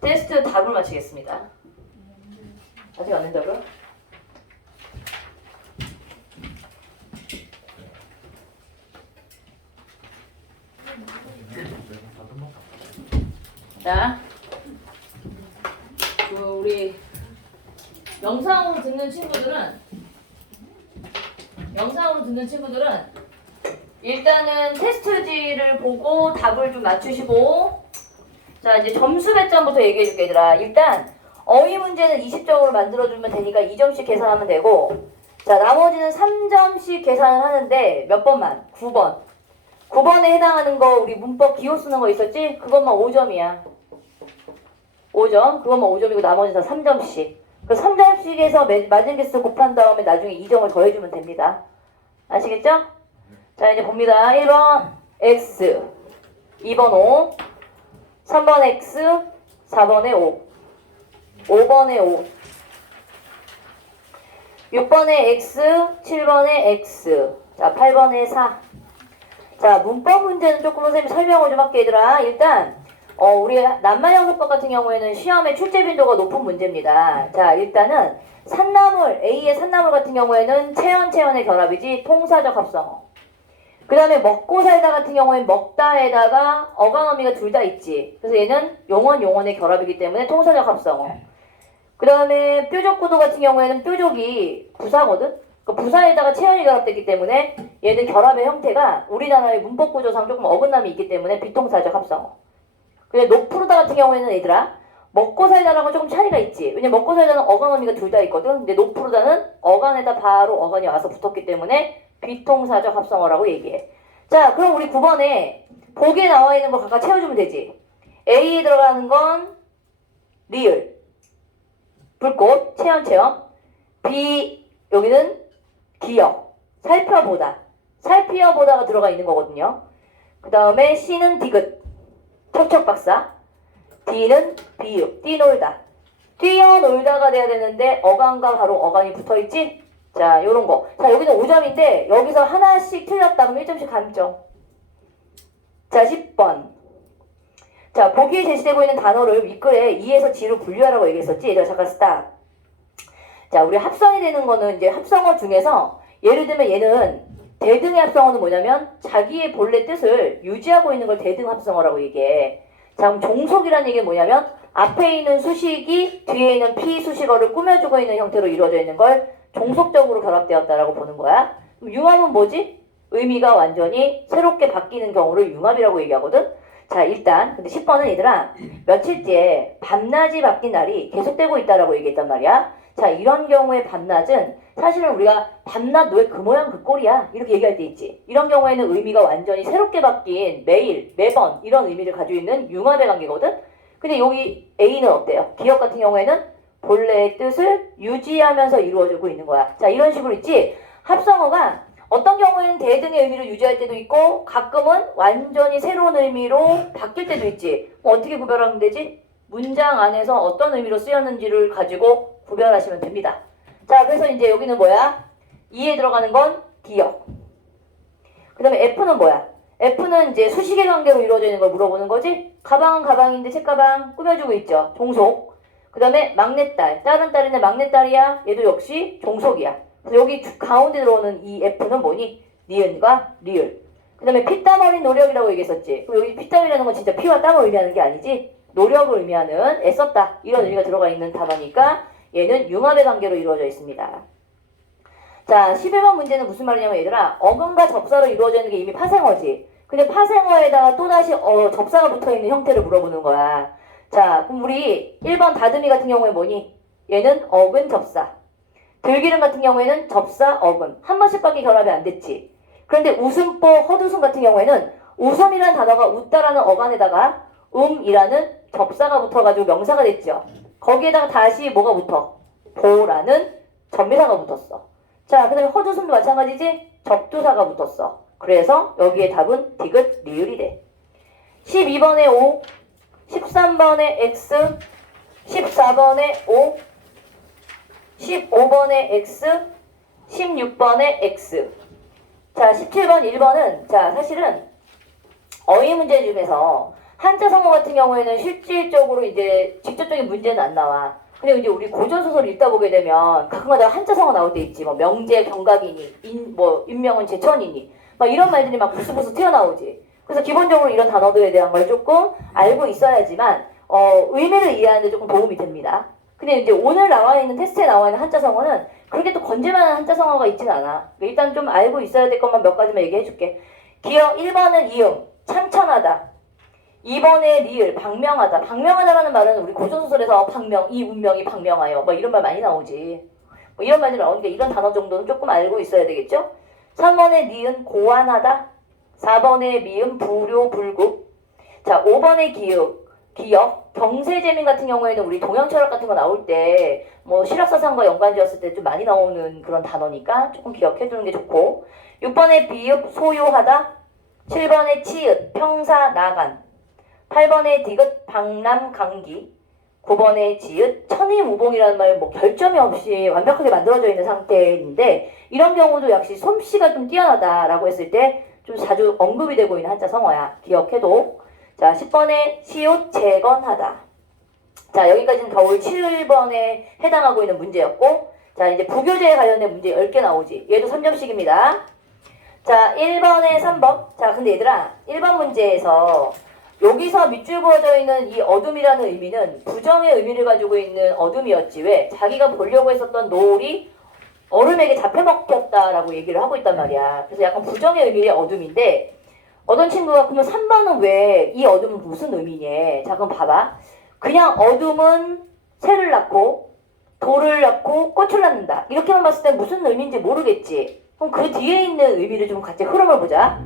테스트 답을 맞히겠습니다. 아직 안 된다고요? 자, 우리 영상으로 듣는 친구들은 일단은 테스트지를 보고 답을 좀 맞추시고, 자 이제 점수 배점부터 얘기해줄게 얘들아. 일단 어휘 문제는 20점으로 만들어주면 되니까 2점씩 계산하면 되고, 자 나머지는 3점씩 계산을 하는데 몇 번만? 9번. 9번에 해당하는 거 우리 문법 기호 쓰는 거 있었지? 그것만 5점이야. 5점. 그것만 5점이고 나머지 다 3점씩. 그 3점씩에서 맞은 개수 곱한 다음에 나중에 2점을 더해주면 됩니다. 아시겠죠? 자 이제 봅니다. 1번 X, 2번 O, 3번 X, 4번에 O, 5번에 O, 6번에 X, 7번에 X, 자 8번에 4. 자 문법 문제는 조금 선생님이 설명을 좀 할게 얘들아. 일단 우리 낱말형속법 같은 경우에는 시험의 출제 빈도가 높은 문제입니다. 자 일단은 산나물, A의 산나물 같은 경우에는 체연의 결합이지 통사적 합성어. 그 다음에 먹고 살다 같은 경우에는 먹다에다가 어간어미가 둘 다 있지. 그래서 얘는 용언의 결합이기 때문에 통사적 합성어. 그 다음에 뾰족구도 같은 경우에는 뾰족이 부사거든? 그 부사에다가 체연이 결합됐기 때문에 얘는 결합의 형태가 우리나라의 문법구조상 조금 어긋남이 있기 때문에 비통사적 합성어. 근데 노프르다 같은 경우에는 얘들아 먹고 살다랑은 조금 차이가 있지. 왜냐면 먹고 살다는 어간어미가 둘 다 있거든. 근데 노프르다는 어간에다 바로 어간이 와서 붙었기 때문에 비통사적 합성어라고 얘기해. 자 그럼 우리 9번에 보기에 나와 있는 거 각각 채워주면 되지. A에 들어가는 건 리을, 불꽃, 체험. B 여기는 기억, 살펴보다가 들어가 있는 거거든요. 그 다음에 C는 디귿, 척척박사. D는 비읍, 뛰놀다. 뛰어놀다가 돼야 되는데 어간과 바로 어간이 붙어있지? 자 요런 거. 자 여기는 5점인데 여기서 하나씩 틀렸다 그러면 1점씩 감점. 자 10번. 자 보기에 제시되고 있는 단어를 윗글에 2에서 G로 분류하라고 얘기했었지? 얘들아 잠깐 스탑. 자 우리 합성이 되는 거는 이제 합성어 중에서 예를 들면 얘는 대등의 합성어는 뭐냐면 자기의 본래 뜻을 유지하고 있는 걸 대등 합성어라고 얘기해. 자 그럼 종속이라는 얘기는 뭐냐면 앞에 있는 수식이 뒤에 있는 피수식어를 꾸며주고 있는 형태로 이루어져 있는 걸 종속적으로 결합되었다라고 보는 거야. 그럼 융합은 뭐지? 의미가 완전히 새롭게 바뀌는 경우를 융합이라고 얘기하거든. 자 일단 근데 10번은 얘들아 며칠째 밤낮이 바뀐 날이 계속되고 있다라고 얘기했단 말이야. 자 이런 경우에 밤낮은 사실은 우리가 밤낮 왜 그 모양 그 꼴이야 이렇게 얘기할 때 있지. 이런 경우에는 의미가 완전히 새롭게 바뀐 매일 매번 이런 의미를 가지고 있는 융합의 관계거든. 근데 여기 A는 어때요? 기억 같은 경우에는 본래의 뜻을 유지하면서 이루어지고 있는 거야. 자 이런 식으로 있지. 합성어가 어떤 경우에는 대등의 의미를 유지할 때도 있고 가끔은 완전히 새로운 의미로 바뀔 때도 있지. 어떻게 구별하면 되지? 문장 안에서 어떤 의미로 쓰였는지를 가지고 구별하시면 됩니다. 자 그래서 이제 여기는 뭐야? 2에 들어가는 건 기억. 그 다음에 F는 뭐야? F는 이제 수식의 관계로 이루어져 있는 걸 물어보는 거지. 가방은 가방인데 책가방 꾸며주고 있죠. 종속. 그 다음에 막내딸, 딸은 딸인데 막내딸이야. 얘도 역시 종속이야. 그래서 여기 가운데 들어오는 이 F는 뭐니? 니은과 리을. 그 다음에 피땀 어린 노력이라고 얘기했었지. 그럼 여기 피땀이라는 건 진짜 피와 땀을 의미하는 게 아니지. 노력을 의미하는 애썼다 이런 의미가 들어가 있는 단어니까 얘는 융합의 관계로 이루어져 있습니다. 자 11번 문제는 무슨 말이냐면 얘들아 어근과 접사로 이루어져 있는 게 이미 파생어지. 근데 파생어에다가 또다시 접사가 붙어있는 형태를 물어보는 거야. 자 그럼 우리 1번 다듬이 같은 경우에 뭐니? 얘는 어근 접사. 들기름 같은 경우에는 접사 어근. 한 번씩밖에 결합이 안 됐지. 그런데 웃음보 헛웃음 같은 경우에는 웃음이라는 단어가 웃다라는 어간에다가 이라는 접사가 붙어가지고 명사가 됐죠. 거기에다가 다시 뭐가 붙어? 보라는 전미사가 붙었어. 자, 그 다음에 헛웃음도 마찬가지지? 접두사가 붙었어. 그래서 여기에 답은 디귿 리을이 돼. 12번에 O, 13번에 X, 14번에 O, 15번에 X, 16번에 X. 자, 17번 1번은 자 사실은 어휘 문제 중에서 한자 성어 같은 경우에는 실질적으로 이제 직접적인 문제는 안 나와. 근데 이제 우리 고전 소설 읽다 보게 되면 가끔가다 한자 성어 나올 때 있지. 뭐 명제 경각이니, 뭐 인명은 제천이니, 막 이런 말들이 막 부스부스 튀어나오지. 그래서 기본적으로 이런 단어들에 대한 걸 조금 알고 있어야지만 의미를 이해하는 데 조금 도움이 됩니다. 근데 이제 오늘 나와 있는 테스트에 나와 있는 한자 성어는 그렇게 또 건질만한 한자 성어가 있진 않아. 일단 좀 알고 있어야 될 것만 몇 가지만 얘기해 줄게. 기억 1번은 이응, 참천하다. 2번에 리을, 방명하다. 방명하다라는 말은 우리 고전소설에서 방명, 이 운명이 방명하여 뭐 이런 말 많이 나오지. 뭐 이런 말들이 나오니까 이런 단어 정도는 조금 알고 있어야 되겠죠? 3번에 니은, 고안하다. 4번에 미음, 불효, 불급. 자, 5번에 기역, 경세제민 같은 경우에는 우리 동양철학 같은 거 나올 때 뭐 실학사상과 연관지었을 때 좀 많이 나오는 그런 단어니까 조금 기억해 두는 게 좋고. 6번에 비읍, 소요하다. 7번에 치읓, 평사, 나간. 8번에 디귿, 방람, 강기. 9번에 지읒, 천이무봉이라는 말 뭐 결점이 없이 완벽하게 만들어져 있는 상태인데 이런 경우도 역시 솜씨가 좀 뛰어나다라고 했을 때 좀 자주 언급이 되고 있는 한자 성어야. 기억해도. 자, 10번에 시옷, 재건하다. 자, 여기까지는 겨울 7번에 해당하고 있는 문제였고, 자, 이제 부교재에 관련된 문제 10개 나오지. 얘도 3점씩입니다. 자, 1번에 3번. 자, 근데 얘들아, 1번 문제에서 여기서 밑줄 그어져 있는 이 어둠이라는 의미는 부정의 의미를 가지고 있는 어둠이었지. 왜? 자기가 보려고 했었던 노을이 얼음에게 잡혀먹혔다라고 얘기를 하고 있단 말이야. 그래서 약간 부정의 의미의 어둠인데 어떤 친구가 그러면 3번은 왜 이 어둠은 무슨 의미냐? 자, 그럼 봐봐. 그냥 어둠은 새를 낳고 돌을 낳고 꽃을 낳는다. 이렇게만 봤을 때 무슨 의미인지 모르겠지. 그럼 그 뒤에 있는 의미를 좀 같이 흐름을 보자.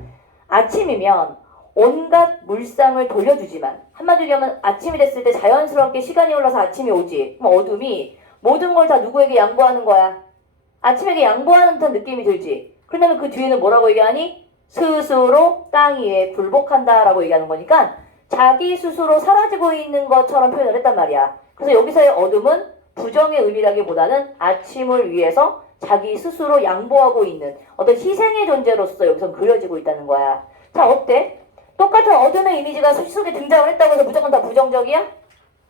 아침이면 온갖 물상을 돌려주지만 한마디로 얘기하면 아침이 됐을 때 자연스럽게 시간이 흘러서 아침이 오지. 그럼 어둠이 모든 걸 다 누구에게 양보하는 거야? 아침에게 양보하는 듯한 느낌이 들지. 그러면 그 뒤에는 뭐라고 얘기하니? 스스로 땅 위에 굴복한다라고 얘기하는 거니까 자기 스스로 사라지고 있는 것처럼 표현을 했단 말이야. 그래서 여기서의 어둠은 부정의 의미라기보다는 아침을 위해서 자기 스스로 양보하고 있는 어떤 희생의 존재로서 여기서 그려지고 있다는 거야. 자, 어때? 똑같은 어둠의 이미지가 시 속에 등장을 했다고 해서 무조건 다 부정적이야?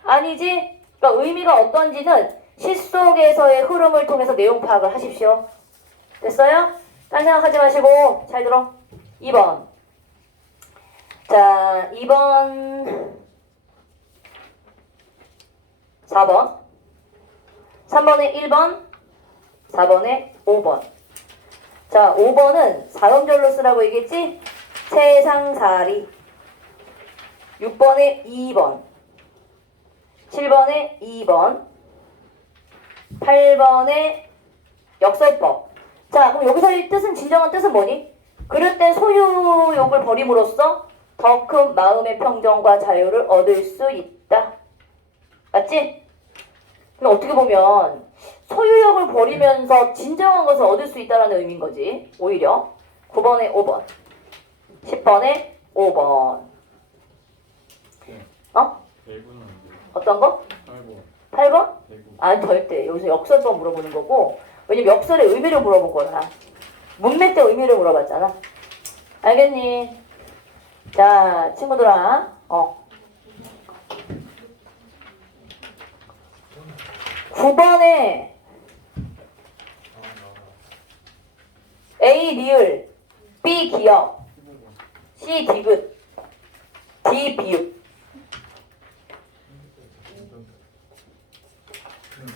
아니지. 그러니까 의미가 어떤지는 시 속에서의 흐름을 통해서 내용 파악을 하십시오. 됐어요? 딴 생각하지 마시고 잘 들어. 2번. 자, 2번 4번 3번에 1번 4번에 5번. 자, 5번은 사음절로 쓰라고 얘기했지? 세상살이. 6번에 2번 7번에 2번 8번에 역설법. 자, 그럼 여기서의 뜻은 진정한 뜻은 뭐니? 그릇된 소유욕을 버림으로써 더 큰 마음의 평정과 자유를 얻을 수 있다. 맞지? 근데 어떻게 보면 소유욕을 버리면서 진정한 것을 얻을 수 있다는 의미인 거지. 오히려 9번에 5번 10번에 5번. 어? 어떤 거? 8번? 아니, 절대. 여기서 역설법 물어보는 거고, 왜냐면 역설의 의미를 물어본 거야. 문맥 때 의미를 물어봤잖아. 알겠니? 자, 친구들아, 9번에 A 리을, B 기역, C 디귿, D 비읍.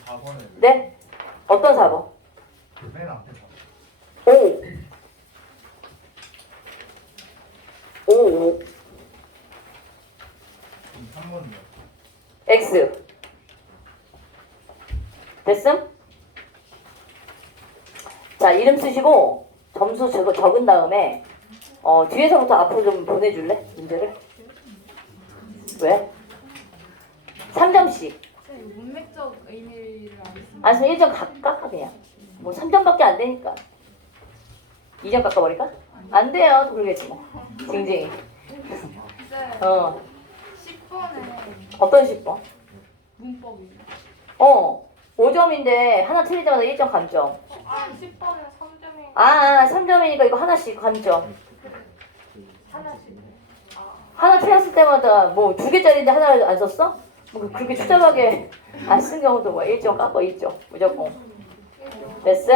4번에 네? 어떤 4번? 맨 앞에 4번. 5. 5. 3번이요. X. 됐음? 자, 이름 쓰시고 점수 적은 다음에 뒤에서부터 앞으로 좀 보내줄래? 문제를? 왜? 3점씩. 문맥적 의미를 알겠습니다. 안 쓰면 1점 깎아 그냥. 뭐 3점밖에 안 되니까. 2점 깎아버릴까? 안 돼요. 그러겠지 뭐. 징징이. 네. 10번에 어떤 10번? 문법이요. 5점인데 하나 틀릴 때마다 1점 감점. 10번에 3점이 3점이니까 이거 하나씩 감점. 하나씩. 하나 틀렸을 때마다 뭐 2개짜리인데 하나를 안 썼어? 뭐 그렇게 추잡하게 안 쓴 경우도 뭐 1점 깎아 있죠. 무조건. 됐어?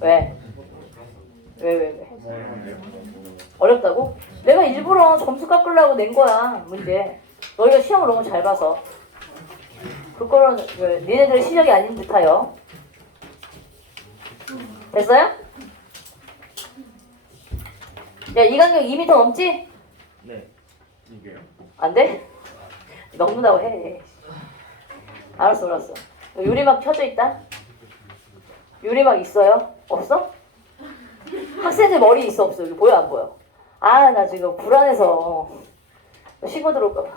왜? 왜? 어렵다고? 내가 일부러 점수 깎으려고 낸 거야, 문제. 너희가 시험을 너무 잘 봐서. 그거는 니네들의 실력이 아닌 듯하여. 됐어요? 야, 이 간격 2m 넘지? 네. 이게요? 안 돼? 넘는다고 해. 알았어. 유리막 켜져 있다? 유리막 있어요? 없어? 학생들 머리 있어 없어? 이거 보여 안 보여? 아, 나 지금 불안해서 신고 들어올까 봐.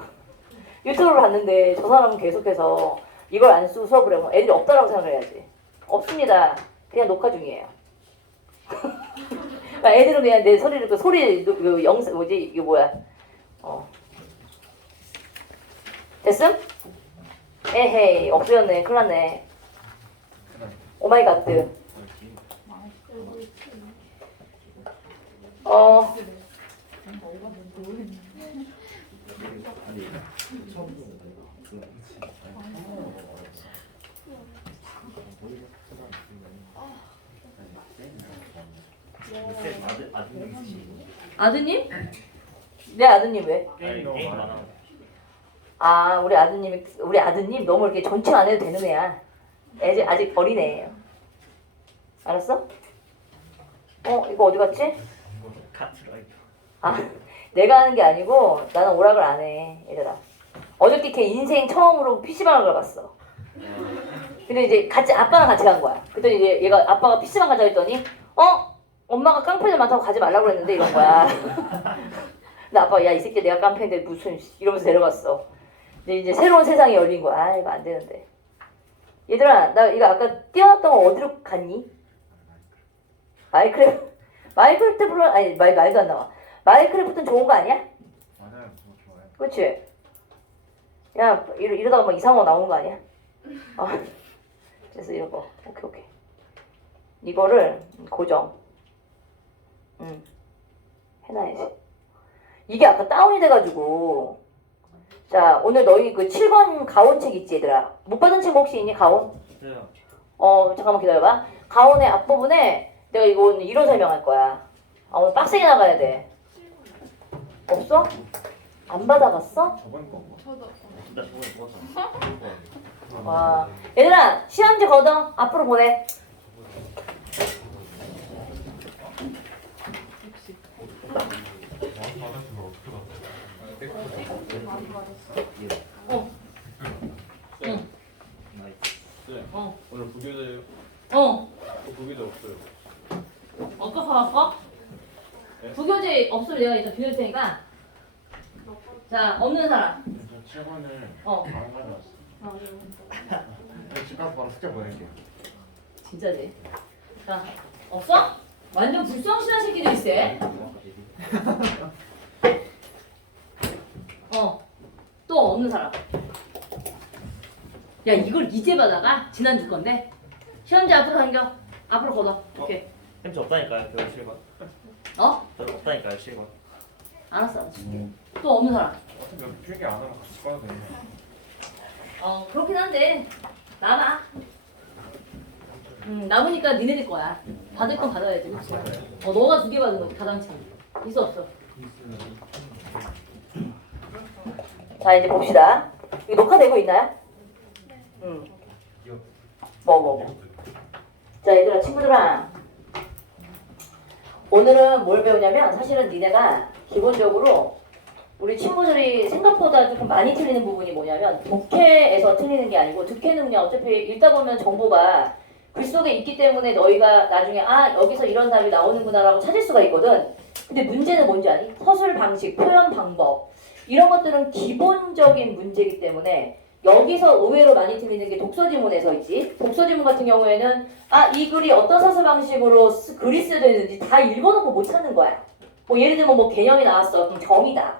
유튜브를 봤는데 저 사람은 계속해서 이걸 안 쓰고 수업을 하면 애들이 없다라고 생각을 해야지. 없습니다. 그냥 녹화 중이에요. 애들은 그냥 내 소리를 그 소리 그 영상 뭐지 이게 뭐야? 됐음? 에헤이 없어졌네. 큰일 났네. 오마이갓. 아드님? 내 아드님 왜? 게임 많아. 아, 우리 아드님 너무 이렇게 존칭 안 해도 되는 애야. 아직 어린애예요. 알았어? 이거 어디 갔지? 카트라이더. 아, 내가 하는 게 아니고 나는 오락을 안 해, 얘들아. 어저께 걔 인생 처음으로 PC방을 가봤어. 근데 이제 아빠랑 같이 간 거야. 그랬더니 이제 얘가 아빠가 PC방 가자 했더니 엄마가 깡패들 많다고 가지 말라고 그랬는데 이런 거야. 근데 아빠가 야, 이 새끼 내가 깡패인데 무슨 이러면서 데려갔어. 근데 이제 새로운 세상이 열린 거야. 아, 이거 안 되는데. 얘들아, 나 이거 아까 뛰어났던 거 어디로 갔니? 마이크래프트 아니 말도 안 나와. 마이크래프트는 좋은 거 아니야? 맞아요. 그거 좋아요. 그렇지? 야, 이러다가 막 이상한 거 나오는 거 아니야? 그래서 이런 거. 오케이. 이거를 고정. 해놔야지. 이게 아까 다운이 돼가지고. 자, 오늘 너희 그 7번 가온 책 있지, 얘들아? 못 받은 책 혹시 있니, 가온? 있어요. 잠깐만 기다려봐. 가온의 앞부분에 내가 이거 오늘 이로 설명할 거야. 오늘 빡세게 나가야 돼. 없어? 안 받아갔어? 저번 거 뭐? 저도 나 저번에 먹었어. 와, 얘들아 시험지 걷어. 앞으로 보내. 많이 맞았어. 응. 나이스. 오늘 부교재예요? 어. 부교재 없어요. 아까 봐봤어? 네? 부교재 없으면 내가 이제 빌릴 테니까. 자, 없는 사람. 저 7번을 어. 안 가져왔어. 집 가서 바로 숙제 보낼게요. 진짜지. 자, 없어? 완전 불성실한 새끼도 있어. 또 없는 사람. 야, 이걸 이제 받아가? 지난주 건데. 시험지 앞으로 당겨. 앞으로 걷어. 오케이. 햄치 없다니까요. 그 7번. 저 없다니까요. 7번. 알았어. 또 없는 사람. 어차피 여기 필기 안 하면 같이 가도 되네. 그렇긴 한데 남아. 남으니까 니네들 거야. 받을 건 받아야지. 그치? 너가 2개 받은 거지. 가장 참. 있어 없어? 자, 이제 봅시다. 이거 녹화되고 있나요? 뭐. 자, 얘들아, 친구들아. 오늘은 뭘 배우냐면 사실은 니네가 기본적으로 우리 친구들이 생각보다 조금 많이 틀리는 부분이 뭐냐면 독해에서 틀리는 게 아니고 독해는 그냥 어차피 읽다 보면 정보가 글 속에 있기 때문에 너희가 나중에 여기서 이런 답이 나오는구나라고 찾을 수가 있거든. 근데 문제는 뭔지 아니? 서술 방식, 표현 방법 이런 것들은 기본적인 문제이기 때문에 여기서 의외로 많이 틀리는 게 독서지문에서 있지. 독서지문 같은 경우에는 이 글이 어떤 서술 방식으로 글이 쓰여있는지 다 읽어놓고 못 찾는 거야. 뭐 예를 들면 뭐 개념이 나왔어. 그럼 정의다.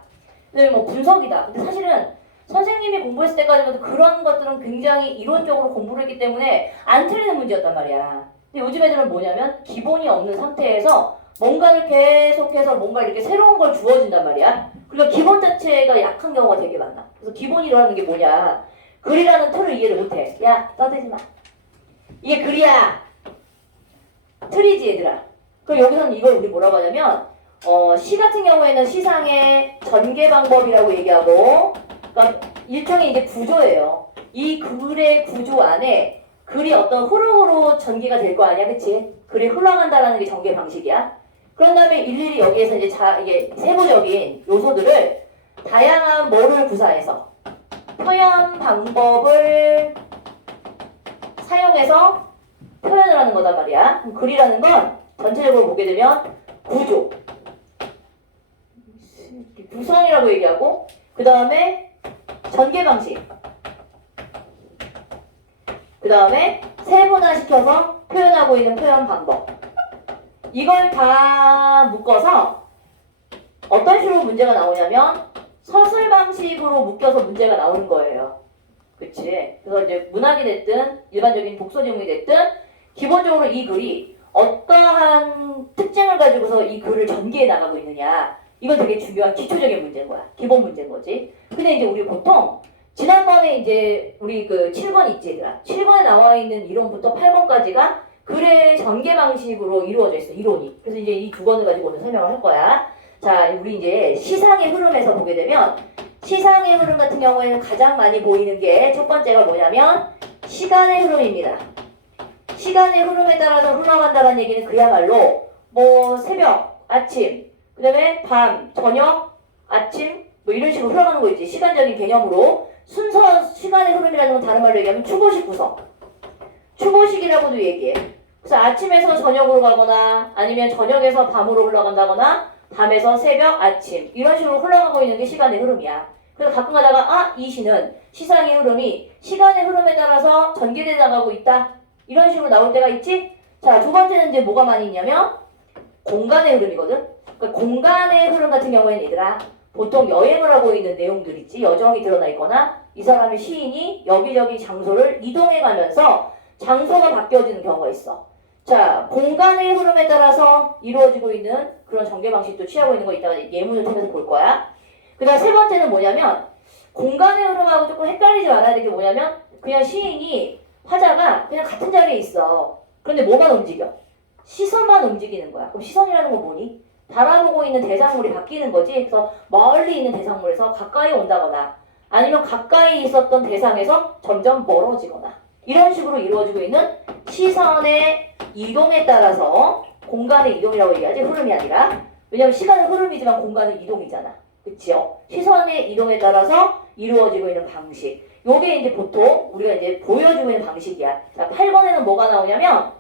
그다음에 뭐 분석이다. 근데 사실은 선생님이 공부했을 때까지만 그런 것들은 굉장히 이론적으로 공부를 했기 때문에 안 틀리는 문제였단 말이야. 근데 요즘 애들은 뭐냐면 기본이 없는 상태에서 뭔가를 계속해서 뭔가 이렇게 새로운 걸 주어진단 말이야. 그러니까 기본 자체가 약한 경우가 되게 많아. 그래서 기본이라는 게 뭐냐? 글이라는 틀을 이해를 못해. 야, 떠들지 마. 이게 글이야. 틀이지 얘들아. 그럼 여기서는 이걸 우리 뭐라고 하냐면 시 같은 경우에는 시상의 전개 방법이라고 얘기하고, 그러니까 일종의 이제 구조예요. 이 글의 구조 안에 글이 어떤 흐름으로 전개가 될 거 아니야, 그치? 글이 흘러간다라는 게 전개 방식이야. 그런 다음에 일일이 여기에서 이제 이게 세부적인 요소들을 다양한 뭐를 구사해서 표현 방법을 사용해서 표현을 하는 거단 말이야. 그럼 글이라는 건 전체적으로 보게 되면 구조, 구성이라고 얘기하고, 그 다음에 전개 방식, 그 다음에 세분화시켜서 표현하고 있는 표현 방법, 이걸 다 묶어서 어떤 식으로 문제가 나오냐면 서술 방식으로 묶여서 문제가 나오는 거예요. 그치? 그래서 이제 문학이 됐든 일반적인 독서 지문이 됐든 기본적으로 이 글이 어떠한 특징을 가지고서 이 글을 전개해 나가고 있느냐, 이건 되게 중요한 기초적인 문제인 거야. 기본 문제인 거지. 근데 이제 우리 보통 지난번에 이제 우리 그 7번 있지 얘들아. 7번에 나와 있는 이론부터 8번까지가 글의 전개 방식으로 이루어져 있어, 이론이. 그래서 이제 이 두 권을 가지고 오늘 설명을 할 거야. 자, 우리 이제 시상의 흐름에서 보게 되면 시상의 흐름 같은 경우에는 가장 많이 보이는 게 첫 번째가 뭐냐면 시간의 흐름입니다. 시간의 흐름에 따라서 흘러간다는 얘기는 그야말로 뭐 새벽, 아침, 그 다음에 밤, 저녁, 아침 뭐 이런 식으로 흘러가는 거 있지. 시간적인 개념으로 순서 시간의 흐름이라는 건 다른 말로 얘기하면 추보식 구성, 추보식이라고도 얘기해. 그래서 아침에서 저녁으로 가거나 아니면 저녁에서 밤으로 흘러간다거나 밤에서 새벽, 아침 이런 식으로 흘러가고 있는 게 시간의 흐름이야. 그래서 가끔 가다가 이 시는 시상의 흐름이 시간의 흐름에 따라서 전개돼 나가고 있다, 이런 식으로 나올 때가 있지. 자, 두 번째는 이제 뭐가 많이 있냐면 공간의 흐름이거든. 그러니까 공간의 흐름 같은 경우에는 얘들아 보통 여행을 하고 있는 내용들 있지. 여정이 드러나 있거나 이 사람의 시인이 여기저기 장소를 이동해 가면서 장소가 바뀌어지는 경우가 있어. 자, 공간의 흐름에 따라서 이루어지고 있는 그런 전개 방식도 취하고 있는 거 이따가 예문을 통해서 볼 거야. 그 다음 세 번째는 뭐냐면 공간의 흐름하고 조금 헷갈리지 말아야 될 게 뭐냐면 그냥 시인이 화자가 그냥 같은 자리에 있어. 그런데 뭐만 움직여? 시선만 움직이는 거야. 그럼 시선이라는 건 뭐니? 바라보고 있는 대상물이 바뀌는 거지. 그래서 멀리 있는 대상물에서 가까이 온다거나 아니면 가까이 있었던 대상에서 점점 멀어지거나 이런 식으로 이루어지고 있는 시선의 이동에 따라서 공간의 이동이라고 얘기하지, 흐름이 아니라. 왜냐면 시간은 흐름이지만 공간은 이동이잖아. 그치요? 시선의 이동에 따라서 이루어지고 있는 방식. 요게 이제 보통 우리가 이제 보여주고 있는 방식이야. 자, 8번에는 뭐가 나오냐면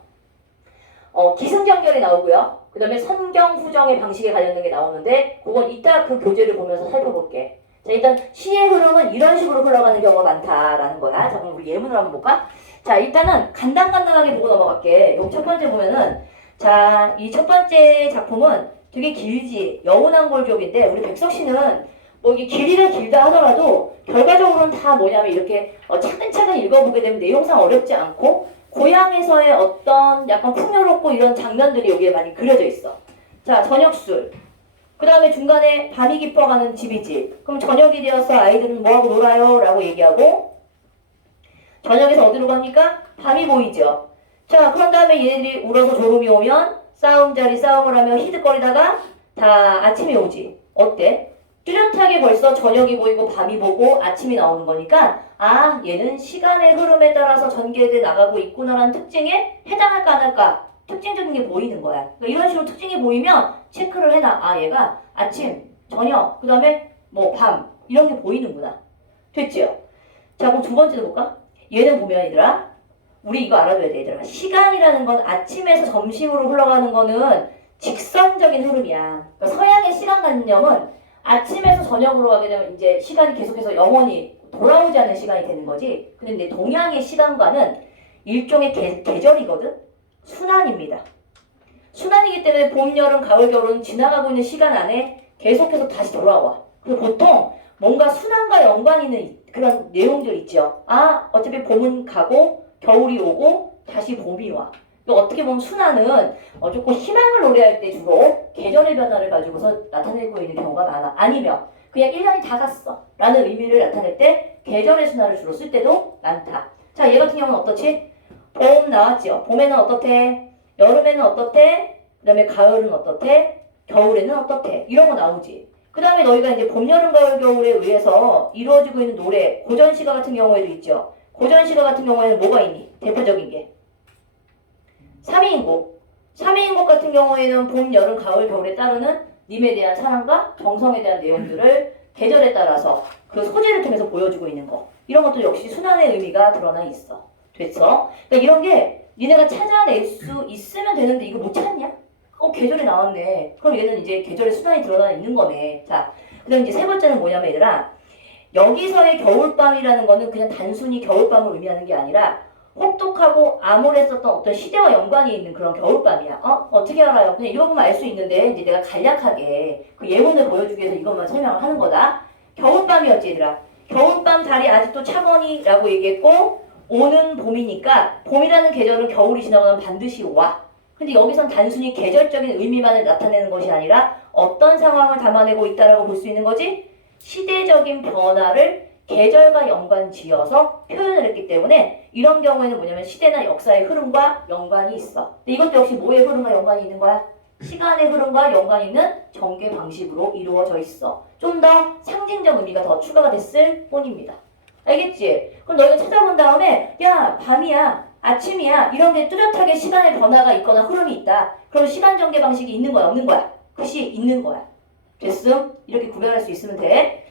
기승전결이 나오고요. 그 다음에 선경후정의 방식에 관련된 게 나오는데 그건 이따 그 교재를 보면서 살펴볼게. 자, 일단 시의 흐름은 이런 식으로 흘러가는 경우가 많다라는 거야. 자, 그럼 우리 예문을 한번 볼까? 자, 일단은 간단하게 보고 넘어갈게. 여기 첫 번째 보면은, 자, 이 첫 번째 작품은 되게 길지. 여운왕골격인데 우리 백석 씨는 뭐 이게 길이가 길다 하더라도 결과적으로는 다 뭐냐면 이렇게 차근차근 읽어보게 되면 내용상 어렵지 않고 고향에서의 어떤 약간 풍요롭고 이런 장면들이 여기에 많이 그려져 있어. 자, 저녁술. 그 다음에 중간에 밤이 깊어가는 집이지. 그럼 저녁이 되어서 아이들은 뭐하고 놀아요? 라고 얘기하고 저녁에서 어디로 갑니까? 밤이 보이죠. 자, 그런 다음에 얘네들이 울어서 졸음이 오면 싸움자리 싸움을 하며 히득거리다가 다 아침이 오지. 어때? 뚜렷하게 벌써 저녁이 보이고 밤이 보고 아침이 나오는 거니까 얘는 시간의 흐름에 따라서 전개돼 나가고 있구나라는 특징에 해당할까 안 할까? 특징적인 게 보이는 거야. 그러니까 이런 식으로 특징이 보이면 체크를 해놔. 얘가 아침, 저녁, 그 다음에 뭐 밤 이런 게 보이는구나. 됐죠? 자, 그럼 두 번째도 볼까? 얘는 보면 얘들아, 우리 이거 알아둬야 돼 얘들아. 시간이라는 건 아침에서 점심으로 흘러가는 거는 직선적인 흐름이야. 그러니까 서양의 시간관념은 아침에서 저녁으로 가게 되면 이제 시간이 계속해서 영원히 돌아오지 않는 시간이 되는 거지. 근데 동양의 시간과는 일종의 계절이거든? 순환입니다. 순환이기 때문에 봄, 여름, 가을, 겨울은 지나가고 있는 시간 안에 계속해서 다시 돌아와. 그리고 보통 뭔가 순환과 연관이 있는 그런 내용들 있죠. 어차피 봄은 가고 겨울이 오고 다시 봄이 와. 또 어떻게 보면 순환은 조금 희망을 노래할 때 주로 계절의 변화를 가지고서 나타내고 있는 경우가 많아. 아니면 그냥 1년이 다 갔어 라는 의미를 나타낼 때 계절의 순환을 주로 쓸 때도 많다. 자, 얘 같은 경우는 어떻지? 봄 나왔죠. 봄에는 어떻대? 여름에는 어떻대? 그 다음에 가을은 어떻대? 겨울에는 어떻대? 이런 거 나오지. 그 다음에 너희가 이제 봄, 여름, 가을, 겨울에 의해서 이루어지고 있는 노래, 고전시가 같은 경우에도 있죠. 고전시가 같은 경우에는 뭐가 있니? 대표적인 게. 3위인곡. 3위인곡 같은 경우에는 봄, 여름, 가을, 겨울에 따르는 님에 대한 사랑과 정성에 대한 내용들을 계절에 따라서 그 소재를 통해서 보여주고 있는 거. 이런 것도 역시 순환의 의미가 드러나 있어. 됐어? 그러니까 이런 게 니네가 찾아낼 수 있으면 되는데 이거 못 찾냐? 계절이 나왔네. 그럼 얘는 이제 계절의 순환이 드러나 있는 거네. 자, 그 다음 이제 세 번째는 뭐냐면 얘들아, 여기서의 겨울밤이라는 거는 그냥 단순히 겨울밤을 의미하는 게 아니라 혹독하고 암울했었던 어떤 시대와 연관이 있는 그런 겨울밤이야. 어떻게 알아요? 그냥 이거 보면 알 수 있는데 이제 내가 간략하게 그 예문을 보여주기 위해서 이것만 설명을 하는 거다. 겨울밤이었지 얘들아. 겨울밤 달이 아직도 차거니 라고 얘기했고, 오는 봄이니까 봄이라는 계절은 겨울이 지나고 나면 반드시 와. 근데 여기선 단순히 계절적인 의미만을 나타내는 것이 아니라 어떤 상황을 담아내고 있다라고 볼 수 있는 거지? 시대적인 변화를 계절과 연관 지어서 표현을 했기 때문에 이런 경우에는 뭐냐면 시대나 역사의 흐름과 연관이 있어. 근데 이것도 역시 뭐의 흐름과 연관이 있는 거야? 시간의 흐름과 연관이 있는 전개 방식으로 이루어져 있어. 좀 더 상징적 의미가 더 추가가 됐을 뿐입니다. 알겠지? 그럼 너희가 찾아본 다음에 야, 밤이야, 아침이야, 이런 게 뚜렷하게 시간의 변화가 있거나 흐름이 있다. 그럼 시간 전개 방식이 있는 거야, 없는 거야? 그것이 있는 거야. 됐음? 이렇게 구별할 수 있으면 돼.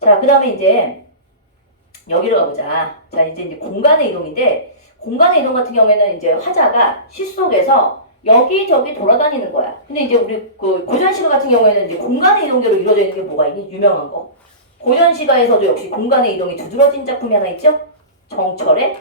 자, 그 다음에 이제 여기로 가보자. 자, 이제 공간의 이동인데, 공간의 이동 같은 경우에는 이제 화자가 시 속에서 여기저기 돌아다니는 거야. 근데 이제 우리 그 고전시가 같은 경우에는 이제 공간의 이동대로 이루어져 있는 게 뭐가 있니? 유명한 거. 고전시가에서도 역시 공간의 이동이 두드러진 작품이 하나 있죠? 정철의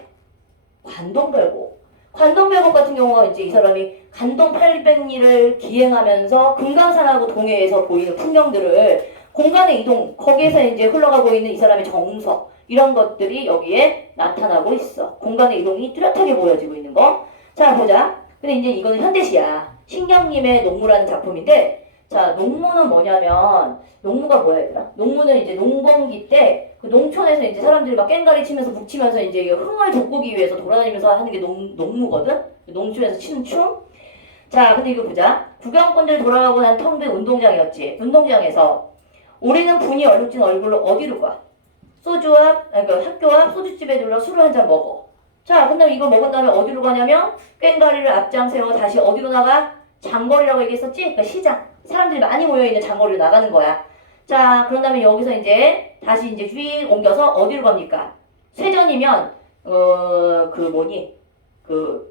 관동별곡. 관동별곡 같은 경우가 이제 이 사람이 간동 800리를 기행하면서 금강산하고 동해에서 보이는 풍경들을 공간의 이동, 거기에서 이제 흘러가고 있는 이 사람의 정서, 이런 것들이 여기에 나타나고 있어. 공간의 이동이 뚜렷하게 보여지고 있는 거. 자, 보자. 근데 이제 이거는 현대시야. 신경님의 농무라는 작품인데, 자, 농무는 뭐냐면, 농무가 뭐야, 얘들아? 농무는 이제 농번기 때, 그 농촌에서 이제 사람들이 막 꽹가리 치면서 북치면서 이제 흥을 돋구기 위해서 돌아다니면서 하는 게 농무거든? 농촌에서 치는 춤? 자, 근데 이거 보자. 구경꾼들 돌아가고 난 텅 빈 운동장이었지. 운동장에서 우리는 분이 얼룩진 얼굴로 어디로 가? 그러니까 학교 앞 소주집에 들러 술을 한 잔 먹어. 자, 근데 이거 먹은 다음에 어디로 가냐면 꽹가리를 앞장 세워 다시 어디로 나가? 장거리라고 얘기했었지? 그러니까 시장. 사람들이 많이 모여있는 장거리로 나가는 거야. 자, 그런 다음에 여기서 이제 다시 이제 휙 옮겨서 어디로 갑니까? 쇠전이면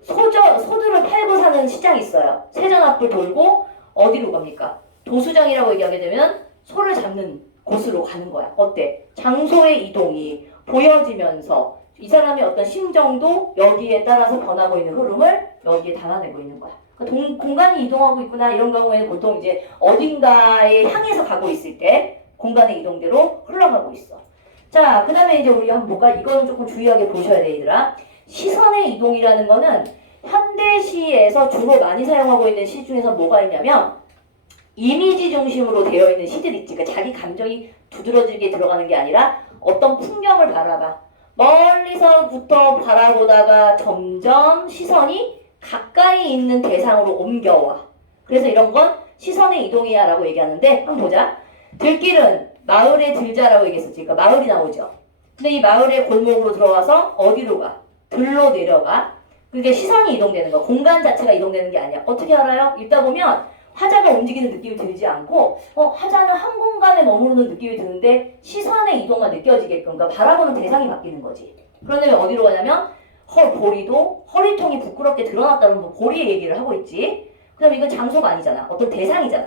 소들을 팔고 사는 시장이 있어요. 쇠전 앞을 돌고 어디로 갑니까? 도수장이라고 얘기하게 되면 소를 잡는 곳으로 가는 거야. 어때? 장소의 이동이 보여지면서 이 사람의 어떤 심정도 여기에 따라서 변하고 있는 흐름을 여기에 담아내고 있는 거야. 그러니까 공간이 이동하고 있구나. 이런 경우에는 보통 이제 어딘가에 향해서 가고 있을 때 공간의 이동대로 흘러가고 있어. 자, 그 다음에 이제 우리 한번 볼까? 이거는 조금 주의하게 보셔야 돼, 얘들아. 시선의 이동이라는 거는 현대시에서 주로 많이 사용하고 있는 시 중에서 뭐가 있냐면 이미지 중심으로 되어 있는 시들 있지. 그러니까 자기 감정이 두드러지게 들어가는 게 아니라 어떤 풍경을 바라봐. 멀리서부터 바라보다가 점점 시선이 가까이 있는 대상으로 옮겨와. 그래서 이런 건 시선의 이동이야 라고 얘기하는데 한번 보자. 들길은 마을에 들자라고 얘기했었지. 그러니까 마을이 나오죠. 근데 이 마을의 골목으로 들어가서 어디로 가? 들로 내려가. 그게 시선이 이동되는 거. 공간 자체가 이동되는 게 아니야. 어떻게 알아요? 읽다 보면 화자가 움직이는 느낌이 들지 않고 화자는 한 공간에 머무르는 느낌이 드는데 시선의 이동만 느껴지게끔 그러니까 바라보는 대상이 바뀌는 거지. 그런데 어디로 가냐면 보리도 허리통이 부끄럽게 드러났다는 보리의 얘기를 하고 있지. 그 다음에 이건 장소가 아니잖아. 어떤 대상이잖아.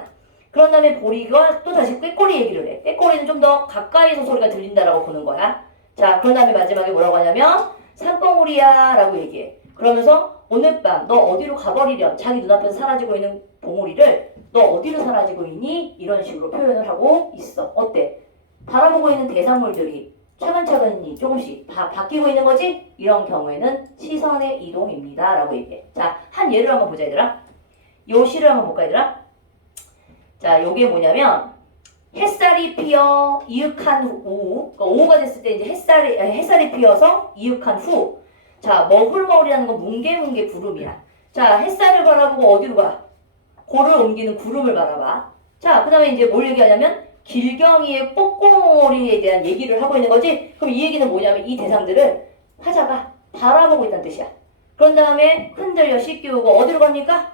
그런 다음에 보리가 또 다시 꾀꼬리 얘기를 해. 꾀꼬리는 좀 더 가까이서 소리가 들린다라고 보는 거야. 자, 그런 다음에 마지막에 뭐라고 하냐면 산봉우리야 라고 얘기해. 그러면서 오늘 밤 너 어디로 가버리렴. 자기 눈앞에서 사라지고 있는 봉우리를 너 어디로 사라지고 있니? 이런 식으로 표현을 하고 있어. 어때? 바라보고 있는 대상물들이 차근차근히 조금씩 바뀌고 있는 거지? 이런 경우에는 시선의 이동입니다. 라고 얘기해. 자, 한 예를 한번 보자, 얘들아. 요 시를 한번 볼까, 얘들아? 자, 요게 뭐냐면, 햇살이 피어 이윽한 오후. 그러니까 오후가 됐을 때 이제 햇살이 피어서 이윽한 후. 자, 머글머글이라는 건 뭉게뭉게 구름이야. 자, 햇살을 바라보고 어디로 가? 고를 옮기는 구름을 바라봐. 자, 그 다음에 이제 뭘 얘기하냐면 길경이의 뽀꼬리에 대한 얘기를 하고 있는 거지. 그럼 이 얘기는 뭐냐면 이 대상들을 화자가 바라보고 있다는 뜻이야. 그런 다음에 흔들려 씻기우고 어디로 갑니까?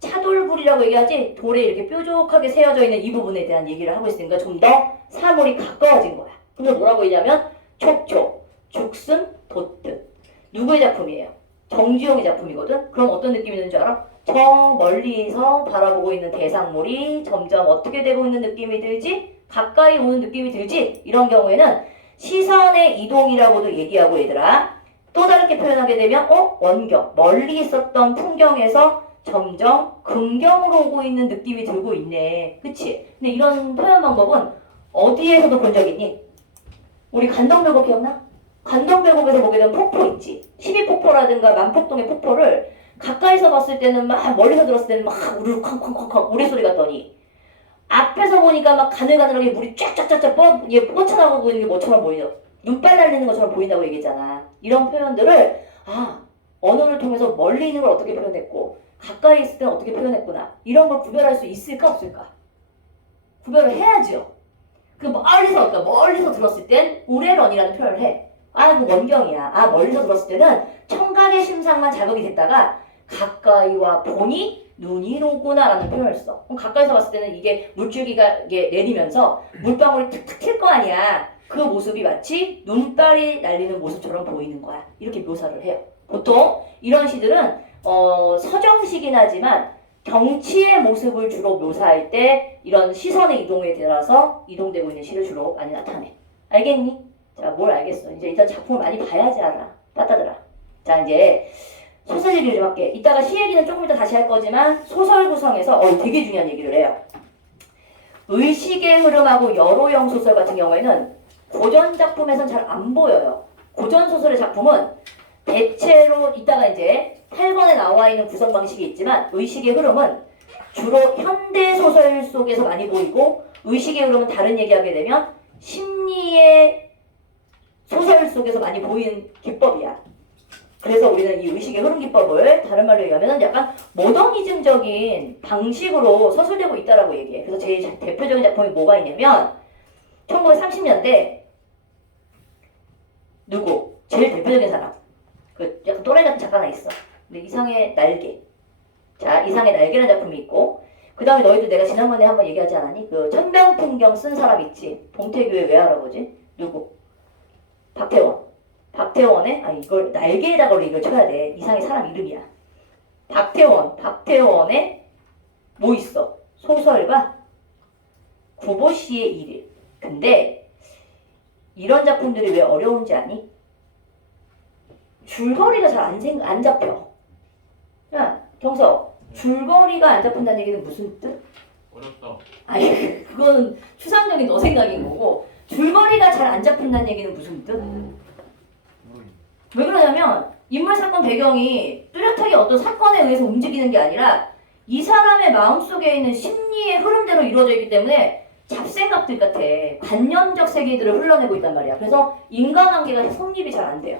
차돌불이라고 얘기하지. 돌에 이렇게 뾰족하게 세워져 있는 이 부분에 대한 얘기를 하고 있으니까 좀 더 사물이 가까워진 거야. 그래서 뭐라고 얘기하면 촉촉, 죽순, 돛듯. 누구의 작품이에요? 정주영의 작품이거든. 그럼 어떤 느낌이 드는 줄 알아? 저 멀리서 바라보고 있는 대상물이 점점 어떻게 되고 있는 느낌이 들지? 가까이 오는 느낌이 들지? 이런 경우에는 시선의 이동이라고도 얘기하고 얘들아. 또 다르게 표현하게 되면 원경, 멀리 있었던 풍경에서 점점 근경으로 오고 있는 느낌이 들고 있네. 그치? 근데 이런 표현 방법은 어디에서도 본 적 있니? 우리 간덕묘곡 기억나? 간덕묘곡에서 보게 되면 폭포 있지. 12폭포라든가 만폭동의 폭포를 가까이서 봤을 때는 막 멀리서 들었을 때는 막 우르르 쾅쾅쾅쾅 우레소리 같더니 앞에서 보니까 막 가늘가늘하게 물이 쫙쫙쫙쫙 뻗쳐나가고 있는 게 뭐처럼 보이죠? 눈발 날리는 것처럼 보인다고 얘기했잖아. 이런 표현들을 언어를 통해서 멀리 있는 걸 어떻게 표현했고 가까이 있을 때는 어떻게 표현했구나. 이런 걸 구별할 수 있을까 없을까? 구별을 해야죠. 멀리서 들었을 땐 우레런이라는 표현을 해. 그 원경이야. 멀리서 들었을 때는 청각의 심상만 자극이 됐다가 가까이 와 보니 눈이 녹구나라는 표현을 써. 그럼 가까이서 봤을 때는 이게 물줄기가 이게 내리면서 물방울이 툭툭 튈 거 아니야. 그 모습이 마치 눈발이 날리는 모습처럼 보이는 거야. 이렇게 묘사를 해요. 보통 이런 시들은 서정시긴 하지만 경치의 모습을 주로 묘사할 때 이런 시선의 이동에 따라서 이동되고 있는 시를 주로 많이 나타내. 알겠니? 자, 뭘 알겠어. 이제 일단 작품을 많이 봐야지 알아. 빠따들아. 자, 이제 소설 얘기를 좀 할게. 이따가 시 얘기는 조금 이따 다시 할 거지만 소설 구성에서 되게 중요한 얘기를 해요. 의식의 흐름하고 여로형 소설 같은 경우에는 고전 작품에선 잘 안 보여요. 고전 소설의 작품은 대체로 이따가 이제 8권에 나와 있는 구성 방식이 있지만 의식의 흐름은 주로 현대 소설 속에서 많이 보이고 의식의 흐름은 다른 얘기하게 되면 심리의 소설 속에서 많이 보이는 기법이야. 그래서 우리는 이 의식의 흐름 기법을 다른 말로 얘기하면 약간 모더니즘적인 방식으로 서술되고 있다라고 얘기해. 그래서 제일 대표적인 작품이 뭐가 있냐면 1930년대 누구? 제일 대표적인 사람. 그 약간 또라이 같은 작가 하나 있어. 근데 이상의 날개. 자, 이상의 날개라는 작품이 있고 그 다음에 너희들 내가 지난번에 한번 얘기하지 않았니? 그 천병풍경 쓴 사람 있지. 봉태규의 외할아버지. 누구? 박태원. 박태원의 이걸 날개에다가 이걸 쳐야 돼. 이상의 사람 이름이야. 박태원의 뭐 있어? 소설가 구보씨의 일일. 근데 이런 작품들이 왜 어려운지 아니? 줄거리가 잘 안 잡혀. 야, 경서. 줄거리가 안 잡힌다는 얘기는 무슨 뜻? 어렵다. 그거는 추상적인 너 생각인 거고 줄거리가 잘 안 잡힌다는 얘기는 무슨 뜻? 왜 그러냐면 인물 사건 배경이 뚜렷하게 어떤 사건에 의해서 움직이는 게 아니라 이 사람의 마음속에 있는 심리의 흐름대로 이루어져 있기 때문에 잡생각들 같아. 관념적 세계들을 흘러내고 있단 말이야. 그래서 인간관계가 성립이 잘 안 돼요.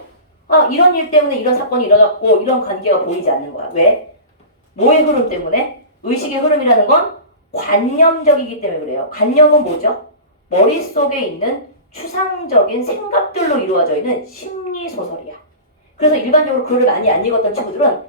이런 일 때문에 이런 사건이 일어났고 이런 관계가 보이지 않는 거야. 왜? 뭐의 흐름 때문에? 의식의 흐름이라는 건 관념적이기 때문에 그래요. 관념은 뭐죠? 머릿속에 있는 추상적인 생각들로 이루어져 있는 심리소설이야. 그래서 일반적으로 글을 많이 안 읽었던 친구들은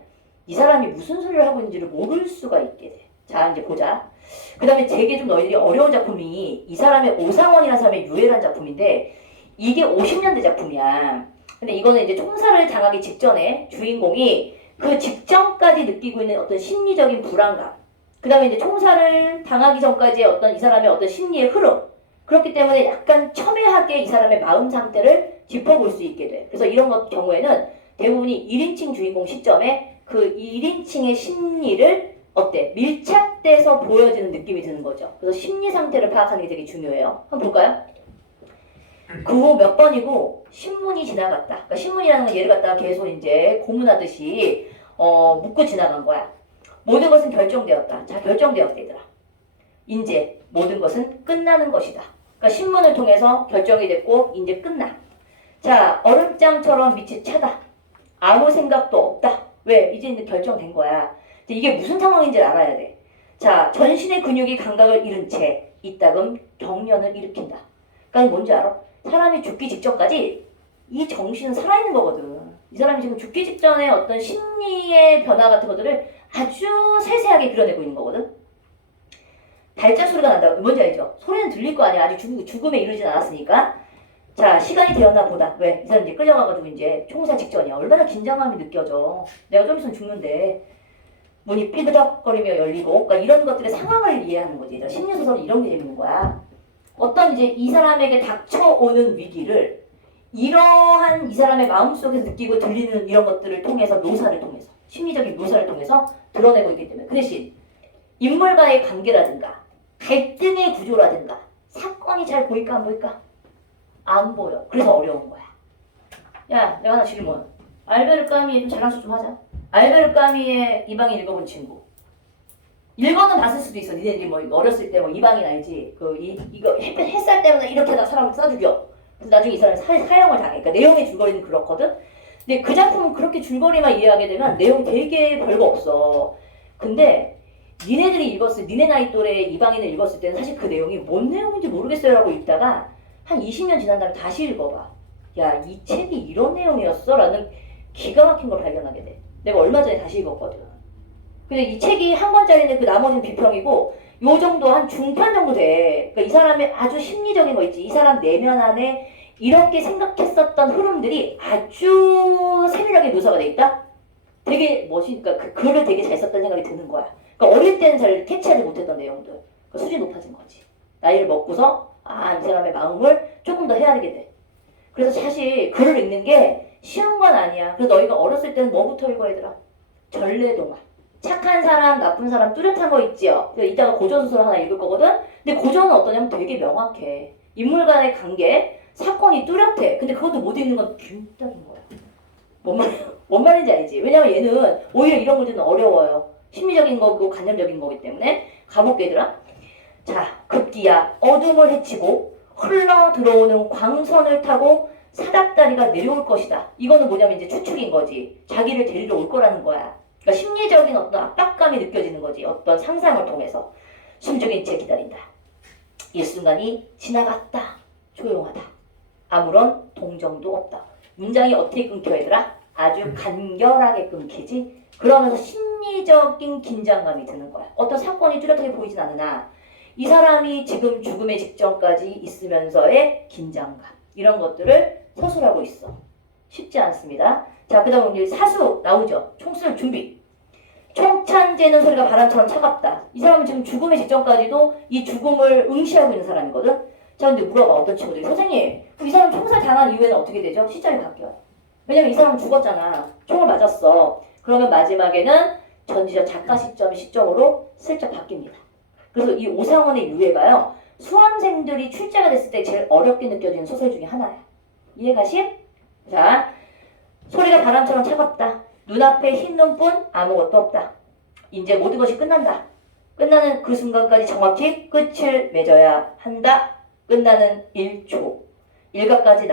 이 사람이 무슨 소리를 하고 있는지를 모를 수가 있게 돼. 자, 이제 보자. 그 다음에 되게 좀 너희들이 어려운 작품이 이 사람의 오상원이라는 사람의 유해란 작품인데 이게 50년대 작품이야. 근데 이거는 이제 총살을 당하기 직전에 주인공이 그 직전까지 느끼고 있는 어떤 심리적인 불안감. 그 다음에 이제 총살을 당하기 전까지의 어떤 이 사람의 어떤 심리의 흐름. 그렇기 때문에 약간 첨예하게 이 사람의 마음 상태를 짚어볼 수 있게 돼. 그래서 이런 경우에는 대부분이 1인칭 주인공 시점에 그 1인칭의 심리를 밀착돼서 보여지는 느낌이 드는 거죠. 그래서 심리 상태를 파악하는 게 되게 중요해요. 한번 볼까요? 그 후 몇 번이고 신문이 지나갔다. 그러니까 신문이라는 건 얘를 갖다가 계속 이제 고문하듯이 묶고 지나간 거야. 모든 것은 결정되었다. 자, 결정되었다 얘들아. 이제 모든 것은 끝나는 것이다. 그러니까 신문을 통해서 결정이 됐고 이제 끝나. 자, 얼음장처럼 밑이 차다. 아무 생각도 없다. 왜? 이제 결정된 거야. 이게 무슨 상황인지 알아야 돼. 자, 전신의 근육이 감각을 잃은 채 이따금 경련을 일으킨다. 그러니까 뭔지 알아? 사람이 죽기 직전까지 이 정신은 살아있는 거거든. 이 사람이 지금 죽기 직전에 어떤 심리의 변화 같은 것들을 아주 세세하게 그려내고 있는 거거든. 발작 소리가 난다. 뭔지 알죠? 소리는 들릴 거 아니야. 아직 죽음에 이르진 않았으니까. 자, 시간이 되었나 보다. 왜? 이 사람 이제 끌려가가지고 이제 총살 직전이야. 얼마나 긴장감이 느껴져. 내가 좀 있으면 죽는데. 문이 삐드덕거리며 열리고. 그러니까 이런 것들의 상황을 이해하는 거지. 심리소설은 이런 게 재밌는 거야. 어떤 이제 이 사람에게 닥쳐오는 위기를 이러한 이 사람의 마음속에서 느끼고 들리는 이런 것들을 통해서 묘사를 통해서 심리적인 묘사를 통해서 드러내고 있기 때문에 그 대신 인물과의 관계라든가 갈등의 구조라든가 사건이 잘 보일까 안 보일까? 안 보여. 그래서 어려운 거야. 야, 내가 하나 질문. 알베르 까미에 좀 자랑수 좀 하자. 알베르 까미의 이방인 읽어본 친구. 읽어는 봤을 수도 있어. 니네들이 뭐 어렸을 때 뭐 이방인 알지? 이거 햇살 때문에 이렇게 하다 사람을 쏴 죽여. 그래서 나중에 이 사람이 사형을 당해. 그러니까 내용의 줄거리는 그렇거든. 근데 그 작품은 그렇게 줄거리만 이해하게 되면 내용이 되게 별거 없어. 근데 니네들이 읽었을 니네 나이 또래 이방인을 읽었을 때는 사실 그 내용이 뭔 내용인지 모르겠어요 라고 읽다가 한 20년 지난 다음에 다시 읽어봐. 야, 이 책이 이런 내용이었어? 라는 기가 막힌 걸 발견하게 돼. 내가 얼마 전에 다시 읽었거든. 근데 이 책이 한 권짜리인데 그 나머지는 비평이고 요 정도 한 중편 정도 돼. 그러니까 이 사람의 아주 심리적인 거 있지. 이 사람 내면 안에 이렇게 생각했었던 흐름들이 아주 세밀하게 묘사가 돼 있다? 되게 멋있으니까 그 글을 되게 잘 썼다는 생각이 드는 거야. 그러니까 어릴 때는 잘 캐치하지 못했던 내용들. 그러니까 수준이 높아진 거지. 나이를 먹고서 이 사람의 마음을 조금 더 헤아리게 돼. 그래서 사실 글을 읽는 게 쉬운 건 아니야. 그래서 너희가 어렸을 때는 뭐부터 읽어 얘들아? 전래동화. 착한 사람, 나쁜 사람 뚜렷한 거 있지요. 그래서 이따가 고전소설 하나 읽을 거거든? 근데 고전은 어떠냐면 되게 명확해. 인물 간의 관계, 사건이 뚜렷해. 근데 그것도 못 읽는 건 균떡인 거야. 뭔 말인지 알지? 왜냐면 얘는 오히려 이런 문제는 어려워요. 심리적인 거고 관념적인 거기 때문에. 가볼게 얘들아. 자, 급기야 어둠을 헤치고 흘러 들어오는 광선을 타고 사닥다리가 내려올 것이다. 이거는 뭐냐면 이제 추측인 거지. 자기를 데리러 올 거라는 거야. 그러니까 심리적인 어떤 압박감이 느껴지는 거지. 어떤 상상을 통해서. 숨죽인 채 기다린다. 일순간이 지나갔다. 조용하다. 아무런 동정도 없다. 문장이 어떻게 끊겨 얘들아? 아주 간결하게 끊기지. 그러면서 심리적인 긴장감이 드는 거야. 어떤 사건이 뚜렷하게 보이진 않으나 이 사람이 지금 죽음의 직전까지 있으면서의 긴장감 이런 것들을 서술하고 있어. 쉽지 않습니다. 자, 그 다음 우리 사수 나오죠. 총 쏠 준비. 총찬 재는 소리가 바람처럼 차갑다. 이 사람은 지금 죽음의 직전까지도 이 죽음을 응시하고 있는 사람이거든. 자, 근데 물어봐 어떤 친구들이. 선생님, 이 사람 총살 당한 이후에는 어떻게 되죠? 시점이 바뀌어요. 왜냐면 이 사람은 죽었잖아. 총을 맞았어. 그러면 마지막에는 전지적 작가 시점으로 슬쩍 바뀝니다. 그래서 이 오상원의 유해가요. 수험생들이 출제가 됐을 때 제일 어렵게 느껴지는 소설 중에 하나야. 이해가심? 자, 소리가 바람처럼 차갑다. 눈앞에 흰 눈뿐 아무것도 없다. 이제 모든 것이 끝난다. 끝나는 그 순간까지 정확히 끝을 맺어야 한다. 끝나는 1초. 일각까지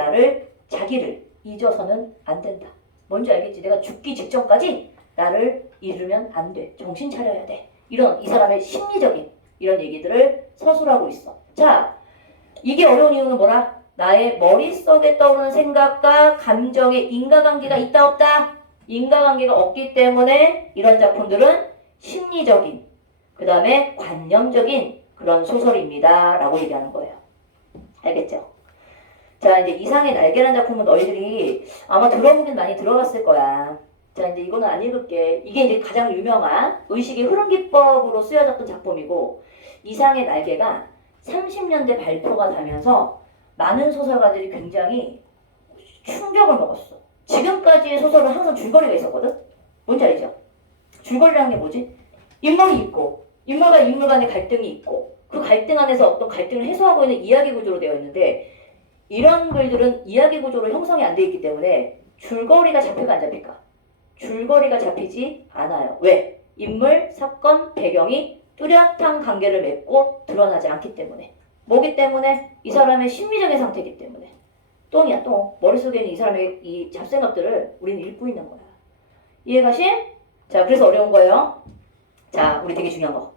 자기를 잊어서는 안 된다. 뭔지 알겠지? 내가 죽기 직전까지 나를 잃으면 안 돼. 정신 차려야 돼. 이런 이 사람의 심리적인 이런 얘기들을 서술하고 있어. 자, 이게 어려운 이유는 뭐라? 나의 머릿속에 떠오르는 생각과 감정의 인과관계가 있다 없다? 인과관계가 없기 때문에 이런 작품들은 심리적인 그 다음에 관념적인 그런 소설입니다 라고 얘기하는 거예요. 알겠죠? 자, 이제 이상의 날개라는 작품은 너희들이 아마 들어보긴 많이 들어봤을 거야. 자, 이제 이거는 안 읽을게. 이게 이제 가장 유명한 의식의 흐름기법으로 쓰여졌던 작품이고 이상의 날개가 30년대 발표가 되면서 많은 소설가들이 굉장히 충격을 먹었어. 지금까지의 소설은 항상 줄거리가 있었거든? 뭔지 알죠? 줄거리라는 게 뭐지? 인물이 있고 인물과 인물 간의 갈등이 있고 그 갈등 안에서 어떤 갈등을 해소하고 있는 이야기 구조로 되어 있는데 이런 글들은 이야기 구조로 형성이 안 돼 있기 때문에 줄거리가 잡힐까 안 잡힐까? 줄거리가 잡히지 않아요. 왜? 인물, 사건, 배경이 뚜렷한 관계를 맺고 드러나지 않기 때문에. 뭐기 때문에? 이 사람의 심리적인 상태이기 때문에. 똥이야 똥. 머릿속에 있는 이 사람의 이 잡생각들을 우리는 읽고 있는 거야. 이해가시? 자, 그래서 어려운 거예요. 자, 우리 되게 중요한 거.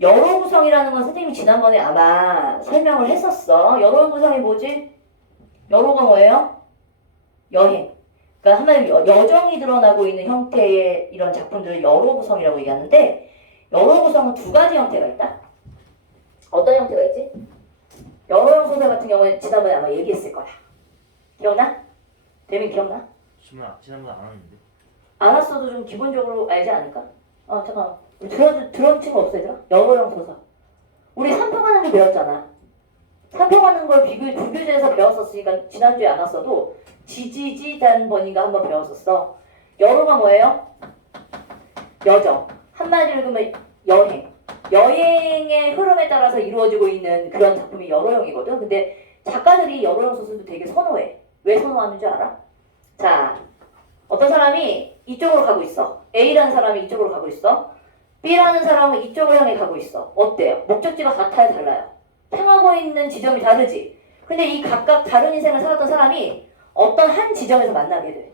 여러 구성이라는 건 선생님이 지난번에 아마 설명을 했었어. 여러 구성이 뭐지? 여러가 뭐예요? 여행. 그러니까 한마디로 여정이 드러나고 있는 형태의 이런 작품들을 여러 구성이라고 얘기하는데, 여러 구성은 두 가지 형태가 있다. 어떤 형태가 있지? 여러형 소설 같은 경우에 지난번에 아마 얘기했을 거야. 기억나? 대민 기억나? 지난번 안 왔는데. 안 왔어도 좀 기본적으로 알지 않을까? 잠깐만. 우리 들은 친구 없어 얘들아? 여러형 소설. 우리 산평하는 거 배웠잖아. 산평하는 걸 부교재에서 배웠었으니까 지난주에 안 왔어도 지지지단번인가 한번 배웠었어. 여러가 뭐예요? 여정. 한마디로 그러면 여행. 여행의 흐름에 따라서 이루어지고 있는 그런 작품이 여러형이거든. 근데 작가들이 여러형 소설도 되게 선호해. 왜 선호하는 줄 알아? 자, 어떤 사람이 이쪽으로 가고 있어. A라는 사람이 이쪽으로 가고 있어. B라는 사람은 이쪽을 향해 가고 있어. 어때요? 목적지가 같아요, 달라요? 향하고 있는 지점이 다르지. 근데 이 각각 다른 인생을 살았던 사람이 어떤 한 지점에서 만나게 돼.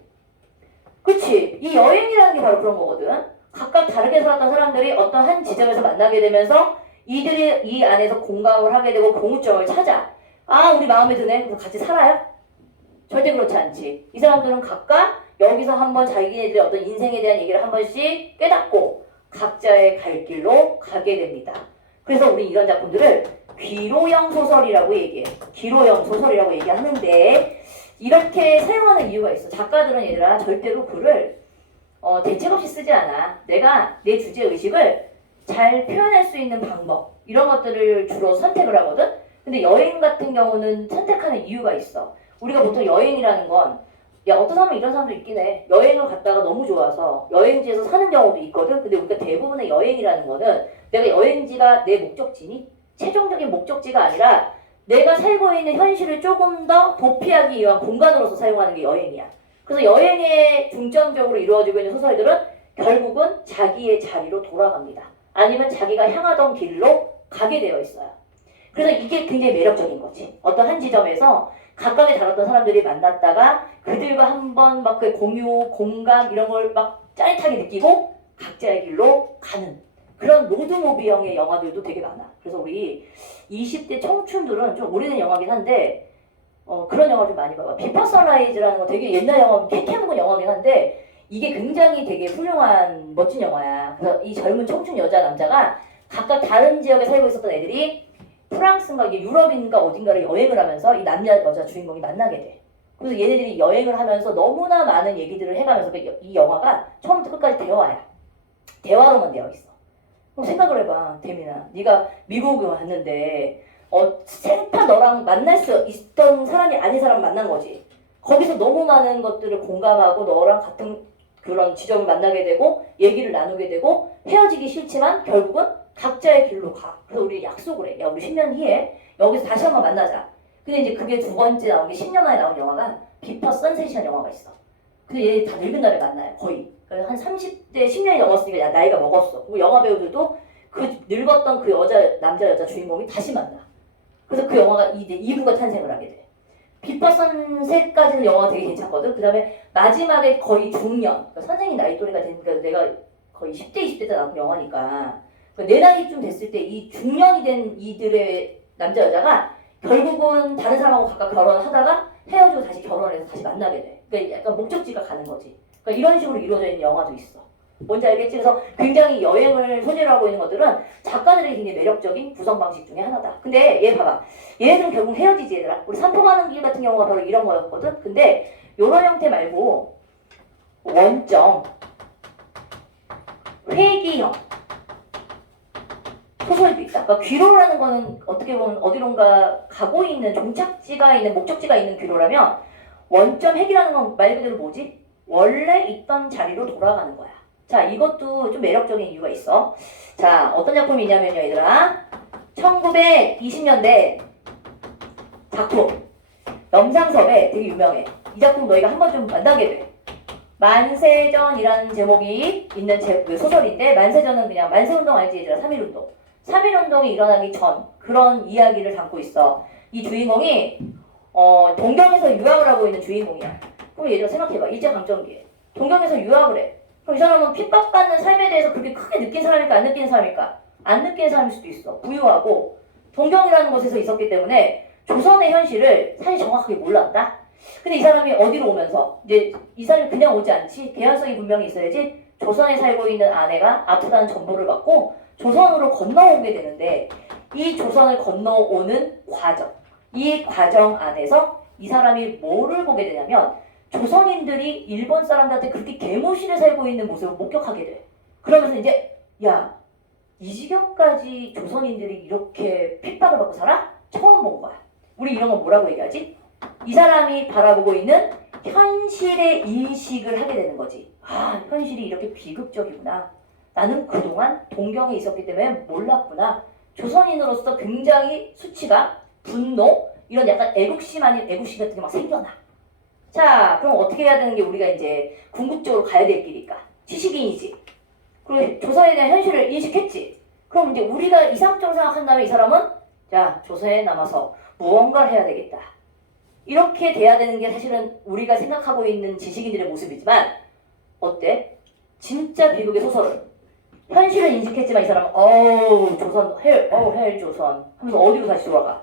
그치? 이 여행이라는 게 바로 그런 거거든. 각각 다르게 살았던 사람들이 어떤 한 지점에서 만나게 되면서 이들이 이 안에서 공감을 하게 되고 공통점을 찾아. 아, 우리 마음에 드네. 그럼 같이 살아요? 절대 그렇지 않지. 이 사람들은 각각 여기서 한번 자기네들의 어떤 인생에 대한 얘기를 한 번씩 깨닫고 각자의 갈 길로 가게 됩니다. 그래서 우리 이런 작품들을 귀로형 소설이라고 얘기해. 귀로형 소설이라고 얘기하는데 이렇게 사용하는 이유가 있어. 작가들은 얘들아 절대로 글을 대책 없이 쓰지 않아. 내가 내 주제의식을 잘 표현할 수 있는 방법 이런 것들을 주로 선택을 하거든. 근데 여행 같은 경우는 선택하는 이유가 있어. 우리가 보통 여행이라는 건 어떤 사람은 이런 사람도 있긴 해. 여행을 갔다가 너무 좋아서 여행지에서 사는 경우도 있거든. 근데 우리가 대부분의 여행이라는 거는 내가 여행지가 내 목적지니? 최종적인 목적지가 아니라 내가 살고 있는 현실을 조금 더 도피하기 위한 공간으로서 사용하는 게 여행이야. 그래서 여행에 중점적으로 이루어지고 있는 소설들은 결국은 자기의 자리로 돌아갑니다. 아니면 자기가 향하던 길로 가게 되어 있어요. 그래서 이게 굉장히 매력적인 거지. 어떤 한 지점에서 각각의 다뤘던 사람들이 만났다가 그들과 한번 막 그 공유, 공감 이런 걸 막 짜릿하게 느끼고 각자의 길로 가는 그런 로드무비형의 영화들도 되게 많아. 그래서 우리 20대 청춘들은 좀 오래된 영화긴 한데 그런 영화 좀 많이 봐봐. 비퍼 선라이즈라는 거 되게 옛날 영화, 캐캐묵은 영화긴 한데 이게 굉장히 되게 훌륭한 멋진 영화야. 그래서 이 젊은 청춘 여자 남자가 각각 다른 지역에 살고 있었던 애들이 프랑스인가 이게 유럽인가 어딘가를 여행을 하면서 이 남자 여자 주인공이 만나게 돼. 그래서 얘네들이 여행을 하면서 너무나 많은 얘기들을 해가면서 이 영화가 처음부터 끝까지 대화야. 대화로만 되어 있어. 그럼 생각을 해봐, 대민아. 네가 미국에 왔는데 생판 너랑 만날 수 있던 사람이 아닌 사람 만난 거지. 거기서 너무 많은 것들을 공감하고 너랑 같은 그런 지점을 만나게 되고 얘기를 나누게 되고 헤어지기 싫지만 결국은 각자의 길로 가. 그래서 우리 약속을 해. 야, 우리 10년 뒤에 여기서 다시 한번 만나자. 근데 이제 그게 두 번째 나온 게 10년 만에 나온 영화가 비퍼 선셋이라는 영화가 있어. 근데 얘 다 늙은 날에 만나요. 거의. 그래서 한 30대 10년이 넘었으니까 나이가 먹었어. 그리고 영화 배우들도 그 늙었던 그 남자 여자 주인공이 다시 만나. 그래서 그 영화가 2부가 탄생을 하게 돼. 비퍼 선셋까지는 영화가 되게 괜찮거든. 그 다음에 마지막에 거의 중년. 그러니까 선생님 나이 또래가 되니까 내가 거의 10대 20대 때 나온 영화니까 내 나이쯤 됐을 때 이 중년이 된 이들의 남자 여자가 결국은 다른 사람하고 각각 결혼하다가 헤어지고 다시 결혼해서 다시 만나게 돼. 그러니까 약간 목적지가 가는 거지. 그러니까 이런 식으로 이루어져 있는 영화도 있어. 뭔지 알겠지? 그래서 굉장히 여행을 소재로 하고 있는 것들은 작가들의 굉장히 매력적인 구성 방식 중에 하나다. 근데 얘 봐봐. 얘네들은 결국 헤어지지 얘들아. 우리 산포가는 길 같은 경우가 바로 이런 거였거든. 근데 이런 형태 말고 원점, 회기형 소설도 있다. 그러니까 귀로라는 거는 어떻게 보면 어디론가 가고 있는 종착지가 있는 목적지가 있는 귀로라면 원점 핵이라는 건 말 그대로 뭐지? 원래 있던 자리로 돌아가는 거야. 자, 이것도 좀 매력적인 이유가 있어. 자, 어떤 작품이냐면요, 얘들아. 1920년대 작품. 명상섭에 되게 유명해. 이 작품 너희가 한번 좀 만나게 돼. 만세전이라는 제목이 있는 소설인데 만세전은 그냥 만세운동 알지 얘들아? 3.1운동. 3.1운동이 일어나기 전 그런 이야기를 담고 있어. 이 주인공이 동경에서 유학을 하고 있는 주인공이야. 그럼 얘들아 생각해봐. 일제강점기에 동경에서 유학을 해. 그럼 이 사람은 핍박받는 삶에 대해서 그렇게 크게 느낀 사람일까 안 느끼는 사람일까? 안 느끼는 사람일 수도 있어. 부유하고 동경이라는 곳에서 있었기 때문에 조선의 현실을 사실 정확하게 몰랐다. 근데 이 사람이 어디로 오면서 이제 이 사람이 그냥 오지 않지. 개연성이 분명히 있어야지. 조선에 살고 있는 아내가 아프다는 정보를 받고 조선으로 건너오게 되는데 이 조선을 건너오는 과정, 이 과정 안에서 이 사람이 뭐를 보게 되냐면 조선인들이 일본 사람들한테 그렇게 개모시를 살고 있는 모습을 목격하게 돼. 그러면서 이제 야, 이 지경까지 조선인들이 이렇게 핍박을 받고 살아? 처음 본 거야. 우리 이런 거 뭐라고 얘기하지? 이 사람이 바라보고 있는 현실의 인식을 하게 되는 거지. 아, 현실이 이렇게 비극적이구나. 나는 그동안 동경에 있었기 때문에 몰랐구나. 조선인으로서 굉장히 수치가 분노, 이런 약간 애국심 아닌 애국심 같은 게 막 생겨나. 자, 그럼 어떻게 해야 되는 게 우리가 이제 궁극적으로 가야 될 길일까? 지식인이지. 그리고 조선에 대한 현실을 인식했지. 그럼 이제 우리가 이상적으로 생각한다면 이 사람은 자, 조선에 남아서 무언가를 해야 되겠다. 이렇게 돼야 되는 게 사실은 우리가 생각하고 있는 지식인들의 모습이지만 어때? 진짜 비극의 소설을 현실을 인식했지만 이 사람은 조선 헬 조선 하면서 어디로 다시 돌아가?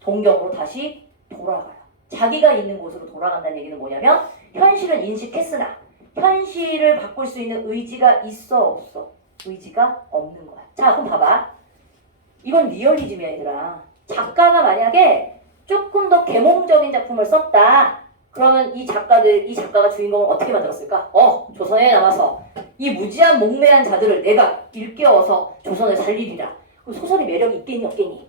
동경으로 다시 돌아가요. 자기가 있는 곳으로 돌아간다는 얘기는 뭐냐면 현실을 인식했으나 현실을 바꿀 수 있는 의지가 있어 없어? 의지가 없는 거야. 자, 그럼 봐봐. 이건 리얼리즘이야 얘들아. 작가가 만약에 조금 더 계몽적인 작품을 썼다. 그러면 이 작가가 주인공을 어떻게 만들었을까? 조선에 남아서 이 무지한 목매한 자들을 내가 일깨워서 조선을 살리리라. 그럼 소설이 매력이 있겠니 없겠니?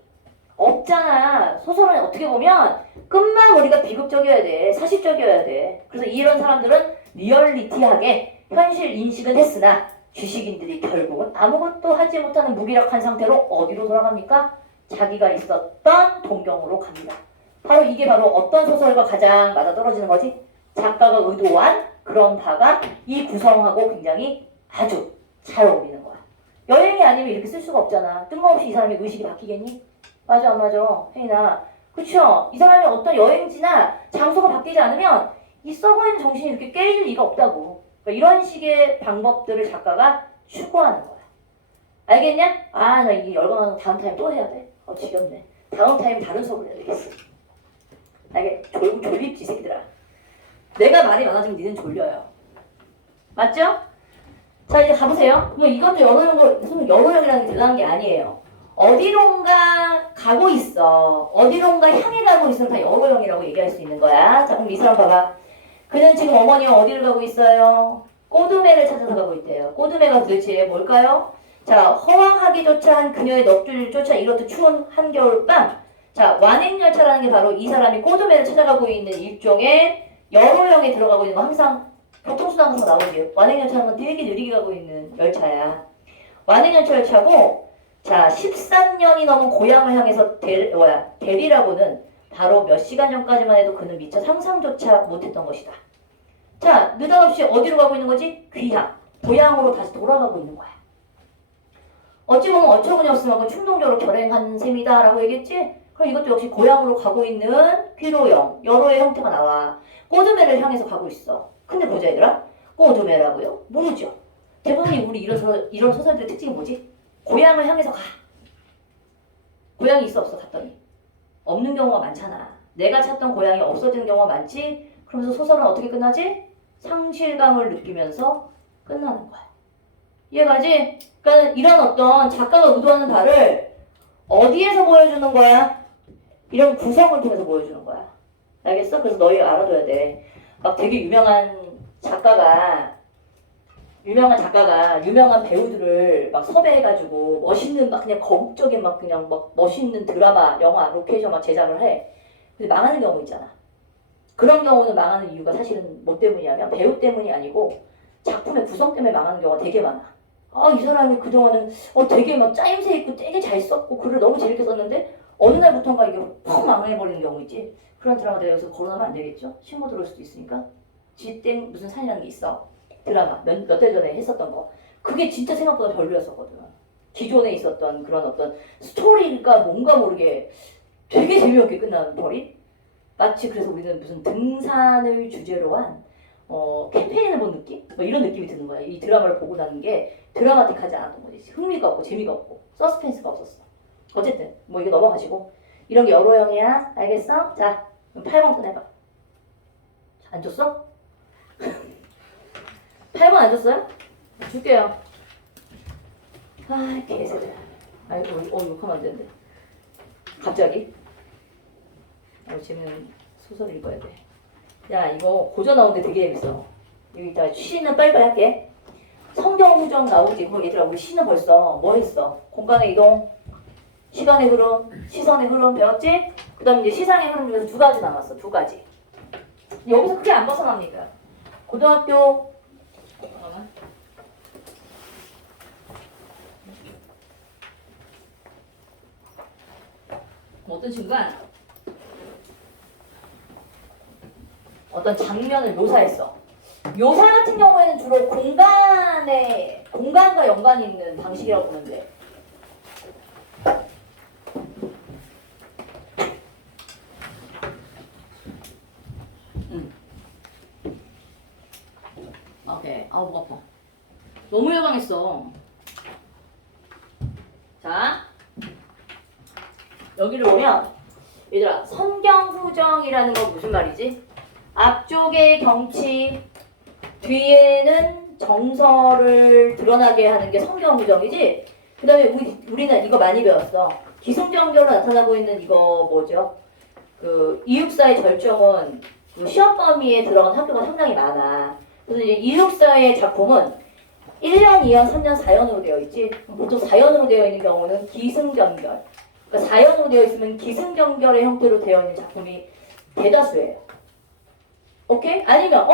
없잖아. 소설은 어떻게 보면 끝만 우리가 비극적이어야 돼. 사실적이어야 돼. 그래서 이런 사람들은 리얼리티하게 현실 인식은 했으나 지식인들이 결국은 아무것도 하지 못하는 무기력한 상태로 어디로 돌아갑니까? 자기가 있었던 동경으로 갑니다. 바로 이게 바로 어떤 소설과 가장 맞아떨어지는 거지? 작가가 의도한 그런 바가 이 구성하고 굉장히 아주 잘 어울리는 거야. 여행이 아니면 이렇게 쓸 수가 없잖아. 뜬금없이 이 사람의 의식이 바뀌겠니? 맞아 안 맞아? 혜인아. 그쵸? 이 사람이 어떤 여행지나 장소가 바뀌지 않으면 이 썩어있는 정신이 이렇게 깨질 리가 없다고. 그러니까 이런 식의 방법들을 작가가 추구하는 거야. 알겠냐? 아, 나 이게 열받아서 다음 타임 또 해야 돼. 지겹네. 다음 타임 다른 수업을 해야 되겠어. 알겠? 졸립지 이 새끼들아. 내가 말이 많아지면 니는 졸려요. 맞죠? 자, 이제 가보세요. 뭐 이것도 영어력이라는 게 대단한 게 아니에요. 어디론가 가고 있어. 어디론가 향해 가고 있으면 다 영어형이라고 얘기할 수 있는 거야. 자, 그럼 이 사람 봐봐. 그는 지금 어머니와 어디를 가고 있어요? 꼬드메를 찾아서 가고 있대요. 꼬드메가 도대체 뭘까요? 자, 허황하기조차 한 그녀의 넋두리를 쫓아 이렇듯 추운 한겨울밤. 자, 완행열차라는 게 바로 이 사람이 꼬드메를 찾아가고 있는 일종의 여로형에 들어가고 있는 거. 항상 교통수단 같은 거 나오지. 완행열차는 건 되게 느리게 가고 있는 열차야. 완행열차 열차고, 자, 13년이 넘은 고향을 향해서 대리라고는 바로 몇 시간 전까지만 해도 그는 미처 상상조차 못했던 것이다. 자, 느닷없이 어디로 가고 있는 거지? 귀향, 고향으로 다시 돌아가고 있는 거야. 어찌 보면 어처구니 없으면 충동적으로 결행한 셈이다 라고 얘기했지? 그럼 이것도 역시 고향으로 가고 있는 귀로형, 여로의 형태가 나와. 꼬드메를 향해서 가고 있어. 근데 보자 얘들아. 꼬드메라고요? 모르죠. 대부분이 우리 이런 소설들의 특징이 뭐지? 고향을 향해서 가. 고향이 있어 없어? 갔더니 없는 경우가 많잖아. 내가 찾던 고향이 없어지는 경우가 많지? 그러면서 소설은 어떻게 끝나지? 상실감을 느끼면서 끝나는 거야. 이해가지? 그러니까 이런 어떤 작가가 의도하는 바를 어디에서 보여주는 거야? 이런 구성을 통해서 보여주는 거야. 알겠어? 그래서 너희가 알아둬야 돼. 막 되게 유명한 작가가 유명한 배우들을 막 섭외해가지고 멋있는 막 그냥 거국적인 막 그냥 막 멋있는 드라마, 영화, 로케이션 막 제작을 해. 근데 망하는 경우 있잖아. 그런 경우는 망하는 이유가 사실은 뭐 때문이냐면 배우 때문이 아니고 작품의 구성 때문에 망하는 경우가 되게 많아. 이 사람이 그동안은 되게 막 짜임새 있고 되게 잘 썼고 글을 너무 재밌게 썼는데 어느 날부터인가 이게 펑 망해버리는 경우 있지. 그런 드라마 내가 여기서 거론하면 안 되겠죠? 신고 들어올 수도 있으니까. 지땡 무슨 산이라는 게 있어. 드라마 몇 달 전에 했었던 거. 그게 진짜 생각보다 별로였었거든. 기존에 있었던 그런 어떤 스토리가 뭔가 모르게 되게 재미없게 끝나는 버리. 마치 그래서 우리는 무슨 등산을 주제로 한 캠페인을 본 느낌? 뭐 이런 느낌이 드는 거야. 이 드라마를 보고 나는 게 드라마틱하지 않았던 거지. 흥미가 없고 재미가 없고 서스펜스가 없었어. 어쨌든 뭐 이거 넘어가시고 이런 게 여러형이야. 알겠어? 자 그럼 8번 꺼내봐. 안 줬어? 8번 안 줬어요? 줄게요. 아 개새들. 아이고 욕하면 안 되는데. 갑자기? 재밌는 소설 읽어야 돼. 야 이거 고전 나오는데 되게 재밌어. 여기 이따 시는 빨리빨리 할게. 성경후정 나오지. 그럼 얘들아 우리 시는 벌써 뭐 했어? 공간의 이동, 시간의 흐름, 시선의 흐름 배웠지? 그 다음 이제 시상의 흐름 중에서 두 가지 남았어. 두 가지. 여기서 크게 안 벗어납니다. 고등학교 잠깐만. 어떤 친구가 어떤 장면을 묘사했어. 묘사 같은 경우에는 주로 공간과 연관이 있는 방식이라고 보면 돼. 오케이. 목 아파. 너무 예방했어. 자, 여기를 보면 얘들아 성경후정이라는 건 무슨 말이지? 앞쪽에 경치, 뒤에는 정서를 드러나게 하는 게 성경후정이지? 그 다음에 우리는 이거 많이 배웠어. 기승전결로 나타나고 있는 이거 뭐죠? 그 이육사의 절정은 그 시험 범위에 들어간 학교가 상당히 많아. 그래서 이제 이육사의 작품은 1년, 2년, 3년, 4년으로 되어 있지. 보통 4년으로 되어 있는 경우는 기승전결. 그러니까 4년으로 되어 있으면 기승전결의 형태로 되어 있는 작품이 대다수예요. 오케이? 아니면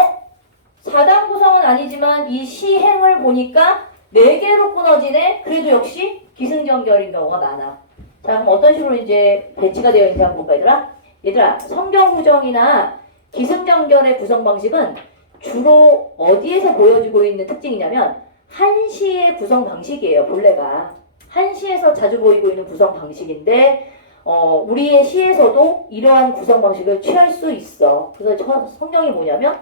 4단 구성은 아니지만 이 시행을 보니까 4개로 끊어지네? 그래도 역시 기승전결인 경우가 많아. 자, 그럼 어떤 식으로 이제 배치가 되어 있는지 한번 볼까, 얘들아, 성경후정이나 기승전결의 구성 방식은 주로 어디에서 보여지고 있는 특징이냐면 한시의 구성 방식이에요. 본래가 한시에서 자주 보이고 있는 구성 방식인데 우리의 시에서도 이러한 구성 방식을 취할 수 있어. 그래서 성경이 뭐냐면,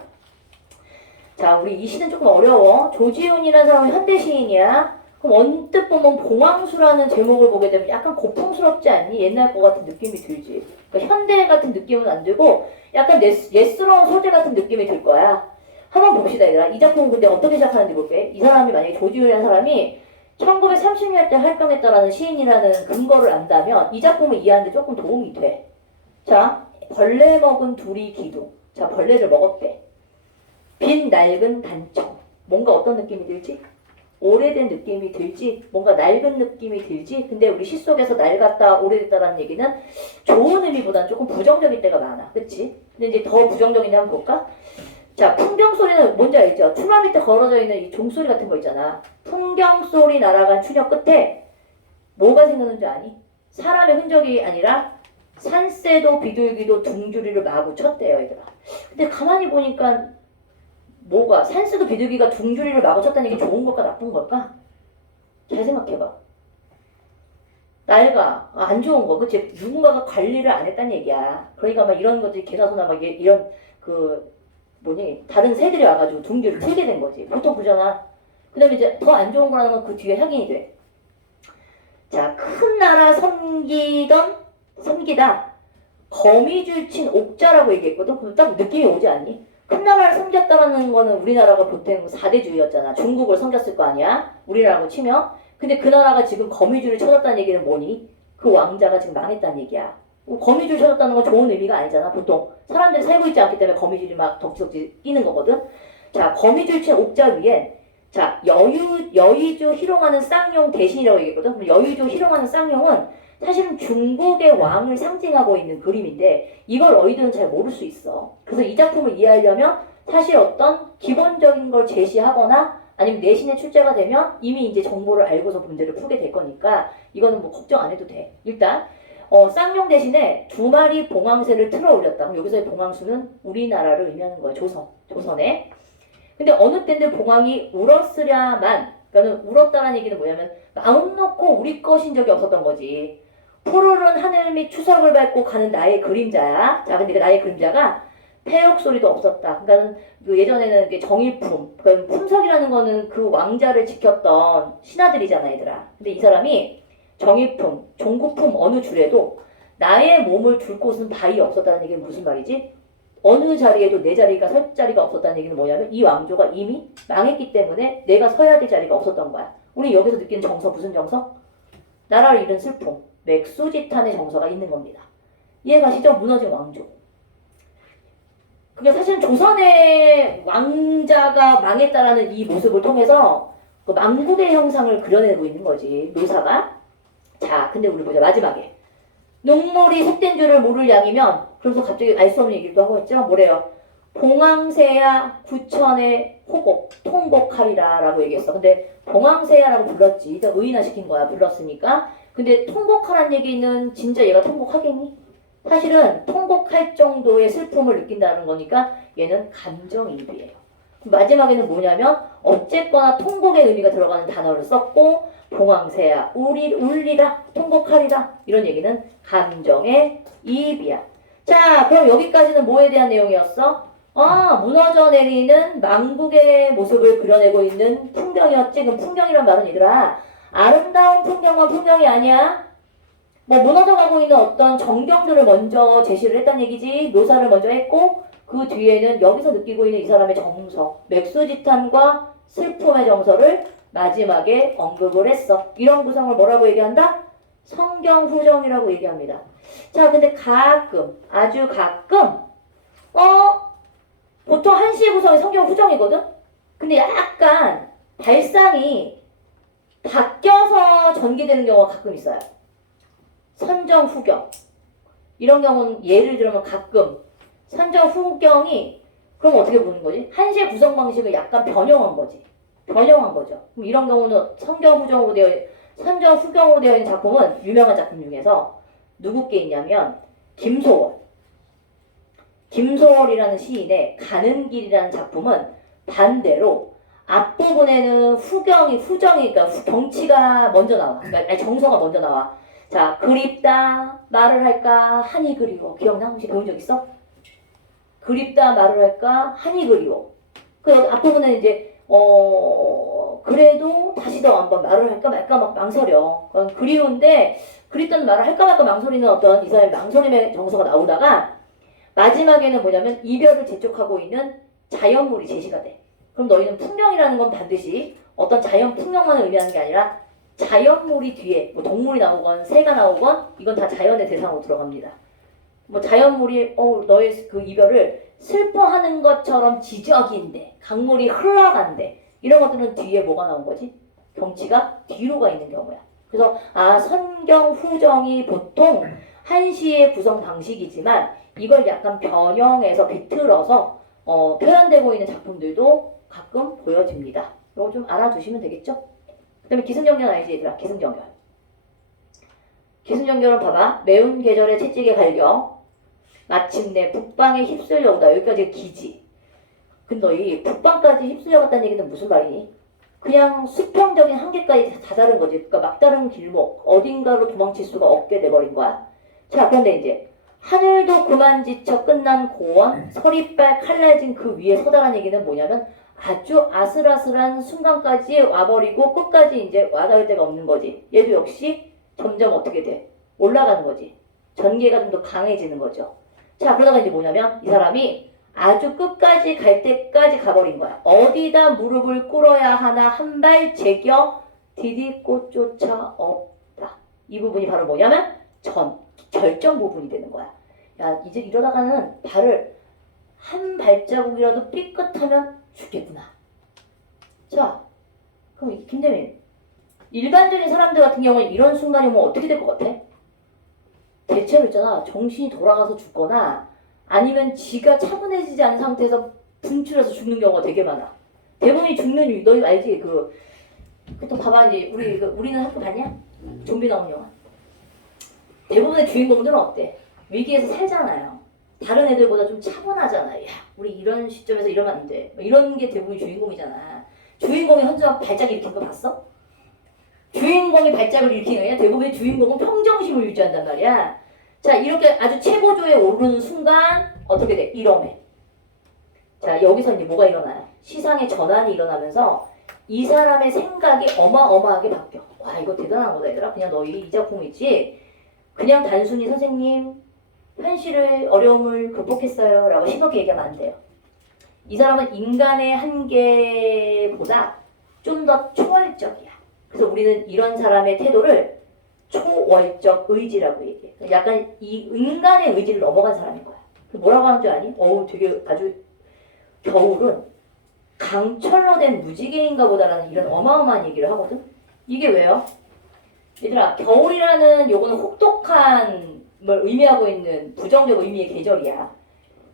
자, 우리 이 시는 조금 어려워. 조지훈이라는 사람은 현대 시인이야. 그럼 언뜻 보면 봉황수라는 제목을 보게 되면 약간 고풍스럽지 않니? 옛날 거 같은 느낌이 들지. 그러니까 현대 같은 느낌은 안 들고 약간 옛스러운 소재 같은 느낌이 들 거야. 한번 봅시다, 얘들아. 이 작품은 근데 어떻게 시작하는지 볼게. 이 사람이 만약에 조지훈이라는 사람이 1930년대 활동했다라는 시인이라는 근거를 안다면 이 작품을 이해하는 데 조금 도움이 돼. 자, 벌레 먹은 둘이 기둥. 자, 벌레를 먹었대. 빈 낡은 단청. 뭔가 어떤 느낌이 들지? 오래된 느낌이 들지? 뭔가 낡은 느낌이 들지? 근데 우리 시 속에서 낡았다, 오래됐다라는 얘기는 좋은 의미보다는 조금 부정적일 때가 많아. 그치? 근데 이제 더 부정적인지 한번 볼까? 자, 풍경 소리는 뭔지 알죠? 추마 밑에 걸어져 있는 이 종소리 같은 거 있잖아. 풍경 소리 날아간 추녀 끝에 뭐가 생겼는지 아니? 사람의 흔적이 아니라 산새도 비둘기도 둥주리를 마구 쳤대요, 얘들아. 근데 가만히 보니까 뭐가 산새도 비둘기가 둥주리를 마구 쳤다는 게 좋은 걸까 나쁜 걸까? 잘 생각해봐. 낡아, 안 좋은 거, 그치? 누군가가 관리를 안 했다는 얘기야. 그러니까 막 이런 것들이 개나소나 막 이런 다른 새들이 와가지고 둥지를 틀게 된 거지. 보통 그러잖아. 그 다음에 이제 더 안 좋은 거라는 건 그 뒤에 확인이 돼. 자, 큰 나라 섬기다 거미줄 친 옥자라고 얘기했거든. 그럼 딱 느낌이 오지 않니? 큰 나라를 섬겼다라는 거는 우리나라가 보통 4대주의였잖아. 중국을 섬겼을 거 아니야? 우리나라고 치면. 근데 그 나라가 지금 거미줄을 쳐줬다는 얘기는 뭐니? 그 왕자가 지금 망했다는 얘기야. 거미줄 쳐줬다는 건 좋은 의미가 아니잖아. 보통 사람들이 살고 있지 않기 때문에 거미줄이 막 덕지덕지 뛰는 거거든. 자, 거미줄 친 옥자 위에 자, 여의주 희롱하는 쌍용 대신이라고 얘기했거든. 그럼 여의주 희롱하는 쌍용은 사실은 중국의 왕을 상징하고 있는 그림인데 이걸 너희들은 잘 모를 수 있어. 그래서 이 작품을 이해하려면 사실 어떤 기본적인 걸 제시하거나 아니면 내신에 출제가 되면 이미 이제 정보를 알고서 문제를 풀게 될 거니까 이거는 뭐 걱정 안 해도 돼. 일단 쌍용 대신에 2마리 봉황새를 틀어 올렸다. 그럼 여기서의 봉황수는 우리나라를 의미하는 거야. 조선에. 근데 어느 때인데 봉황이 울었으랴만, 그러니까 울었다는 얘기는 뭐냐면 마음 놓고 우리 것인 적이 없었던 거지. 푸르른 하늘 및 추석을 밟고 가는 나의 그림자야. 자, 근데 그 나의 그림자가 폐역 소리도 없었다. 그러니까 그 예전에는 이게 정일품, 그러니까 품석이라는 거는 그 왕자를 지켰던 신하들이잖아, 얘들아. 근데 이 사람이 정일품, 종구품 어느 줄에도 나의 몸을 둘 곳은 바위 없었다는 얘기는 무슨 말이지? 어느 자리에도 내 자리가 설 자리가 없었다는 얘기는 뭐냐면 이 왕조가 이미 망했기 때문에 내가 서야 될 자리가 없었던 거야. 우리 여기서 느끼는 정서 무슨 정서? 나라를 잃은 슬픔, 맥수지탄의 정서가 있는 겁니다. 이해가시죠? 무너진 왕조. 그게 사실 조선의 왕자가 망했다라는 이 모습을 통해서 그 망국의 형상을 그려내고 있는 거지, 묘사가. 자, 근데 우리 보자. 마지막에 눈물이 속된 줄을 모를 양이면, 그러면서 갑자기 알 수 없는 얘기도 하고 있죠. 뭐래요? 봉황새야 구천의 호곡 통곡하리라 라고 얘기했어. 근데 봉황새야라고 불렀지. 일단 의인화시킨 거야, 불렀으니까. 근데 통곡하란 얘기는 진짜 얘가 통곡하겠니? 사실은 통곡할 정도의 슬픔을 느낀다는 거니까 얘는 감정이입이에요. 마지막에는 뭐냐면 어쨌거나 통곡의 의미가 들어가는 단어를 썼고, 봉황새야 울리라 통곡하리라, 이런 얘기는 감정의 이입이야. 자, 그럼 여기까지는 뭐에 대한 내용이었어? 무너져 내리는 망국의 모습을 그려내고 있는 풍경이었지. 그럼 풍경이란 말은 얘들아, 아름다운 풍경은 풍경이 아니야. 뭐 무너져가고 있는 어떤 전경들을 먼저 제시를 했다는 얘기지. 묘사를 먼저 했고, 그 뒤에는 여기서 느끼고 있는 이 사람의 정서, 맥수지탄과 슬픔의 정서를 마지막에 언급을 했어. 이런 구성을 뭐라고 얘기한다? 성경후정이라고 얘기합니다. 자, 근데 가끔, 아주 가끔 보통 한시의 구성이 성경후정이거든? 근데 약간 발상이 바뀌어서 전개되는 경우가 가끔 있어요. 선정후경. 이런 경우는 예를 들면 가끔 선정후경이, 그럼 어떻게 보는 거지? 한시의 구성 방식을 약간 변형한 거지. 변형한 거죠. 그럼 이런 경우는 선정후경으로 되어 있는 작품은 유명한 작품 중에서 누구께 있냐면 김소월이라는 시인의 가는 길이라는 작품은 반대로 앞부분에는 후정이 그러니까 경치가 먼저 나와. 그러니까 정서가 먼저 나와. 자, 그립다 말을 할까 한이 그리워. 기억나? 혹시 배운 적 있어? 그립다 말을 할까 한이 그리워. 그 앞부분에 이제 그래도 다시 더 한번 말을 할까 말까 막 망설여. 그리운데 그립다는 말을 할까 말까 망설이는 어떤 이 사람의 망설임의 정서가 나오다가 마지막에는 뭐냐면 이별을 재촉하고 있는 자연물이 제시가 돼. 그럼 너희는 풍경이라는 건 반드시 어떤 자연 풍경만을 의미하는 게 아니라 자연물이 뒤에 뭐 동물이 나오건 새가 나오건 이건 다 자연의 대상으로 들어갑니다. 뭐 자연물이 너의 그 이별을 슬퍼하는 것처럼 지적인데 강물이 흘러간대. 이런 것들은 뒤에 뭐가 나온 거지? 경치가 뒤로 가 있는 경우야. 그래서 선경후정이 보통 한시의 구성 방식이지만 이걸 약간 변형해서 비틀어서 표현되고 있는 작품들도 가끔 보여집니다. 이거 좀 알아두시면 되겠죠? 그 다음에 기승전결 알지 얘들아? 기승전결. 기승전결은 봐봐. 매운 계절에 채찍에 갈겨 마침내 북방에 휩쓸려온다. 여기까지 기지. 근데 이 북방까지 휩쓸려갔다는 얘기는 무슨 말이니? 그냥 수평적인 한계까지 다다른 거지. 그러니까 막다른 길목, 어딘가로 도망칠 수가 없게 돼버린 거야. 자, 그런데 이제 하늘도 그만 지쳐 끝난 고원, 서리빨 칼날진 그 위에 서다라는 얘기는 뭐냐면 아주 아슬아슬한 순간까지 와버리고 끝까지 이제 와닿을 데가 없는 거지. 얘도 역시 점점 어떻게 돼? 올라가는 거지. 전개가 좀 더 강해지는 거죠. 자, 그러다가 이제 뭐냐면 이 사람이 아주 끝까지 갈 때까지 가버린 거야. 어디다 무릎을 꿇어야 하나 한 발 제겨 디디꽃조차 없다. 이 부분이 바로 뭐냐면 결정 부분이 되는 거야. 야, 이제 이러다가는 발을 한 발자국이라도 삐끗하면 죽겠구나. 자, 그럼 김대민, 일반적인 사람들 같은 경우는 이런 순간이 오면 어떻게 될 것 같아? 대체로 있잖아. 정신이 돌아가서 죽거나 아니면 지가 차분해지지 않은 상태에서 분출해서 죽는 경우가 되게 많아. 대부분이 죽는 이유, 너 알지? 또 봐봐, 이제 우리는 학교 봤냐? 좀비 나오는 영화. 대부분의 주인공들은 어때? 위기에서 살잖아요. 다른 애들보다 좀 차분하잖아. 야, 우리 이런 시점에서 이러면 안 돼. 뭐 이런 게 대부분 주인공이잖아. 주인공이 혼자 발작 일으키는 거 봤어? 주인공이 발작을 일으키는 거야. 대부분의 주인공은 평정심을 유지한단 말이야. 자, 이렇게 아주 최고조에 오르는 순간 어떻게 돼? 일어매. 자, 여기서 이제 뭐가 일어나요? 시상의 전환이 일어나면서 이 사람의 생각이 어마어마하게 바뀌어. 와, 이거 대단한 거다 얘들아. 그냥 너희 이 작품 있지? 그냥 단순히 선생님 현실의 어려움을 극복했어요 라고 심하게 얘기하면 안 돼요. 이 사람은 인간의 한계보다 좀 더 초월적이야. 그래서 우리는 이런 사람의 태도를 초월적 의지라고 얘기해. 약간 이 인간의 의지를 넘어간 사람인 거야. 뭐라고 하는 줄 아니? 어우, 되게 아주 겨울은 강철로 된 무지개인가 보다라는 이런 어마어마한 얘기를 하거든. 이게 왜요? 얘들아, 겨울이라는 요거는 혹독한 걸 의미하고 있는 부정적 의미의 계절이야.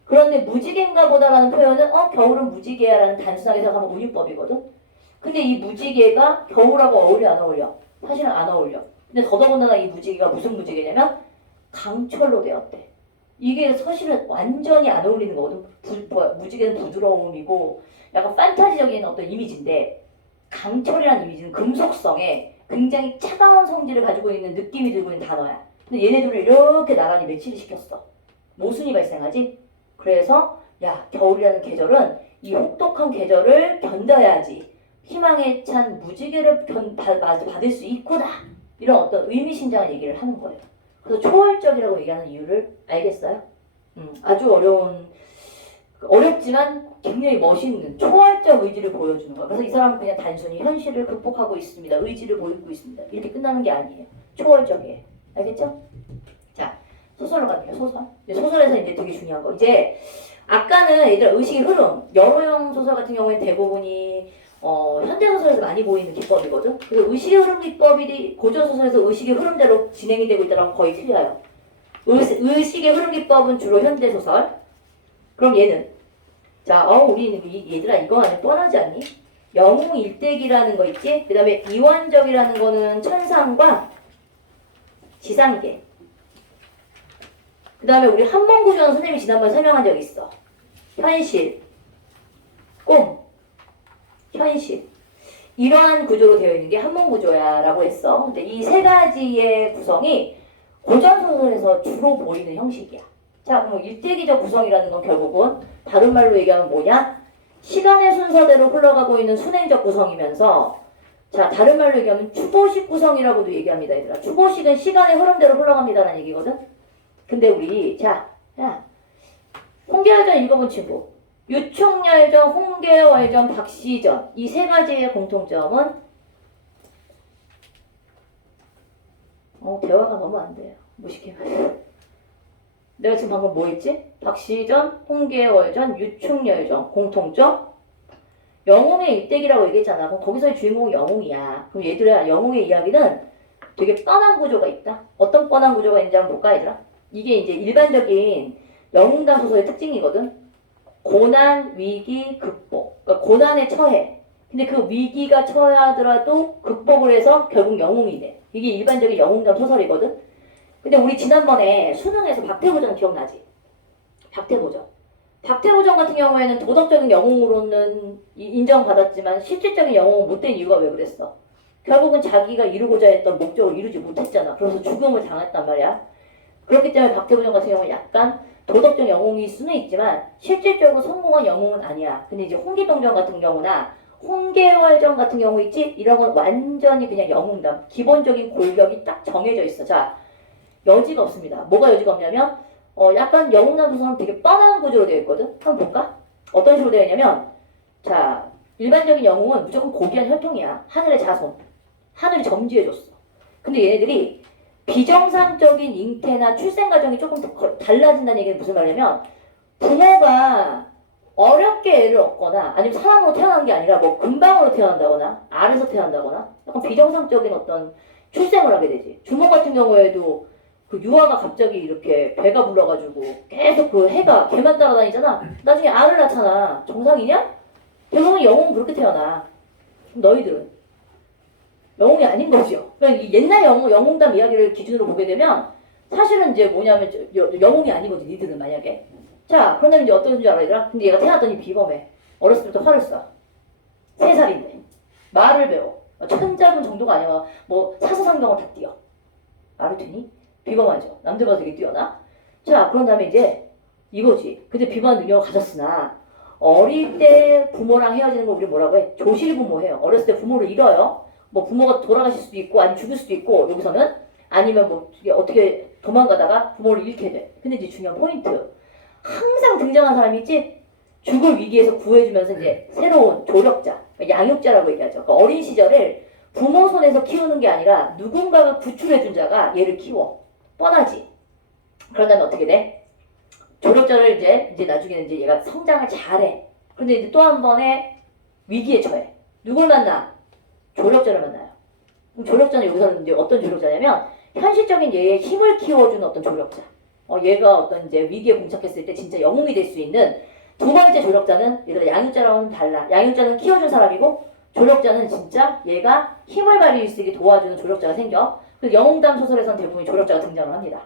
그런데 무지개인가 보다라는 표현은 겨울은 무지개야라는 단순하게 생각하면 운율법이거든. 근데 이 무지개가 겨울하고 어울려 안 어울려? 사실은 안 어울려. 근데 더더군다나 이 무지개가 무슨 무지개냐면 강철로 되었대. 이게 사실은 완전히 안 어울리는 거거든. 무지개는 부드러움이고 약간 판타지적인 어떤 이미지인데 강철이라는 이미지는 금속성에 굉장히 차가운 성질을 가지고 있는 느낌이 들고 있는 단어야. 근데 얘네들을 이렇게 나란히 매치를 시켰어. 모순이 발생하지? 그래서 야, 겨울이라는 계절은 이 혹독한 계절을 견뎌야지 희망에 찬 무지개를 받을 수 있구나. 이런 어떤 의미심장한 얘기를 하는 거예요. 그래서 초월적이라고 얘기하는 이유를 알겠어요? 아주 어렵지만 굉장히 멋있는 초월적 의지를 보여주는 거예요. 그래서 이 사람은 그냥 단순히 현실을 극복하고 있습니다. 의지를 보이고 있습니다. 이렇게 끝나는 게 아니에요. 초월적이에요. 알겠죠? 자, 소설로 갈게요. 소설. 소설에서 이제 되게 중요한 거. 이제 아까는 얘들아 의식의 흐름, 여로형 소설 같은 경우에는 대부분이 현대소설에서 많이 보이는 기법이거든. 그래서 의식의 흐름 기법이 고전소설에서 의식의 흐름대로 진행이 되고 있다면 거의 틀려요. 의식의 흐름 기법은 주로 현대소설. 그럼 얘는 자, 우리 얘들아 이거 아니 뻔하지 않니? 영웅 일대기라는 거 있지? 그 다음에 이완적이라는 거는 천상과 지상계. 그 다음에 우리 한mon구조는 선생님이 지난번에 설명한 적 있어. 현실, 꿈, 현실. 이러한 구조로 되어 있는 게 한mon구조야 라고 했어. 근데 이 세 가지의 구성이 고전소설에서 주로 보이는 형식이야. 자, 그럼 일대기적 구성이라는 건 결국은 다른 말로 얘기하면 뭐냐? 시간의 순서대로 흘러가고 있는 순행적 구성이면서 자, 다른 말로 얘기하면 추보식 구성이라고도 얘기합니다, 얘들아. 추보식은 시간의 흐름대로 흘러갑니다라는 얘기거든. 근데 우리 자, 홍계월전 읽어본 친구. 유충열전, 홍계월전, 박시전 이 세 가지의 공통점은 대화가 너무 안 돼요. 무식해가지고. 내가 지금 방금 뭐 했지? 박시전, 홍계월전, 유충열전 공통점? 영웅의 일대기라고 얘기했잖아. 그럼 거기서의 주인공이 영웅이야. 그럼 얘들아 영웅의 이야기는 되게 뻔한 구조가 있다. 어떤 뻔한 구조가 있는지 한번 볼까 얘들아? 이게 이제 일반적인 영웅담 소설의 특징이거든. 고난, 위기, 극복. 그러니까 고난에 처해. 근데 그 위기가 처하더라도 극복을 해서 결국 영웅이 돼. 이게 일반적인 영웅담 소설이거든. 근데 우리 지난번에 수능에서 박태호전 기억나지? 박태호전. 박태호전 같은 경우에는 도덕적인 영웅으로는 인정받았지만 실질적인 영웅은 못 된 이유가 왜 그랬어? 결국은 자기가 이루고자 했던 목적을 이루지 못했잖아. 그래서 죽음을 당했단 말이야. 그렇기 때문에 박태호전 같은 경우는 약간 도덕적 영웅일 수는 있지만 실질적으로 성공한 영웅은 아니야. 근데 이제 홍기동전 같은 경우나 홍계월전 같은 경우 있지? 이런 건 완전히 그냥 영웅담. 기본적인 골격이 딱 정해져 있어. 자, 여지가 없습니다. 뭐가 여지가 없냐면 약간 영웅담 소설은 되게 뻔한 구조로 되어 있거든. 한번 볼까? 어떤 식으로 되어 있냐면 자, 일반적인 영웅은 무조건 고귀한 혈통이야. 하늘의 자손. 하늘이 점지해줬어. 근데 얘네들이 비정상적인 잉태나 출생 과정이 조금 달라진다는 얘기는 무슨 말이냐면 부모가 어렵게 애를 얻거나 아니면 사람으로 태어난 게 아니라 뭐 금방으로 태어난다거나 알에서 태어난다거나 약간 비정상적인 어떤 출생을 하게 되지. 주몽 같은 경우에도 그 유아가 갑자기 이렇게 배가 불러가지고 계속 그 해가 걔만 따라다니잖아. 나중에 알을 낳잖아. 정상이냐? 대부분 영웅은 그렇게 태어나. 너희들은 영웅이 아닌 거죠. 그러니까 이 옛날 영웅담 이야기를 기준으로 보게 되면 사실은 이제 뭐냐면 영웅이 아니거든, 니들은 만약에. 자, 그런다면 이제 어떤 줄 알아, 얘들아? 근데 얘가 태어났더니 비범해. 어렸을 때부터 화를 써. 3살인데. 말을 배워. 천자분 정도가 아니야. 뭐 사서상경을 다 띄어. 말을 되니? 비범하죠. 남들보다 되게 뛰어나? 자, 그런 다음에 이제 이거지. 근데 비범한 능력을 가졌으나 어릴 때 부모랑 헤어지는 걸 우리 뭐라고 해? 조실부모해요. 어렸을 때 부모를 잃어요. 뭐 부모가 돌아가실 수도 있고 아니면 죽을 수도 있고 여기서는 아니면 뭐 이게 어떻게 도망가다가 부모를 잃게 돼. 근데 이제 중요한 포인트. 항상 등장한 사람이 있지? 죽을 위기에서 구해주면서 이제 새로운 조력자, 양육자라고 얘기하죠. 그러니까 어린 시절을 부모 손에서 키우는 게 아니라 누군가가 구출해준 자가 얘를 키워. 뻔하지. 그런 다음에 어떻게 돼? 조력자를 이제 나중에는 이제 얘가 성장을 잘해. 근데 이제 또 한 번의 위기에 처해. 누굴 만나? 조력자를 만나요. 그럼 조력자는 여기서는 이제 어떤 조력자냐면 현실적인 얘의 힘을 키워주는 어떤 조력자. 얘가 어떤 이제 위기에 봉착했을 때 진짜 영웅이 될 수 있는 두 번째 조력자는 얘들 양육자랑은 달라. 양육자는 키워준 사람이고 조력자는 진짜 얘가 힘을 발휘할 수 있게 도와주는 조력자가 생겨. 그래서 영웅담 소설에서는 대부분 조력자가 등장을 합니다.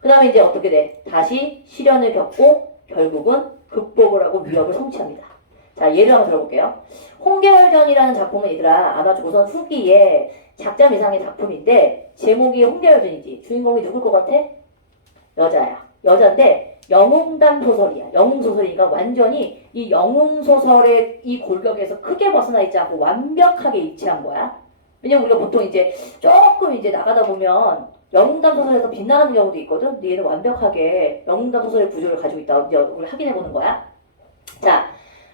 그 다음에 이제 어떻게 돼? 다시 시련을 겪고 결국은 극복을 하고 위협을 성취합니다. 자, 예를 한번 들어볼게요. 홍계열전이라는 작품은 얘들아 아마 조선 후기에 작자 미상의 작품인데 제목이 홍계열전이지. 주인공이 누굴 것 같아? 여자야. 여잔데 영웅담 소설이야. 영웅 소설이니까 완전히 이 영웅 소설의 이 골격에서 크게 벗어나 있지 않고 완벽하게 일치한 거야. 왜냐면 우리가 보통 이제 조금 이제 나가다 보면 영웅담 소설에서 빛나는 경우도 있거든. 근데 얘는 완벽하게 영웅담 소설의 구조를 가지고 있다고 이제 우리 확인해 보는 거야. 자,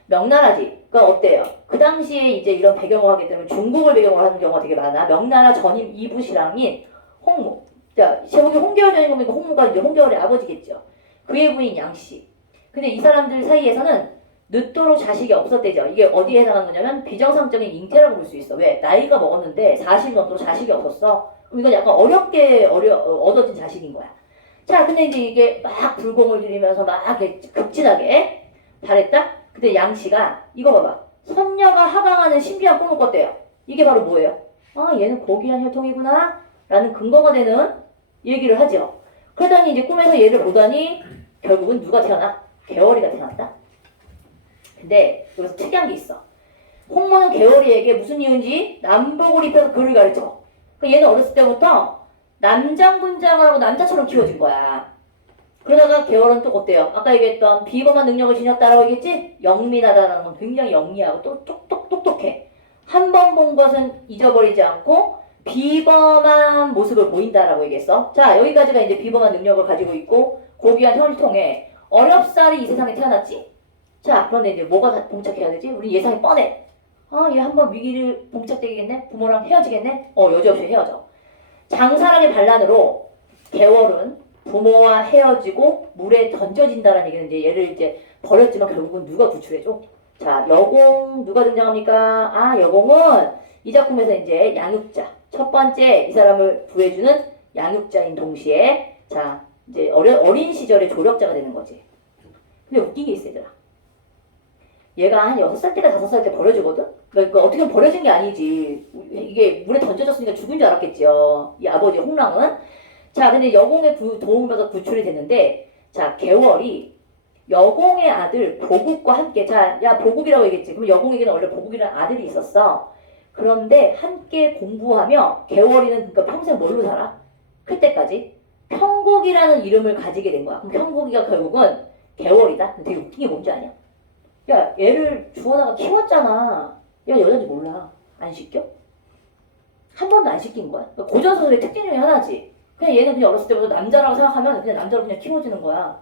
명나라지. 그러니까 어때요? 그 당시에 이제 이런 배경을 하기 때문에 중국을 배경으로 하는 경우가 되게 많아. 명나라 전임 이부신랑인 홍무. 자, 제목이 홍계열전인 거니까 홍무가 이제 홍계열의 아버지겠죠. 그의 부인 양씨. 근데 이 사람들 사이에서는 늦도록 자식이 없었대죠. 이게 어디에 해당하는 거냐면 비정상적인 잉태라고 볼 수 있어. 왜? 나이가 먹었는데 40 넘도록 자식이 없었어. 그럼 이건 약간 어렵게 얻어진 자식인 거야. 자, 근데 이제 이게 막 불공을 들이면서 막 이렇게 급진하게 잘했다? 근데 양씨가 이거 봐봐. 선녀가 하강하는 신비한 꿈을 꿨대요. 이게 바로 뭐예요? 아, 얘는 고귀한 혈통이구나 라는 근거가 되는 얘기를 하죠. 그러더니 이제 꿈에서 얘를 보더니 결국은 누가 태어나? 개월이가 태어났다. 근데 여기서 특이한 게 있어. 홍모는 개월이에게 무슨 이유인지 남복을 입혀서 그를 가르쳐. 그러니까 얘는 어렸을 때부터 남장분장을 하고 남자처럼 키워진 거야. 그러다가 개월은 또 어때요? 아까 얘기했던 비범한 능력을 지녔다라고 얘기했지? 영민하다라는 건 굉장히 영리하고 또 똑똑해. 한 번 본 것은 잊어버리지 않고 비범한 모습을 보인다라고 얘기했어. 자, 여기까지가 이제 비범한 능력을 가지고 있고 고귀한 혈통에 어렵사리 이 세상에 태어났지? 자, 그런데 이제 뭐가 봉착해야 되지? 우리 예상이 뻔해. 아, 얘 한번 위기를 봉착되겠네? 부모랑 헤어지겠네? 여지없이 헤어져. 장사랑의 반란으로 개월은 부모와 헤어지고 물에 던져진다라는 얘기는 이제 얘를 이제 버렸지만 결국은 누가 구출해줘? 자, 여공 누가 등장합니까? 아, 여공은 이 작품에서 이제 양육자. 첫 번째 이 사람을 구해주는 양육자인 동시에 자, 이제 어린 시절에 조력자가 되는 거지. 근데 웃긴 게 있어, 얘들아. 얘가 한 6살 때가 5살 때 버려지거든? 그러니까 어떻게 보면 버려진 게 아니지. 이게 물에 던져졌으니까 죽은 줄 알았겠죠. 이 아버지 홍랑은. 자, 근데 여공의 도움을 받아 구출이 됐는데, 자, 개월이 여공의 아들 보국과 함께, 자, 야, 보국이라고 얘기했지. 그럼 여공에게는 원래 보국이라는 아들이 있었어. 그런데 함께 공부하며 개월이는 그러니까 평생 뭘로 살아? 클 때까지 평국이라는 이름을 가지게 된 거야. 그럼 평국이가 결국은 개월이다. 근데 되게 웃긴 게 뭔지 아냐? 야, 얘를 주원아가 키웠잖아. 얘가 여자인지 몰라. 안 시켜? 한 번도 안 시킨 거야. 그러니까 고전소설의 특징 중에 하나지. 그냥 얘는 그냥 어렸을 때부터 남자라고 생각하면 그냥 남자로 그냥 키워지는 거야.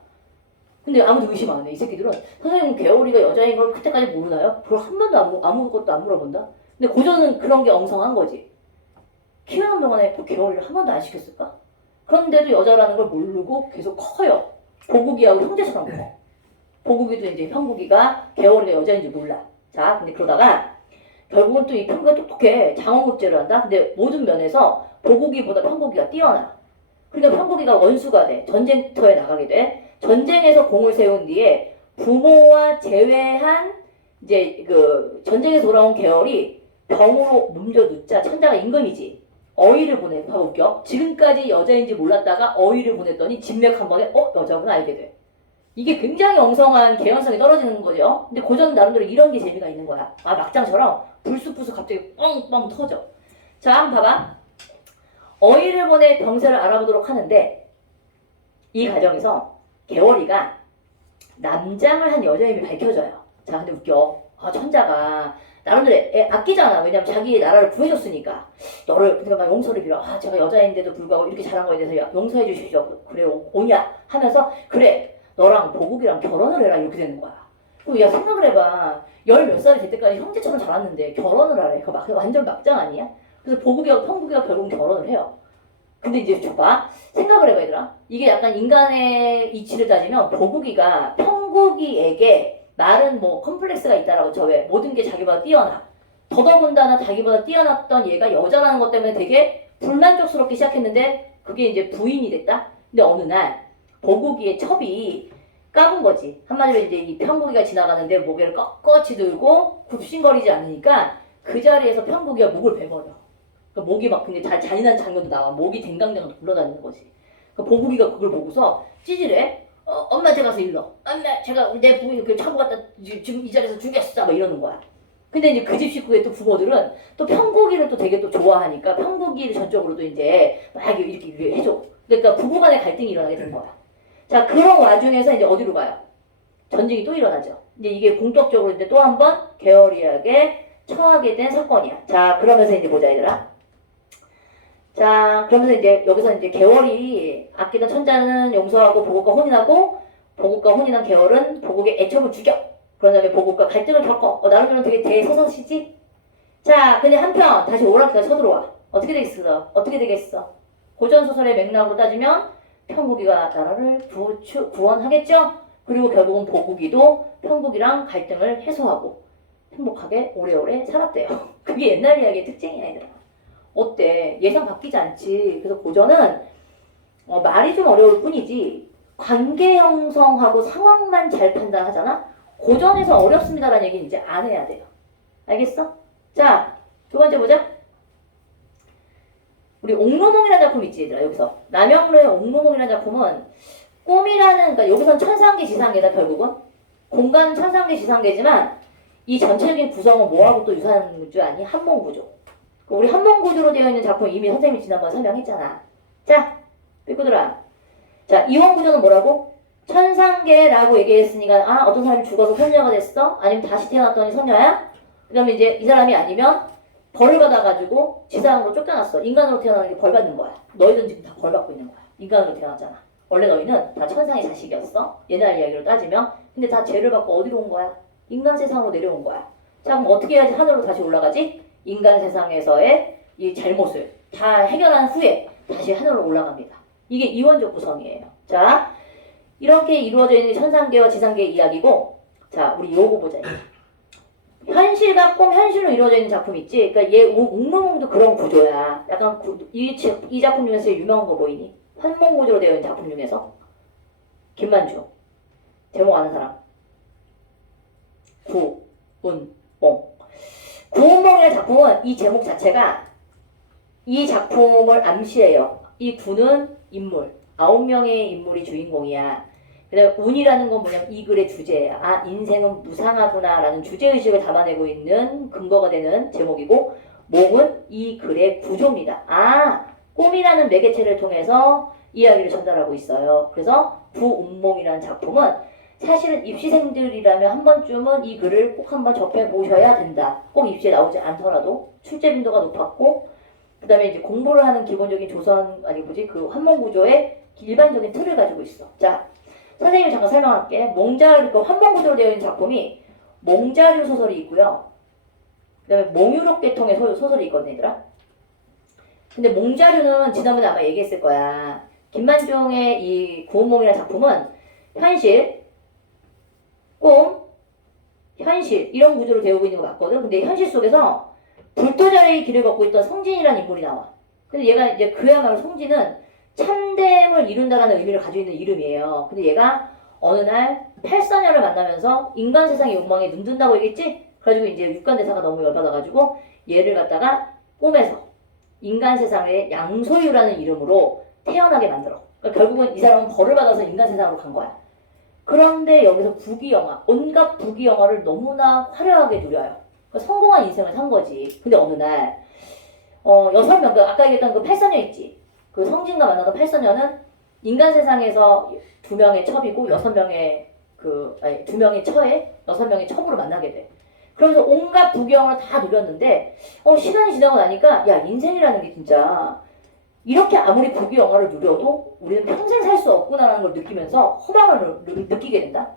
근데 아무도 의심 안 해. 이 새끼들은 선생님 개월이가 여자인 걸 그때까지 모르나요? 그걸 한 번도 아무것도 안 물어본다. 근데 고전은 그런 게 엉성한 거지. 키우는 동안에 또 개월이를 한 번도 안 시켰을까? 그런데도 여자라는 걸 모르고 계속 커요. 보국이하고 형제처럼 커. 보국이도 이제 형국이가 개월이가 여자인지 몰라. 자, 근데 그러다가 결국은 또 이 평국이가 똑똑해. 장원급제를 한다. 근데 모든 면에서 보국이보다 평국이가 뛰어나. 그러니까 평국이가 원수가 돼. 전쟁터에 나가게 돼. 전쟁에서 공을 세운 뒤에 부모와 제외한 이제 그 전쟁에서 돌아온 개월이 병으로 몸져 눕자 천자가 임금이지. 어의를 보내. 봐봐 웃겨. 지금까지 여자인지 몰랐다가 어의를 보냈더니 진맥 한 번에 여자구나 알게 돼. 이게 굉장히 엉성한 개연성이 떨어지는 거죠. 근데 고전 나름대로 이런 게 재미가 있는 거야. 아 막장처럼 불쑥불쑥 갑자기 뻥뻥 터져. 자 한번 봐봐. 어의를 보내 병세를 알아보도록 하는데 이 과정에서 개월이가 남장을 한 여자임이 밝혀져요. 자 근데 웃겨. 아 천자가 나름대로 아끼잖아. 왜냐면 자기 나라를 구해줬으니까. 너를 그러니까 막 용서를 빌어. 아 제가 여자인데도 불구하고 이렇게 잘한 거에 대해서 용서해 주십시오. 그래요 오냐 하면서 그래 너랑 보국이랑 결혼을 해라 이렇게 되는 거야. 그럼 야 생각을 해봐. 열 몇 살이 될 때까지 형제처럼 자랐는데 결혼을 하래. 그거 완전 막장 아니야? 그래서 보국이하고 평국이가 결국 결혼을 해요. 근데 이제 줘봐. 생각을 해봐 얘들아. 이게 약간 인간의 이치를 따지면 보국이가 평국이에게 나는 뭐 컴플렉스가 있다라고 왜 모든 게 자기보다 뛰어나. 더더군다나 자기보다 뛰어났던 얘가 여자라는 것 때문에 되게 불만족스럽게 시작했는데 그게 이제 부인이 됐다. 근데 어느 날 보국이의 첩이 까본 거지. 한마디로 이제 이 평국이가 지나가는데 목에를 꼿꼿이 들고 굽신거리지 않으니까 그 자리에서 평국이가 목을 베버려. 그러니까 목이 막 굉장히 잔인한 장면도 나와. 목이 댕강댕강 굴러다니는 거지. 그러니까 보국이가 그걸 보고서 찌질해. 엄마한테 가서 일러. 엄마 제가 내 부인 그 차고 갖다 지금 이 자리에서 죽였어. 막 이러는 거야. 근데 이제 그 집 식구의 또 부모들은 또 평국이를 또 되게 또 좋아하니까 평국이를 전적으로도 이제 막 이렇게 해줘. 그러니까 부부간의 갈등이 일어나게 된 거야. 자 그런 와중에서 이제 어디로 가요? 전쟁이 또 일어나죠. 이제 이게 공격적으로 이제 또 한 번 개월이하게 처하게 된 사건이야. 자 그러면서 이제 보자 얘들아. 자 그러면서 이제 여기서 이제 개월이 아끼던 천자는 용서하고 보국과 혼인하고 보국과 혼인한 개월은 보국의 애첩을 죽여. 그런 다음에 보국과 갈등을 겪어. 나름대로 되게 대서사시지? 자 근데 한편 다시 오락기가 쳐들어와. 어떻게 되겠어? 어떻게 되겠어? 고전소설의 맥락으로 따지면 평국이가 나라를 구원하겠죠? 그리고 결국은 보국이도 평국이랑 갈등을 해소하고 행복하게 오래오래 살았대요. 그게 옛날 이야기의 특징이야 얘들아. 어때? 예상 바뀌지 않지. 그래서 고전은 말이 좀 어려울 뿐이지 관계 형성하고 상황만 잘 판단하잖아? 고전에서 어렵습니다라는 얘기는 이제 안 해야 돼요. 알겠어? 자, 두 번째 보자. 우리 옥로몽이라는 작품 있지 얘들아. 여기서 남영로의 옥로몽이라는 작품은 꿈이라는 그러니까 여기선 천상계 지상계다 결국은. 공간은 천상계 지상계지만 이 전체적인 구성은 뭐하고 또 유사한 구조 아니? 한몽구조. 우리 한몽구조로 되어 있는 작품 이미 선생님이 지난번에 설명했잖아. 자, 삐꾸들아. 자, 이원구조는 뭐라고? 천상계라고 얘기했으니까 아 어떤 사람이 죽어서 선녀가 됐어? 아니면 다시 태어났더니 선녀야? 그 다음에 이제 이 사람이 아니면 벌을 받아가지고 지상으로 쫓겨났어. 인간으로 태어나는 게 벌 받는 거야. 너희들은 지금 다 벌 받고 있는 거야. 인간으로 태어났잖아. 원래 너희는 다 천상의 자식이었어. 옛날 이야기로 따지면. 근데 다 죄를 받고 어디로 온 거야? 인간 세상으로 내려온 거야. 자 그럼 어떻게 해야지 하늘로 다시 올라가지? 인간 세상에서의 이 잘못을 다 해결한 후에 다시 하늘로 올라갑니다. 이게 이원적 구성이에요. 자 이렇게 이루어져 있는 천상계와 지상계의 이야기고 자 우리 요거 보자. 현실과 꿈 현실로 이루어져 있는 작품 있지. 그러니까 얘 옥로몽도 그런 구조야. 약간 이 작품 중에서 유명한 거 보이니? 한몽 구조로 되어 있는 작품 중에서 김만주 제목 아는 사람? 구운몽. 구운몽이라는 작품은 이 제목 자체가 이 작품을 암시해요. 이 구는 인물 9명의 인물이 주인공이야. 그 다음에 운이라는 건 뭐냐면 이 글의 주제야. 아 인생은 무상하구나 라는 주제의식을 담아내고 있는 근거가 되는 제목이고 몽은 이 글의 구조입니다. 아 꿈이라는 매개체를 통해서 이야기를 전달하고 있어요. 그래서 구운몽이라는 작품은 사실은 입시생들이라면 한 번쯤은 이 글을 꼭 한번 접해보셔야 된다. 꼭 입시에 나오지 않더라도 출제 빈도가 높았고 그 다음에 이제 공부를 하는 기본적인 그 한몽구조의 일반적인 틀을 가지고 있어. 자 선생님이 잠깐 설명할게. 몽자류, 한몽구조로 되어 있는 작품이 몽자류 소설이 있고요. 그 다음에 몽유록 계통의 소설이 있거든 얘들아. 근데 몽자류는 지난번에 아마 얘기했을 거야. 김만중의 이 구운몽이라는 작품은 현실, 꿈, 현실 이런 구조로 되어 있는 거 맞거든. 근데 현실 속에서 불도저의 길을 걷고 있던 성진이라는 인물이 나와. 근데 얘가 이제 그야말로 성진은 참됨을 이룬다라는 의미를 가지고 있는 이름이에요. 근데 얘가 어느 날 팔선녀를 만나면서 인간 세상의 욕망에 눈든다고 얘기했지? 그래가지고 이제 육간대사가 너무 열받아가지고 얘를 갖다가 꿈에서 인간 세상에 양소유라는 이름으로 태어나게 만들어. 그러니까 결국은 이 사람은 벌을 받아서 인간 세상으로 간 거야. 그런데 여기서 부귀영화, 온갖 부귀영화를 너무나 화려하게 누려요. 그러니까 성공한 인생을 산 거지. 근데 어느 날 6명, 아까 얘기했던 그 8선녀 있지. 그 성진과 만나던 8선녀는 인간 세상에서 2명의 첩이고 6명의 2명의 처에 6명의 첩으로 만나게 돼. 그러면서 온갖 부귀영화를 다 누렸는데 시간이 지나고 나니까 야, 인생이라는 게 진짜 이렇게 아무리 부귀영화를 누려도 우리는 평생 살 수 없구나라는 걸 느끼면서 허망을 느끼게 된다.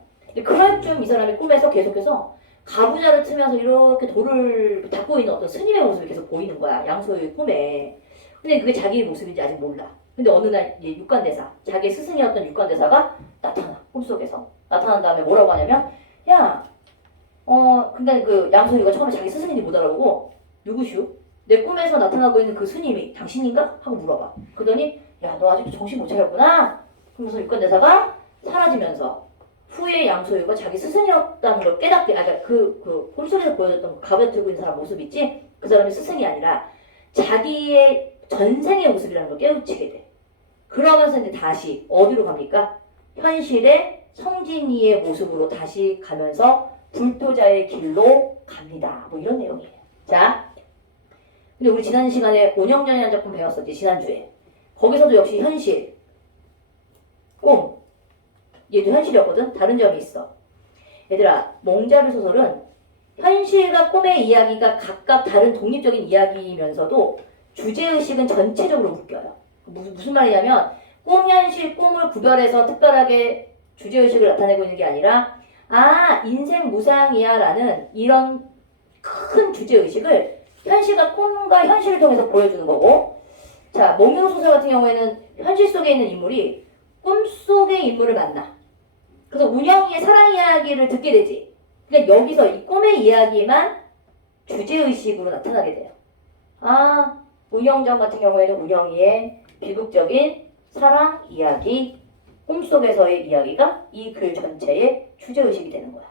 그럴 쯤 이 사람이 꿈에서 계속해서 가부좌를 트면서 이렇게 돌을 닦고 있는 어떤 스님의 모습이 계속 보이는 거야. 양소의 꿈에. 근데 그게 자기 모습인지 아직 몰라. 근데 어느 날 이제 육관대사, 자기의 스승이었던 육관대사가 나타나. 꿈속에서. 나타난 다음에 뭐라고 하냐면 야, 근데 그 양소유가 처음에 자기 스승인지 못 알아보고 누구슈? 내 꿈에서 나타나고 있는 그 스님이 당신인가? 하고 물어봐. 그러더니 야, 너 아직도 정신 못 차렸구나. 그러면서 육관대사가 사라지면서 후에 양소유가 자기 스승이었다는 걸 깨닫게, 그 꿈속에서 보여줬던 가벼 들고 있는 사람 모습 있지? 그 사람이 스승이 아니라 자기의 전생의 모습이라는 걸 깨우치게 돼. 그러면서 이제 다시 어디로 갑니까? 현실의 성진이의 모습으로 다시 가면서 불도자의 길로 갑니다. 뭐 이런 내용이에요. 자, 근데 우리 지난 시간에 온영년이라는 작품 배웠었지, 지난주에. 거기서도 역시 현실, 꿈, 얘도 현실이었거든? 다른 점이 있어. 얘들아, 몽자르 소설은 현실과 꿈의 이야기가 각각 다른 독립적인 이야기이면서도 주제의식은 전체적으로 묶여요. 무슨 말이냐면 꿈, 현실, 꿈을 구별해서 특별하게 주제의식을 나타내고 있는 게 아니라 인생 무상이야 라는 이런 큰 주제의식을 현실과 꿈과 현실을 통해서 보여주는 거고, 자, 몽유로 소설 같은 경우에는 현실 속에 있는 인물이 꿈속의 인물을 만나. 그래서 운영이의 사랑 이야기를 듣게 되지. 그러니까 여기서 이 꿈의 이야기만 주제의식으로 나타나게 돼요. 운영전 같은 경우에는 운영이의 비극적인 사랑 이야기, 꿈속에서의 이야기가 이 글 전체의 주제의식이 되는 거야.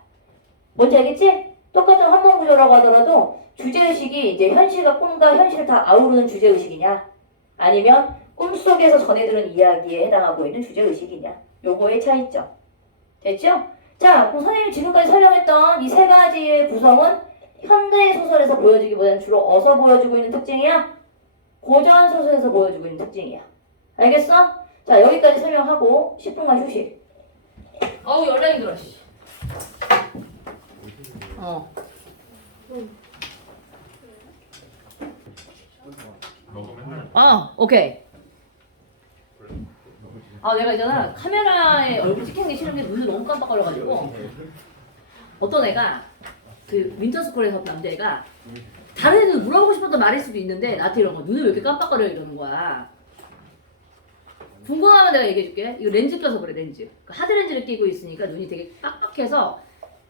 뭔지 알겠지? 똑같은 한문 구조라고 하더라도 주제의식이 이제 현실과 꿈과 현실을 다 아우르는 주제의식이냐, 아니면 꿈속에서 전해들은 이야기에 해당하고 있는 주제의식이냐, 요거의 차이점. 됐죠? 자, 그럼 선생님이 지금까지 설명했던 이 세 가지의 구성은 현대 소설에서 보여주기보다는 주로 어디서 보여주고 있는 특징이야? 고전 소설에서 보여주고 있는 특징이야. 알겠어? 자, 여기까지 설명하고 10분간 휴식. 연락이 들어. 오케이. 내가 있잖아, 카메라에 얼굴 찍히는 게 싫은 게 눈이 너무 깜빡거려가지고 어떤 애가 그 윈터스쿨에서 남자애가 다른 애들 물어보고 싶었던 말일 수도 있는데 나한테 이런 거, 눈이 왜 이렇게 깜빡거려 이러는 거야. 궁금하면 내가 얘기해줄게. 이거 렌즈 껴서 그래, 렌즈. 하드 렌즈를 끼고 있으니까 눈이 되게 빡빡해서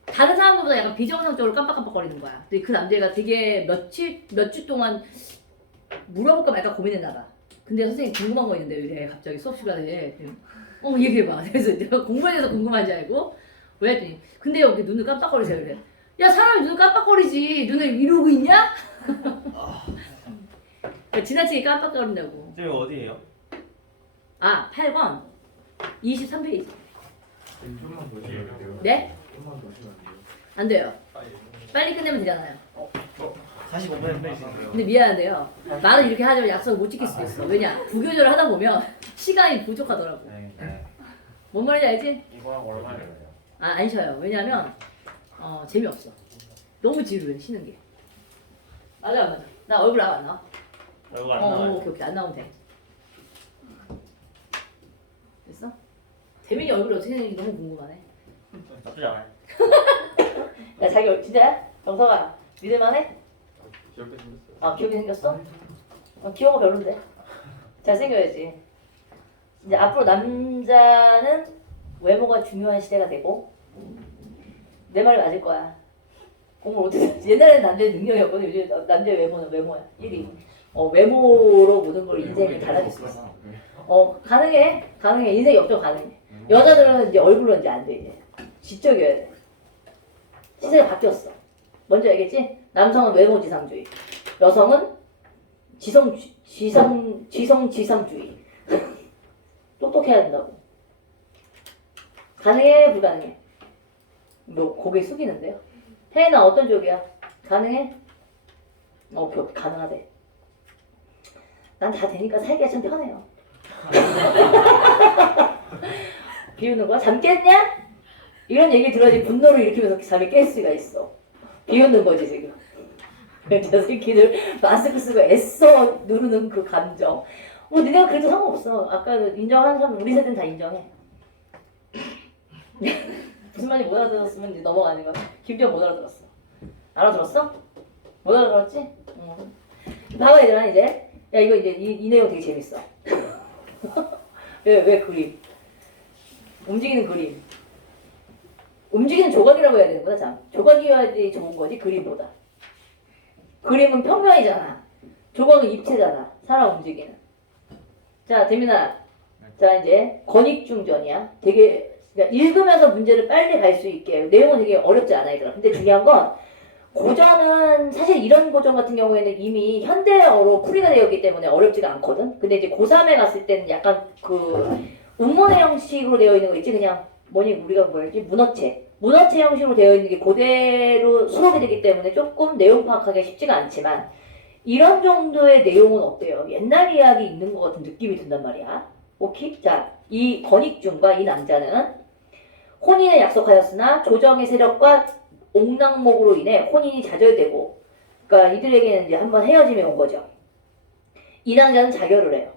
다른 사람들보다 약간 비정상적으로 깜빡깜빡거리는 거야. 근데 그 남자애가 되게 몇 주 동안 물어볼까 말까 고민했나 봐. 근데 선생님 궁금한 거 있는데 왜 갑자기 수업 시간에 얘기해봐. 그래서 내가 공부에 대해서 궁금한지 알고 왜 했더니 근데 여기 눈을 깜빡거리세요. 그래. 야, 사람이 눈을 깜빡거리지 눈을 이러고 있냐? 지나치게 깜빡거린다고. 쌤 어디에요? 8권 23페이지. 좀만 더 쉬어야 돼요. 네? 좀만 더 쉬면 안 돼요. 안 돼요. 빨리 끝내면 되잖아요. 45분 빼주세요. 근데 미안한데요. 말은 이렇게 하자면 약속을 못 지킬 수도 있어. 왜냐? 부교절을 하다 보면 시간이 부족하더라고. 네. 뭔 말인지 알지? 이거랑 얼마나 돼요? 안 쉬어요. 왜냐면 재미없어. 너무 지루해, 쉬는 게. 맞아, 안 맞아? 나 얼굴 나와, 안 나와? 얼굴 안 나와요. 오케이. 안 나오면 돼. 됐어? 재민이 얼굴이 어떻게 생긴지 너무 궁금하네. 나쁘지 않아요. 야, 자기 진짜야? 정석아, 믿을만해? 귀엽게 생겼어요. 귀엽게 생겼어? 귀여운 거 별론데. 잘생겨야지. 이제 앞으로 남자는 외모가 중요한 시대가 되고, 내 말이 맞을 거야. 공부를 못해서. 옛날에는 남자의 능력이었거든. 요즘 남자의 외모는 외모야. 1위. 외모로 모든 걸 인생을 달라질 수 있어. 가능해. 인생 역전 가능해. 여자들은 이제 얼굴로 이제 안 돼, 이제. 지적이어야 돼. 시대가 바뀌었어. 먼저 알겠지? 남성은 외모지상주의. 여성은 지성주의. 똑똑해야 된다고. 가능해? 불가능해? 뭐 고개 숙이는데요? 혜인아 어떤 쪽이야? 가능해? 가능하대. 난 다 되니까 살기가 참 편해요. 비우는 거야? 잠 깼냐? 이런 얘기 들어야지 분노를 일으키면서 잠이 깰 수가 있어. 비우는 거지 지금. 저 새끼들 마스크 쓰고 애써 누르는 그 감정. 니네가 그래도 상관없어. 아까 인정하는 사람 우리 세대는 다 인정해. 무슨 말인지 못 알아들었으면 이제 넘어가는 거야. 김지영 못 알아들었어. 알아들었어? 못 알아들었지? 응. 봐봐 얘들아 이제. 야 이거 이제 이 내용 되게 재밌어. 왜 그림? 움직이는 그림. 움직이는 조각이라고 해야 되는 거야 참. 조각이어야지 좋은 거지 그림보다. 그림은 평면이잖아. 조각은 입체잖아. 사람 움직이는. 자 대민아. 자 이제 권익중전이야. 되게 그러니까 읽으면서 문제를 빨리 갈 수 있게. 내용은 되게 어렵지 않아 얘들아. 근데 중요한 건 고전은 사실 이런 고전 같은 경우에는 이미 현대어로 풀이가 되어 있기 때문에 어렵지가 않거든. 근데 이제 고3에 갔을 때는 약간 그 운문의 형식으로 되어 있는 거 있지. 그냥 우리가 뭐였지? 문어체 형식으로 되어 있는 게 그대로 수록이 되기 때문에 조금 내용 파악하기가 쉽지가 않지만 이런 정도의 내용은 어때요? 옛날 이야기 있는 것 같은 느낌이 든단 말이야. 오케이? 자, 이 권익중과 이 남자는 혼인을 약속하였으나 조정의 세력과 옥랑목으로 인해 혼인이 좌절되고 그러니까 이들에게는 이제 한번 헤어짐이 온 거죠. 이 남자는 자결을 해요.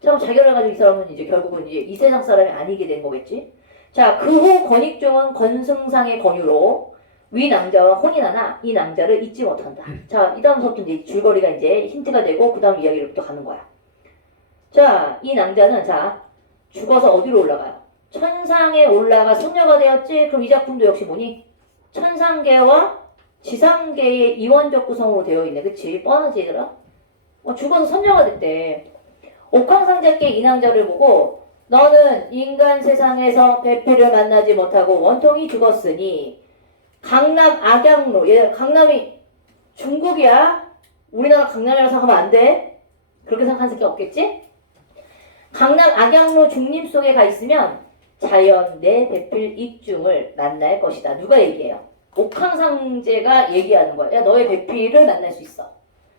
자, 자결을 가지고 이 사람은 이제 결국은 이제 이 세상 사람이 아니게 된 거겠지. 자, 그 후 권익중은 권승상의 권유로 위 남자와 혼인하나 이 남자를 잊지 못한다. 자, 이 다음부터 이제 줄거리가 이제 힌트가 되고 그 다음 이야기로부터 가는 거야. 자, 이 남자는 자 죽어서 어디로 올라가요? 천상에 올라가 손녀가 되었지. 그럼 이 작품도 역시 뭐니? 천상계와 지상계의 이원적 구성으로 되어 있네. 그치? 뻔하지 얘들아? 죽어서 선녀가 됐대. 옥황상제께 이 남자를 보고 너는 인간 세상에서 배필을 만나지 못하고 원통이 죽었으니 강남 악양로. 얘 강남이 중국이야? 우리나라 강남이라고 생각하면 안 돼. 그렇게 생각하는 새끼 없겠지? 강남 악양로 중림 속에 가 있으면 자연 내 배필 입중을 만날 것이다. 누가 얘기해요? 옥황상제가 얘기하는 거야. 야, 너의 배필을 만날 수 있어.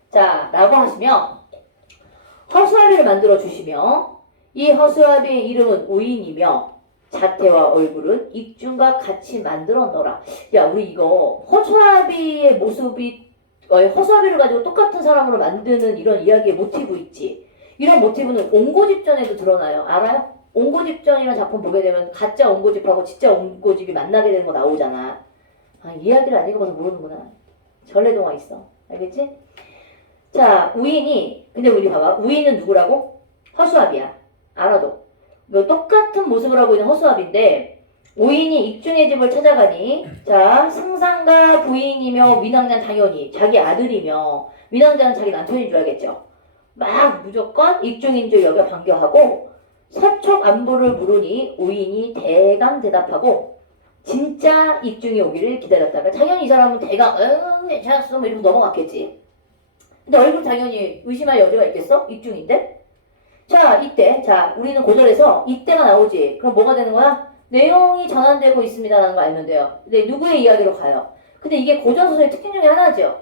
자, 라고 하시며 허수아비를 만들어 주시며 이 허수아비의 이름은 우인이며 자태와 얼굴은 익중과 같이 만들어 놓으라. 야, 우리 이거 허수아비의 모습이 허수아비를 가지고 똑같은 사람으로 만드는 이런 이야기의 모티브 있지. 이런 모티브는 옹고집전에도 드러나요. 알아요? 옹고집전이라는 작품 보게 되면 가짜 옹고집하고 진짜 옹고집이 만나게 되는 거 나오잖아. 이야기를 안 읽어봐서 모르는구나. 전래동화 있어. 알겠지? 자, 우인이 근데 우리 봐봐. 우인은 누구라고? 허수아비야. 알아도. 똑같은 모습을 하고 있는 허수아비인데 우인이 익중의 집을 찾아가니 자, 승상가 부인이며 위낭자는 당연히 자기 아들이며 위낭자는 자기 남편인 줄 알겠죠. 막 무조건 익중인 줄 여겨 반겨하고 서촉 안부를 물으니 우인이 대강 대답하고 진짜 익중이 오기를 기다렸다가 당연히 이 사람은 대강 괜찮았어 뭐 이러고 넘어갔겠지. 근데 얼굴 당연히 의심할 여지가 있겠어? 익중인데? 자, 이때 자 우리는 고절에서 이때가 나오지. 그럼 뭐가 되는 거야? 내용이 전환되고 있습니다라는 거 알면 돼요. 근데 누구의 이야기로 가요? 근데 이게 고전소설의 특징 중에 하나죠.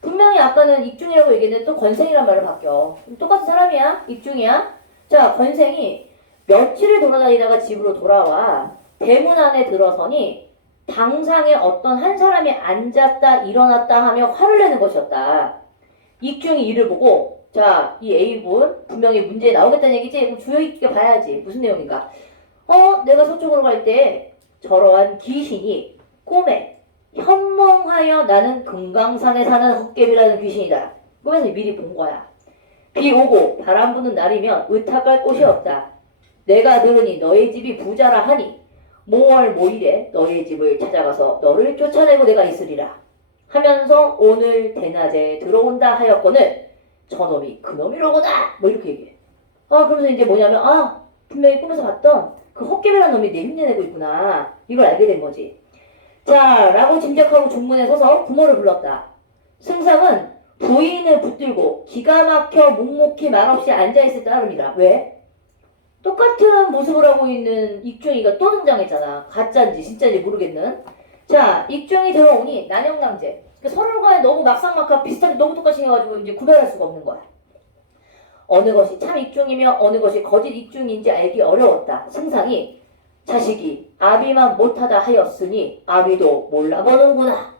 분명히 아까는 익중이라고 얘기했는데 또 권생이란 말로 바뀌어. 똑같은 사람이야? 익중이야? 자, 권생이 며칠을 돌아다니다가 집으로 돌아와 대문 안에 들어서니 당상에 어떤 한 사람이 앉았다 일어났다 하며 화를 내는 것이었다. 익중이 이를 보고 자, 이 A분 분명히 문제에 나오겠다는 얘기지? 그럼 주의 있게 봐야지. 무슨 내용인가? 내가 서쪽으로 갈 때 저러한 귀신이 꿈에 현몽하여 나는 금강산에 사는 헛개비라는 귀신이다. 꿈에서 미리 본 거야. 비 오고 바람 부는 날이면 의탁할 곳이 없다. 내가 들으니 너의 집이 부자라 하니 모월 모일에 너의 집을 찾아가서 너를 쫓아내고 내가 있으리라. 하면서 오늘 대낮에 들어온다 하였거늘 저놈이 그놈이로구나. 뭐 이렇게 얘기해. 그러면서 이제 뭐냐면 분명히 꿈에서 봤던 그 헛개비라는 놈이 내 흉내내고 있구나. 이걸 알게 된 거지. 자, 라고 짐작하고 중문에 서서 부모를 불렀다. 승상은 부인을 붙들고 기가 막혀 묵묵히 말없이 앉아있을 따름이다. 왜? 똑같은 모습을 하고 있는 익중이가 또 등장했잖아. 가짜인지 진짜인지 모르겠는. 자, 익중이 들어오니 난영남제. 서로 간에 너무 막상막하 비슷하게 너무 똑같이 해가지고 이제 구별할 수가 없는 거야. 어느 것이 참 익중이며 어느 것이 거짓 익중인지 알기 어려웠다. 승상이 자식이 아비만 못하다 하였으니 아비도 몰라보는구나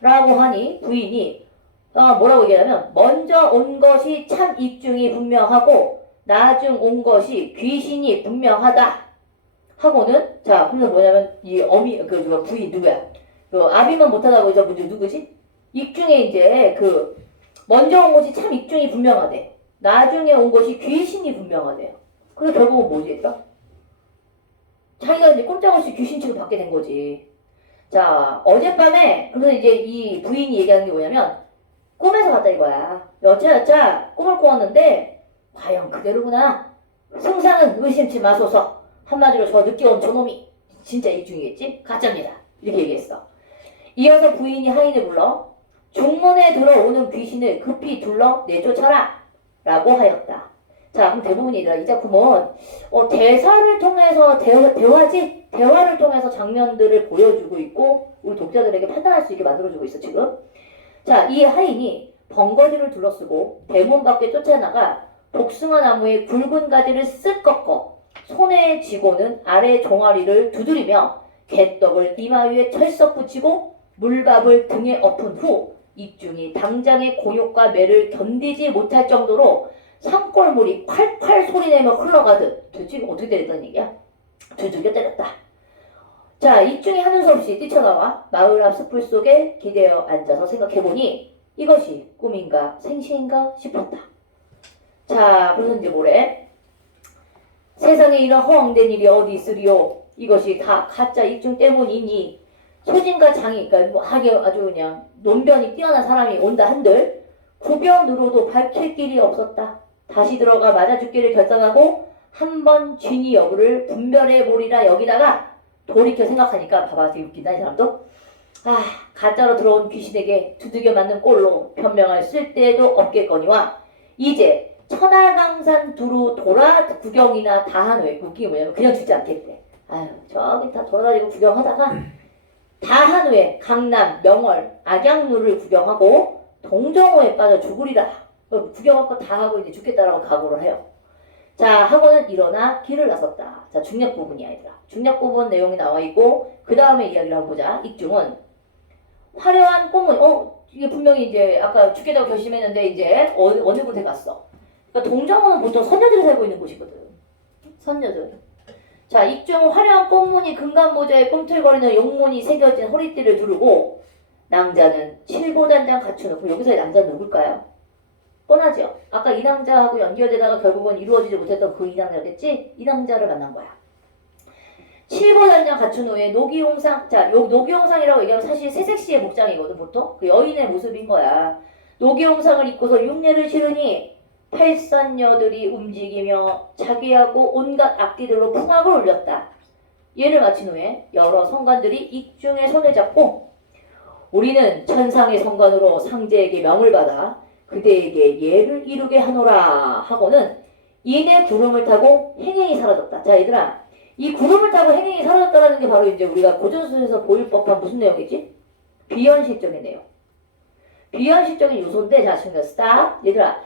라고 하니 부인이 뭐라고 얘기하냐면 먼저 온 것이 참 익중이 분명하고 나중 온 것이 귀신이 분명하다 하고는 자 그래서 뭐냐면 이 어미 그 부인 누구야? 그 아비만 못하다고 이제 누구지? 익중에 이제 그 먼저 온 것이 참 익중이 분명하대. 나중에 온 것이 귀신이 분명하대요. 그래서 결국은 뭐지 얘들아? 자기가 이제 꼼짝없이 귀신 취급받게 된 거지. 자 어젯밤에 그래서 이제 이 부인이 얘기하는 게 뭐냐면 꿈에서 봤다 이거야. 여차여차 꿈을 꾸었는데 과연 그대로구나. 승상은 의심치 마소서. 한마디로 저 늦게 온 저놈이 진짜 익중이겠지? 가짜입니다. 이렇게 얘기했어. 이어서 부인이 하인을 불러 중문에 들어오는 귀신을 급히 둘러 내쫓아라 라고 하였다. 자 그럼 대부분이더라. 이 작품은 대사를 통해서 대화지? 대화를 통해서 장면들을 보여주고 있고 우리 독자들에게 판단할 수 있게 만들어주고 있어 지금. 자 이 하인이 번거지를 둘러쓰고 대문 밖에 쫓아나가 복숭아 나무의 굵은 가지를 쓱 꺾어 손에 쥐고는 아래 종아리를 두드리며 개떡을 이마 위에 철썩 붙이고 물밥을 등에 엎은 후 익중이 당장의 곤욕과 매를 견디지 못할 정도로 산골물이 콸콸 소리내며 흘러가듯 도대체 어떻게 때렸다는 얘기야? 두들겨 때렸다. 자 익중이 하는 수 없이 뛰쳐나와 마을 앞 숲을 속에 기대어 앉아서 생각해보니 이것이 꿈인가 생시인가 싶었다. 자 그래서 이제 뭐래? 세상에 이런 허황된 일이 어디 있으리요? 이것이 다 가짜 익중 때문이니 소진과 장이 그러니까 뭐 하게 아주 그냥 논변이 뛰어난 사람이 온다 한들 구변으로도 밝힐 길이 없었다. 다시 들어가 맞아 죽기를 결정하고 한번 쥐니 여부를 분별해 보리라 여기다가 돌이켜 생각하니까 봐봐 되게 웃긴다 이 사람도. 가짜로 들어온 귀신에게 두들겨 맞는 꼴로 변명할 쓸데도 없겠거니와 이제 천하강산 두루 돌아 구경이나 다한 후에 웃기게 뭐냐면 그냥 죽지 않겠대. 저기 다 돌아다니고 구경하다가 다한 후에 강남, 명월, 악양루를 구경하고 동정호에 빠져 죽으리라. 구경할 거 다 하고 이제 죽겠다라고 각오를 해요. 자 하고는 일어나 길을 나섰다. 자 중략 부분이야 얘들아. 중략 부분 내용이 나와 있고 그 다음에 이야기를 한번 보자. 익중은 화려한 꿈은 이게 분명히 이제 아까 죽겠다고 결심했는데 이제 어느 곳에 갔어. 그러니까 동정호는 보통 선녀들이 살고 있는 곳이거든. 선녀들. 자 익중은 화려한 꽃무늬 금관모자에 꿈틀거리는 용문이 새겨진 허리띠를 두르고 낭자는 칠보단장 갖추놓고 여기서의 낭자는 누굴까요? 뻔하죠. 아까 이 낭자하고 연결되다가 결국은 이루어지지 못했던 그 이 낭자겠지? 이 낭자를 만난 거야. 칠보단장 갖춘 후에 노기홍상. 자 요 노기홍상이라고 얘기하면 사실 새색시의 복장이거든 보통. 그 여인의 모습인 거야. 노기홍상을 입고서 흉내를 치르니 팔선녀들이 움직이며 자기하고 온갖 악기들로 풍악을 울렸다. 예를 마친 후에 여러 성관들이 익중의 손을 잡고 우리는 천상의 성관으로 상제에게 명을 받아 그대에게 예를 이루게 하노라 하고는 이내 구름을 타고 행행이 사라졌다. 자 얘들아 이 구름을 타고 행행이 사라졌다라는 게 바로 이제 우리가 고전수에서 보일 법한 무슨 내용이지? 비현실적인 내용. 비현실적인 요소인데 자 지금 스탑. 얘들아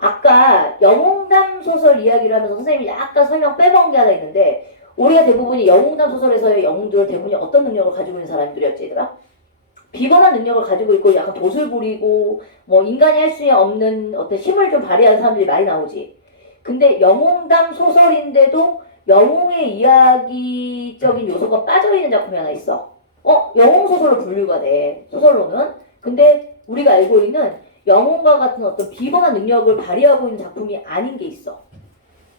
아까 영웅담 소설 이야기를 하면서 선생님이 약간 설명 빼먹은 게 하나 있는데 우리가 대부분이 영웅담 소설에서의 영웅들은 대부분이 어떤 능력을 가지고 있는 사람들이었지 얘들아? 비범한 능력을 가지고 있고 약간 돛을 부리고 뭐 인간이 할 수 없는 어떤 힘을 좀 발휘하는 사람들이 많이 나오지. 근데 영웅담 소설인데도 영웅의 이야기적인 요소가 빠져있는 작품이 하나 있어. 영웅 소설로 분류가 돼. 소설로는. 근데 우리가 알고 있는 영웅과 같은 어떤 비범한 능력을 발휘하고 있는 작품이 아닌 게 있어.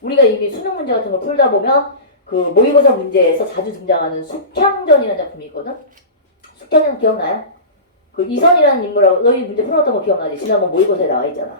우리가 이게 수능 문제 같은 거 풀다 보면 그 모의고사 문제에서 자주 등장하는 숙향전이라는 작품이 있거든. 숙향전 기억나요? 그 이선이라는 인물하고 너희 문제 풀었던 거 기억나지? 지난번 모의고사에 나와 있잖아.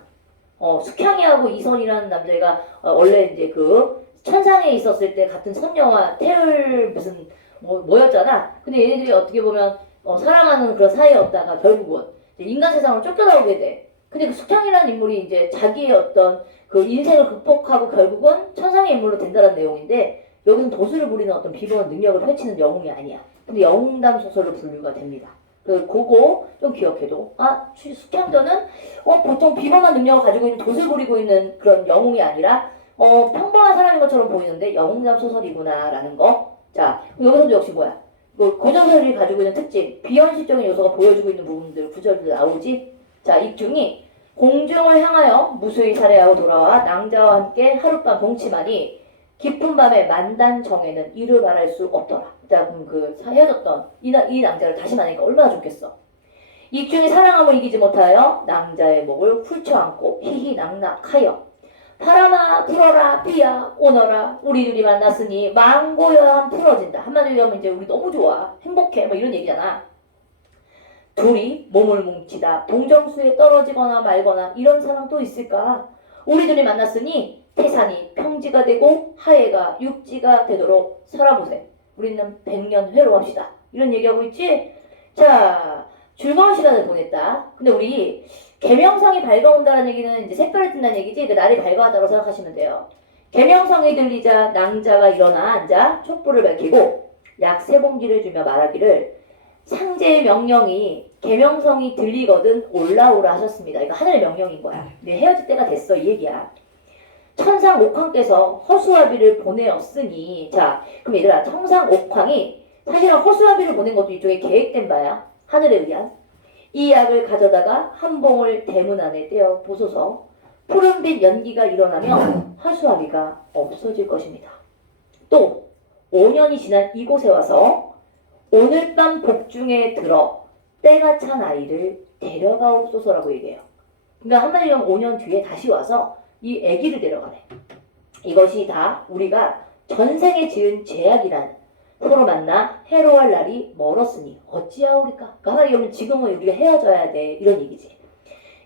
숙향이하고 이선이라는 남자애가 원래 이제 그 천상에 있었을 때 같은 선녀와 태을 무슨 뭐였잖아. 근데 얘네들이 어떻게 보면 사랑하는 그런 사이였다가 결국은 인간 세상으로 쫓겨나오게 돼. 근데 그 숙향이라는 인물이 이제 자기의 어떤 그 인생을 극복하고 결국은 천상의 인물로 된다는 내용인데 여기는 도수를 부리는 어떤 비범한 능력을 펼치는 영웅이 아니야. 근데 영웅담 소설로 분류가 됩니다. 그거 좀 기억해도 숙향전은 보통 비범한 능력을 가지고 있는 도술 부리고 있는 그런 영웅이 아니라 평범한 사람인 것처럼 보이는데 영웅담 소설이구나라는 거. 자, 여기서도 역시 뭐야? 고전소설이 가지고 있는 특징, 비현실적인 요소가 보여주고 있는 부분들, 구절들 나오지? 자, 익중이 공중을 향하여 무수히 살해하고 돌아와 낭자와 함께 하룻밤 동침하니 깊은 밤에 만단정에는 이를 말할 수 없더라. 자, 그럼 헤어졌던 이 낭자를 다시 만나니까 얼마나 좋겠어. 익중이 사랑함을 이기지 못하여 낭자의 목을 훌쳐안고 히히 낙낙하여 바람아 불어라 비야 오너라 우리 둘이 만났으니 망고여함 풀어진다. 한마디로 하면 이제 우리 너무 좋아 행복해 뭐 이런 얘기잖아. 둘이 몸을 뭉치다 동정수에 떨어지거나 말거나 이런 사람 또 있을까? 우리 둘이 만났으니 태산이 평지가 되고 하해가 육지가 되도록 살아보세. 우리는 100년 회로합시다. 이런 얘기하고 있지? 자, 즐거운 시간을 보냈다. 근데 우리 계명성이 밝아온다는 얘기는 이제 색별을 띈다는 얘기지. 그 날이 밝아왔다고 생각하시면 돼요. 계명성이 들리자 낭자가 일어나 앉아 촛불을 밝히고 약 3봉지를 주며 말하기를 상제의 명령이 계명성이 들리거든 올라오라 하셨습니다. 이거 하늘의 명령인 거야. 근데 헤어질 때가 됐어 이 얘기야. 천상 옥황께서 허수아비를 보내었으니 자 그럼 얘들아 천상 옥황이 사실은 허수아비를 보낸 것도 일종의 계획된 바야. 하늘에 의한. 이 약을 가져다가 한 봉을 대문 안에 떼어 보소서. 푸른빛 연기가 일어나면 허수아비가 없어질 것입니다. 또 5년이 지난 이곳에 와서 오늘 밤 복중에 들어 때가 찬 아이를 데려가옵소서라고 얘기해요. 그러니까 한마디로 하면 5년 뒤에 다시 와서 이 아기를 데려가래. 이것이 다 우리가 전생에 지은 죄악이란 서로 만나 해로할 날이 멀었으니 어찌하오리까. 그러니까 한마디로 하면 지금은 우리가 헤어져야 돼 이런 얘기지.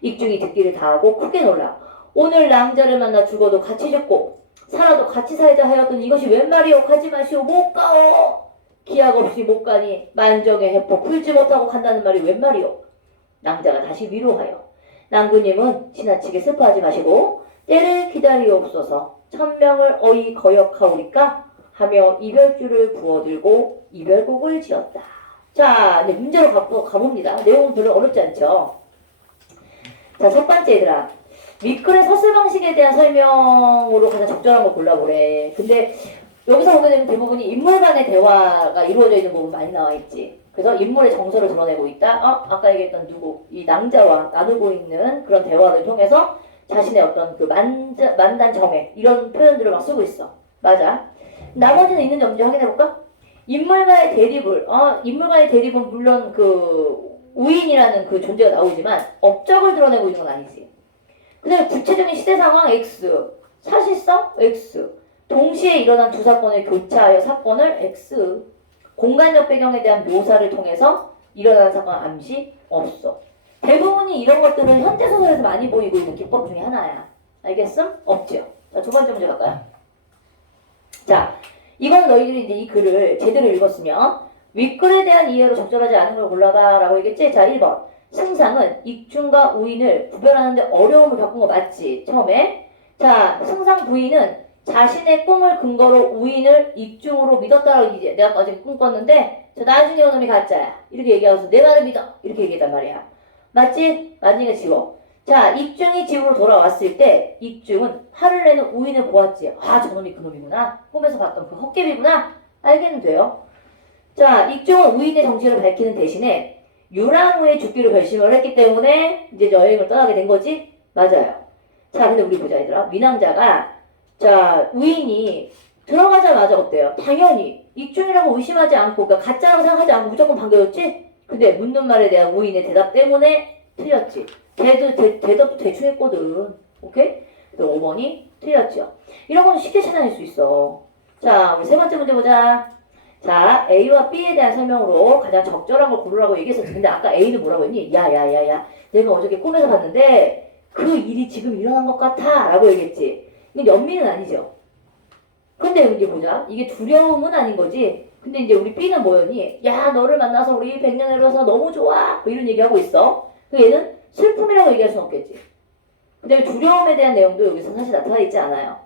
익중이 듣기를 다하고 크게 놀라 오늘 낭자를 만나 죽어도 같이 죽고 살아도 같이 살자 하였던 이것이 웬 말이오. 가지 마시오. 못 가오. 기약 없이 못 가니 만정의 해포 풀지 못하고 간다는 말이 웬 말이오. 낭자가 다시 위로하여 낭구님은 지나치게 슬퍼하지 마시고 때를 기다리옵소서. 천명을 어이 거역하오리까 하며 이별주를 부어들고 이별곡을 지었다. 자, 이제 문제로 가봅니다. 내용은 별로 어렵지 않죠? 자, 첫 번째 얘들아. 윗글의 서술 방식에 대한 설명으로 가장 적절한 걸 골라보래. 근데 여기서 보게 되면 대부분이 인물 간의 대화가 이루어져 있는 부분 많이 나와 있지. 그래서 인물의 정서를 드러내고 있다. 아까 얘기했던 누구, 이 낭자와 나누고 있는 그런 대화를 통해서 자신의 어떤 그 만단정액 이런 표현들을 막 쓰고 있어. 맞아. 나머지는 있는지 없는지 확인해볼까? 인물과의 대립은 물론 그 우인이라는 그 존재가 나오지만 업적을 드러내고 있는 건 아니지. 그다음에 구체적인 시대 상황 X, 사실성 X, 동시에 일어난 두 사건을 교차하여 사건을 X, 공간적 배경에 대한 묘사를 통해서 일어나는 사건 암시 없어. 대부분이 이런 것들은 현대소설에서 많이 보이고 있는 기법 중에 하나야. 알겠음? 없죠. 자, 두 번째 문제 갈까요? 자, 이건 너희들이 이제 이 글을 제대로 읽었으면 윗글에 대한 이해로 적절하지 않은 걸 골라봐 라고 얘기했지? 자, 1번. 승상은 익중과 우인을 구별하는데 어려움을 겪은 거 맞지? 처음에. 자, 승상 부인은 자신의 꿈을 근거로 우인을 익중으로 믿었다라고 이제 내가 어제 꿈 꿨는데 저 나중에 이놈이 가짜야. 이렇게 얘기하고서 내 말을 믿어. 이렇게 얘기했단 말이야. 맞지? 맞으니까 지워. 자, 익중이 집으로 돌아왔을 때 익중은 화를 내는 우인을 보았지. 아, 저놈이 그놈이구나. 꿈에서 봤던 그 헛개비구나. 알게는 돼요. 자, 익중은 우인의 정체를 밝히는 대신에 유랑우의 죽기로 결심을 했기 때문에 이제 여행을 떠나게 된 거지? 맞아요. 자, 근데 우리 보자 얘들아. 미낭자가 자, 우인이 들어가자마자 어때요? 당연히 익중이라고 의심하지 않고 그러니까 가짜라고 생각하지 않고 무조건 반겨줬지? 근데 묻는 말에 대한 우인의 대답 때문에 틀렸지. 대답도 대충 했거든. 오케이? 5번이 틀렸죠. 이런 건 쉽게 찾아낼 수 있어. 자, 우리 세 번째 문제 보자. 자, A와 B에 대한 설명으로 가장 적절한 걸 고르라고 얘기했었지. 근데 아까 A는 뭐라고 했니? 야. 내가 어저께 꿈에서 봤는데 그 일이 지금 일어난 것 같아. 라고 얘기했지. 이건 연민은 아니죠. 근데 이제 보자. 이게 두려움은 아닌 거지. 근데 이제 우리 B는 뭐였니? 야, 너를 만나서 우리 100년을 해서 너무 좋아. 뭐 이런 얘기하고 있어. 그 얘는 슬픔이라고 얘기할 수는 없겠지. 그 다음에 두려움에 대한 내용도 여기서 사실 나타나 있지 않아요.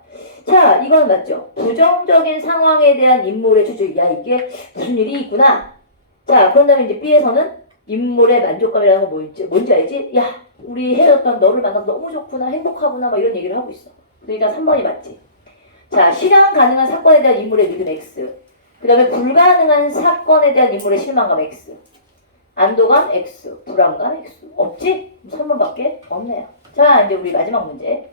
자, 이건 맞죠? 부정적인 상황에 대한 인물의 추측. 야, 이게 무슨 일이 있구나. 자, 그런 다음에 이제 B에서는 인물의 만족감이라는 건 뭔지 알지? 야, 우리 헤어졌던 너를 만나서 너무 좋구나, 행복하구나, 막 이런 얘기를 하고 있어. 그러니까 3번이 맞지. 자, 실현 가능한 사건에 대한 인물의 믿음 X. 그 다음에 불가능한 사건에 대한 인물의 실망감 X. 안도감 X. 불안감 X. 없지? 3번밖에 없네요. 자, 이제 우리 마지막 문제.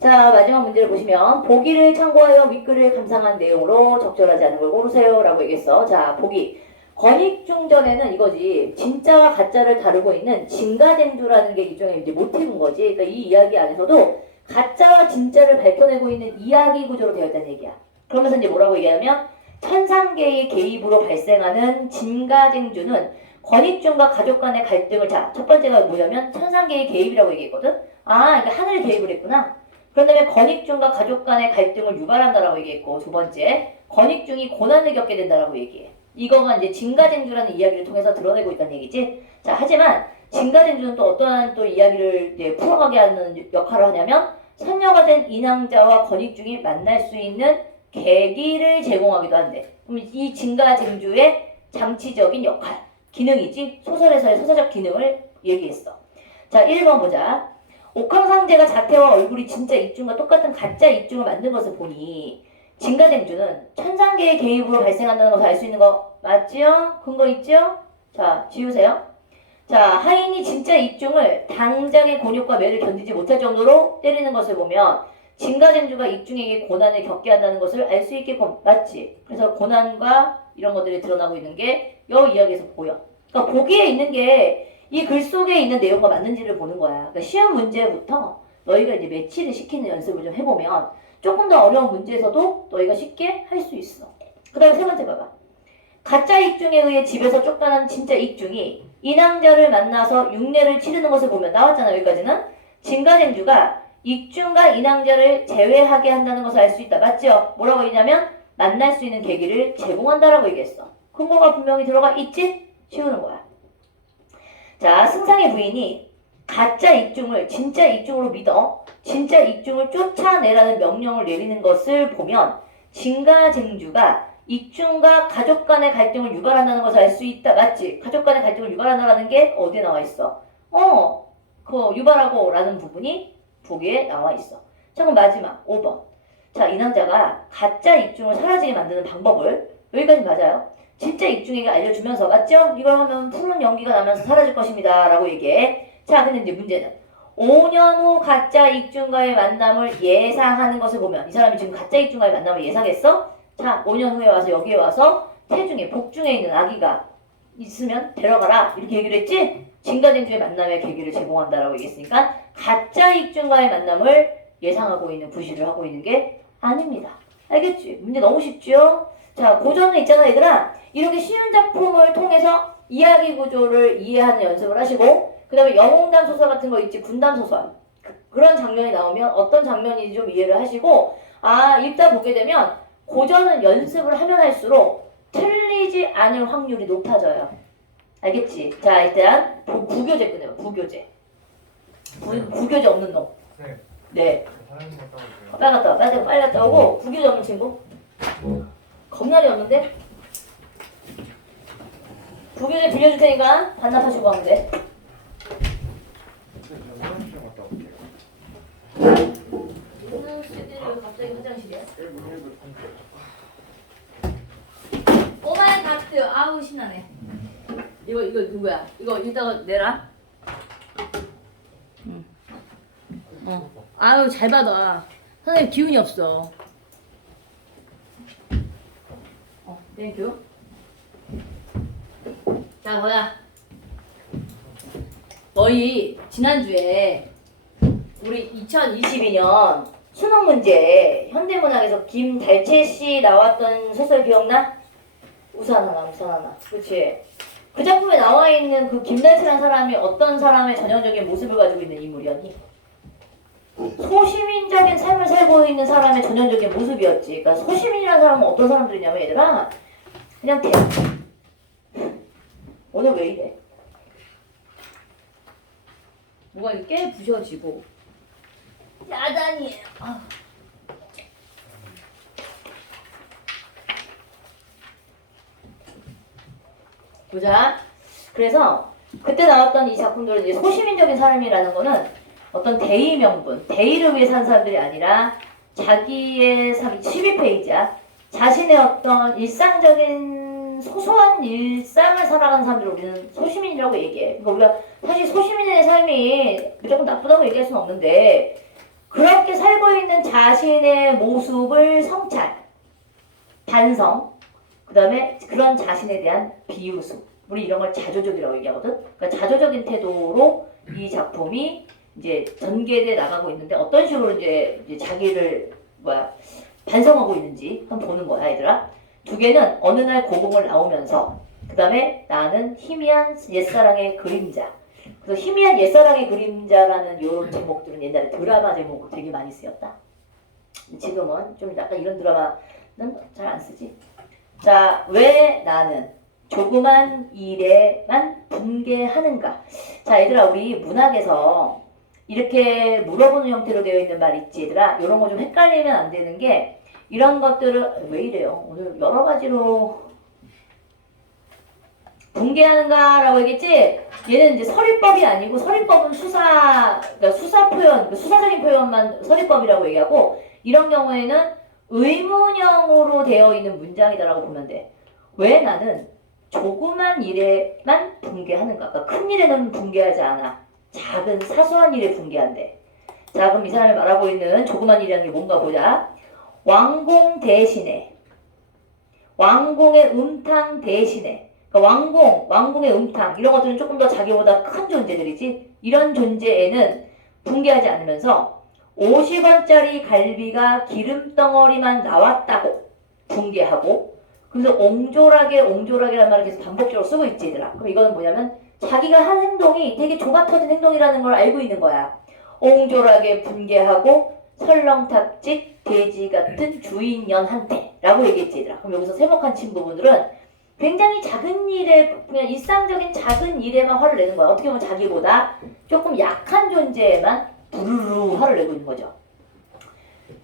자, 마지막 문제를 보시면 보기를 참고하여 윗글을 감상한 내용으로 적절하지 않은 걸 고르세요 라고 얘기했어. 자, 보기. 권익중전에는 이거지. 진짜와 가짜를 다루고 있는 진가쟁주라는 게 일종의 이제 모티브인 거지. 그러니까 이 이야기 안에서도 가짜와 진짜를 밝혀내고 있는 이야기 구조로 되어 있다는 얘기야. 그러면서 이제 뭐라고 얘기하냐면 천상계의 개입으로 발생하는 진가쟁주는 권익중과 가족 간의 갈등을 자, 첫 번째가 뭐냐면 천상계의 개입이라고 얘기했거든. 아, 그러니까 하늘이 개입을 했구나. 그런 다음에 권익중과 가족 간의 갈등을 유발한다라고 얘기했고, 두 번째 권익중이 고난을 겪게 된다라고 얘기해. 이거가 이제 진가쟁주라는 이야기를 통해서 드러내고 있다는 얘기지. 자, 하지만 진가쟁주는 또 어떠한 또 이야기를 이제 풀어가게 하는 역할을 하냐면 선녀가 된 인왕자와 권익중이 만날 수 있는 계기를 제공하기도 한대. 그럼 이 진가쟁주의 장치적인 역할, 기능이지. 소설에서의 서사적 기능을 얘기했어. 자, 1번 보자. 옥황상제가 자태와 얼굴이 진짜 입중과 똑같은 가짜 입중을 만든 것을 보니 진가쟁주는 천상계의 개입으로 발생한다는 것을 알 수 있는 거 맞지요? 근거 있죠? 자, 지우세요. 자, 하인이 진짜 입중을 당장의 곤욕과 매를 견디지 못할 정도로 때리는 것을 보면 진가쟁주가 입중에게 고난을 겪게 한다는 것을 알 수 있게끔 맞지? 그래서 고난과 이런 것들이 드러나고 있는 게 이 이야기에서 보여. 그러니까 보기에 있는 게 이 글 속에 있는 내용과 맞는지를 보는 거야. 그러니까 쉬운 문제부터 너희가 이제 매치를 시키는 연습을 좀 해보면 조금 더 어려운 문제에서도 너희가 쉽게 할 수 있어. 그 다음에 세 번째 봐봐. 가짜 익중에 의해 집에서 쫓겨난 진짜 익중이 인왕자를 만나서 육례를 치르는 것을 보면 나왔잖아. 여기까지는. 진가쟁주가 익중과 인왕자를 제외하게 한다는 것을 알 수 있다. 맞죠? 뭐라고 했냐면 만날 수 있는 계기를 제공한다라고 얘기했어. 근거가 분명히 들어가 있지? 치우는 거야. 자, 승상의 부인이 가짜 입중을 진짜 입중으로 믿어 진짜 입중을 쫓아내라는 명령을 내리는 것을 보면 진가쟁주가 입중과 가족 간의 갈등을 유발한다는 것을 알 수 있다. 맞지? 가족 간의 갈등을 유발한다는 게 어디에 나와 있어? 그 유발하고 라는 부분이 보기에 나와 있어. 자, 그럼 마지막 5번. 자, 이 남자가 가짜 입중을 사라지게 만드는 방법을 여기까지 맞아요. 진짜 입중에게 알려주면서 맞죠? 이걸 하면 푸른 연기가 나면서 사라질 것입니다 라고 얘기해. 자, 근데 이제 문제는 5년 후 가짜 입중과의 만남을 예상하는 것을 보면 이 사람이 지금 가짜 입중과의 만남을 예상했어? 자, 5년 후에 와서 여기에 와서 태중에 복중에 있는 아기가 있으면 데려가라 이렇게 얘기를 했지? 진가쟁주의 만남의 계기를 제공한다라고 얘기했으니까 가짜 입중과의 만남을 예상하고 있는 구실을 하고 있는 게 아닙니다. 알겠지? 문제 너무 쉽죠? 자, 고전은 있잖아 얘들아. 이렇게 쉬운 작품을 통해서 이야기 구조를 이해하는 연습을 하시고 그 다음에 영웅담 소설 같은 거 있지. 군담 소설. 그런 장면이 나오면 어떤 장면인지 좀 이해를 하시고 읽다 보게 되면 고전은 연습을 하면 할수록 틀리지 않을 확률이 높아져요. 알겠지? 자, 일단 부교재 꺼내요. 부교재. 부교재 없는 놈. 네. 네. 사장님 갔다 올게요. 빨리 갔다 오고 부교재 없는 친구. 겁날이 없는데? 부교재 빌려줄 테니까 반납하시고 가면 돼. 화장실 갔다 올게요. 오늘 CD를 갑자기 화장실이야? 1분 꼬마의 닥트. 아우 신나네. 이거 누구야? 이거 이따가 내라. 응. 아유 잘 받아. 선생님 기운이 없어. 땡큐. 자, 뭐야? 너희 지난주에 우리 2022년 수능 문제 현대문학에서 김달채 씨 나왔던 소설 기억나? 우산 하나. 그치? 그 작품에 나와 있는 그 김달채라는 사람이 어떤 사람의 전형적인 모습을 가지고 있는 인물이었니? 소시민적인 삶을 살고 있는 사람의 전형적인 모습이었지. 그러니까 소시민이라는 사람은 어떤 사람들이냐면 얘들아 그냥 오늘 왜 이래? 뭐가 이렇게 부셔지고 야단이에요. 아. 보자. 그래서 그때 나왔던 이 작품들은 이제 소시민적인 삶이라는 거는 어떤 대의 명분, 대의를 위해 산 사람들이 아니라 자기의 삶, 12페이지야. 자신의 어떤 일상적인 소소한 일상을 살아가는 사람들을 우리는 소시민이라고 얘기해. 그러니까 우리가 사실 소시민의 삶이 무조건 나쁘다고 얘기할 수는 없는데 그렇게 살고 있는 자신의 모습을 성찰, 반성, 그 다음에 그런 자신에 대한 비웃음. 우리 이런 걸 자조적이라고 얘기하거든. 그러니까 자조적인 태도로 이 작품이 이제 전개돼 나가고 있는데 어떤 식으로 이제 자기를 반성하고 있는지 한번 보는 거야, 얘들아. 두 개는 어느 날 고공을 나오면서 그 다음에 나는 희미한 옛사랑의 그림자. 그래서 희미한 옛사랑의 그림자라는 이런 제목들은 옛날에 드라마 제목으로 되게 많이 쓰였다. 지금은 좀 약간 이런 드라마는 잘 안 쓰지. 자, 왜 나는 조그만 일에만 분개하는가? 자, 얘들아, 우리 문학에서 이렇게 물어보는 형태로 되어 있는 말 있지, 얘들아? 이런 거 좀 헷갈리면 안 되는 게 이런 것들을 왜 이래요? 오늘 여러 가지로 분개하는가라고 얘기했지? 얘는 이제 서리법이 아니고 서리법은 그러니까 수사 표현, 수사적인 표현만 서리법이라고 얘기하고 이런 경우에는 의문형으로 되어 있는 문장이다라고 보면 돼. 왜 나는 조그만 일에만 분개하는가? 그러니까 큰 일에는 분개하지 않아. 작은 사소한 일에 분개한대. 자, 그럼 이 사람이 말하고 있는 조그만 일이라는 게 뭔가 보자. 왕공 대신에, 왕공의 음탕 대신에, 그러니까 왕공의 음탕 이런 것들은 조금 더 자기보다 큰 존재들이지. 이런 존재에는 분개하지 않으면서 50원짜리 갈비가 기름덩어리만 나왔다고 분개하고, 그래서 옹졸하게라는 말을 계속 반복적으로 쓰고 있지, 얘들아. 그럼 이거는 뭐냐면 자기가 한 행동이 되게 좁아터진 행동이라는 걸 알고 있는 거야. 옹졸하게 분개하고 설렁탑집 돼지 같은 주인년한테 라고 얘기했지, 얘들아. 그럼 여기서 세목한 친 부분들은 굉장히 작은 일에, 그냥 일상적인 작은 일에만 화를 내는 거야. 어떻게 보면 자기보다 조금 약한 존재에만 부르르 화를 내고 있는 거죠.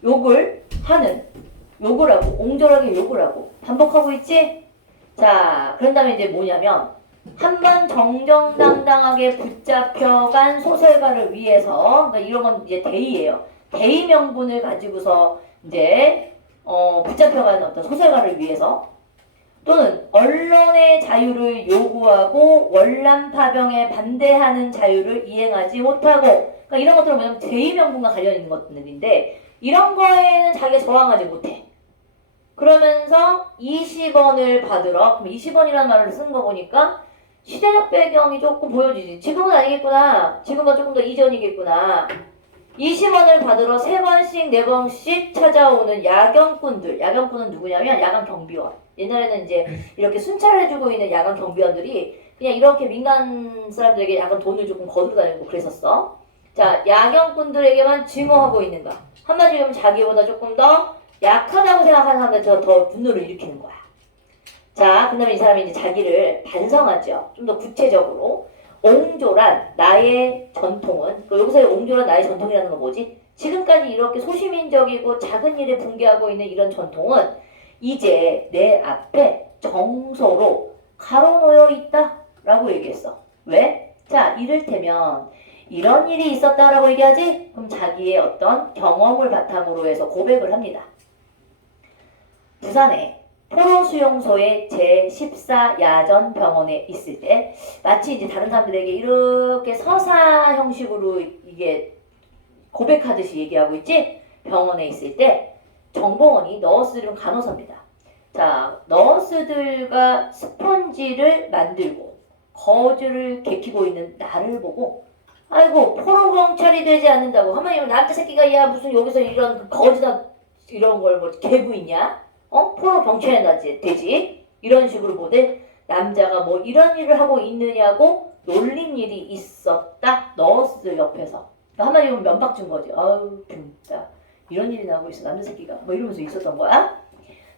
욕을 하고 옹졸하게 욕을 하고 반복하고 있지? 자, 그런 다음에 이제 뭐냐면 한번 정정당당하게 붙잡혀간 소설가를 위해서, 그러니까 이런 건 이제 대의예요. 대의 명분을 가지고서 이제 붙잡혀간 어떤 소설가를 위해서, 또는 언론의 자유를 요구하고 월남 파병에 반대하는 자유를 이행하지 못하고, 그러니까 이런 것들은 뭐냐면 대의 명분과 관련 있는 것들인데 이런 거에는 자기가 저항하지 못해. 그러면서 20원을 받으러, 그럼 20원이라는 말을 쓴 거 보니까 시대적 배경이 조금 보여지지. 지금은 아니겠구나. 지금은 조금 더 이전이겠구나. 20원을 받으러 3번씩 4번씩 찾아오는 야경꾼들. 야경꾼은 누구냐면 야간 경비원. 옛날에는 이제 이렇게 순찰을 해주고 있는 야간 경비원들이 그냥 이렇게 민간 사람들에게 약간 돈을 조금 거두고 다니고 그랬었어. 자, 야경꾼들에게만 증오하고 있는가? 한마디로 하면 자기보다 조금 더 약하다고 생각하는 사람들 더 분노를 일으키는 거야. 자, 그 다음에 이 사람이 이제 자기를 반성하죠. 좀 더 구체적으로. 옹졸한 나의 전통은, 여기서의 옹졸한 나의 전통이라는 건 뭐지? 지금까지 이렇게 소시민적이고 작은 일에 분개하고 있는 이런 전통은 이제 내 앞에 정서로 가로놓여 있다 라고 얘기했어. 왜? 자, 이를테면 이런 일이 있었다라고 얘기하지? 그럼 자기의 어떤 경험을 바탕으로 해서 고백을 합니다. 부산에 포로수용소의 제14야전 병원에 있을 때 마치 이제 다른 사람들에게 이렇게 서사 형식으로 이게 고백하듯이 얘기하고 있지? 병원에 있을 때 정보원이 너스들은 간호사입니다. 자, 너스들과 스펀지를 만들고 거즈를 개키고 있는 나를 보고 아이고 포로 경찰이 되지 않는다고 하면 남자 새끼가 야 무슨 여기서 이런 거지다 이런 걸 뭐 개부 있냐? 포로 경찰이 되지? 이런 식으로 보되 남자가 뭐 이런 일을 하고 있느냐고 놀린 일이 있었다. 너스 옆에서. 한마디로 면박 준 거지. 아우 진짜 이런 일이 나오고 있어 남자 새끼가 뭐 이러면서 있었던 거야.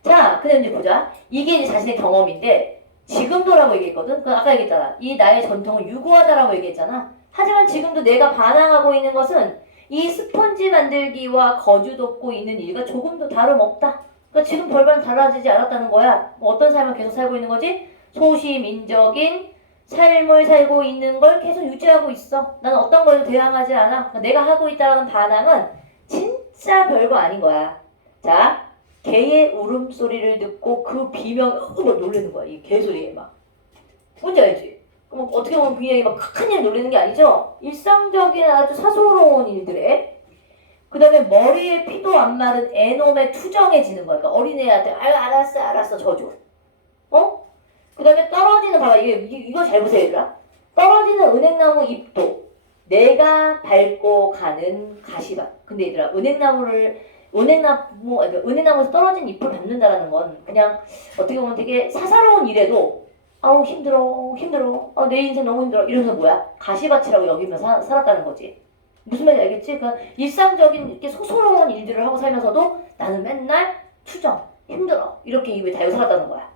자, 근데 이제 보자. 이게 이제 자신의 경험인데 지금도라고 얘기했거든. 그 아까 얘기했잖아. 이 나의 전통은 유구하다라고 얘기했잖아. 하지만 지금도 내가 반항하고 있는 것은 이 스펀지 만들기와 거주 돕고 있는 일과 조금도 다름없다. 그러니까 지금 별반 달라지지 않았다는 거야. 뭐 어떤 삶을 계속 살고 있는 거지? 소시민적인 삶을 살고 있는 걸 계속 유지하고 있어. 나는 어떤 걸로 대항하지 않아. 그러니까 내가 하고 있다는 반항은 진짜 별거 아닌 거야. 자, 개의 울음소리를 듣고 그 비명 놀라는 거야. 이 개소리에 막. 뭔지 알지? 그럼 어떻게 보면 굉장히 막 큰일 놀리는 게 아니죠? 일상적인 아주 사소로운 일들에 그 다음에 머리에 피도 안 마른 애놈의 투정해지는 거야. 그러니까 어린애한테 아유 알았어 져줘. 어? 그 다음에 떨어지는 봐봐 이거 잘 보세요 얘들아. 떨어지는 은행나무 잎도 내가 밟고 가는 가시밭. 근데 얘들아 은행나무에서 떨어진 잎을 밟는다라는 건 그냥 어떻게 보면 되게 사사로운 일에도 아우 힘들어 내 인생 너무 힘들어 이러면서 뭐야 가시밭이라고 여기면서 살았다는 거지. 무슨 말인지 알겠지? 그러니까 일상적인 이렇게 소소로운 일들을 하고 살면서도 나는 맨날 투정 힘들어 이렇게 입에 달고 살았다는 거야.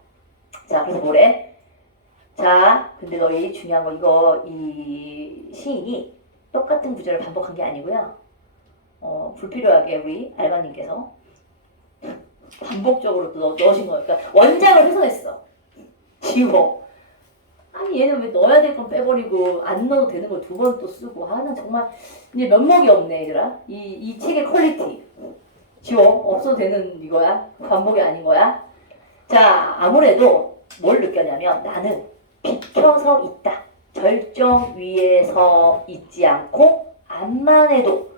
자 그래서 뭐래? 자 근데 너희 중요한 거 이거 이 시인이 똑같은 구절을 반복한 게 아니고요. 불필요하게 우리 알바님께서 반복적으로 또 넣으신 거예요. 그러니까 원작을 훼손했어. 지워. 아니 얘는 왜 넣어야 될 건 빼버리고 안 넣어도 되는 걸 두 번 또 쓰고 난 정말 이제 면목이 없네 얘들아. 이 책의 퀄리티 지워. 없어도 되는 이거야. 반복이 아닌 거야. 자 아무래도 뭘 느꼈냐면 나는 비켜서 있다. 절정 위에 서 있지 않고 암만 해도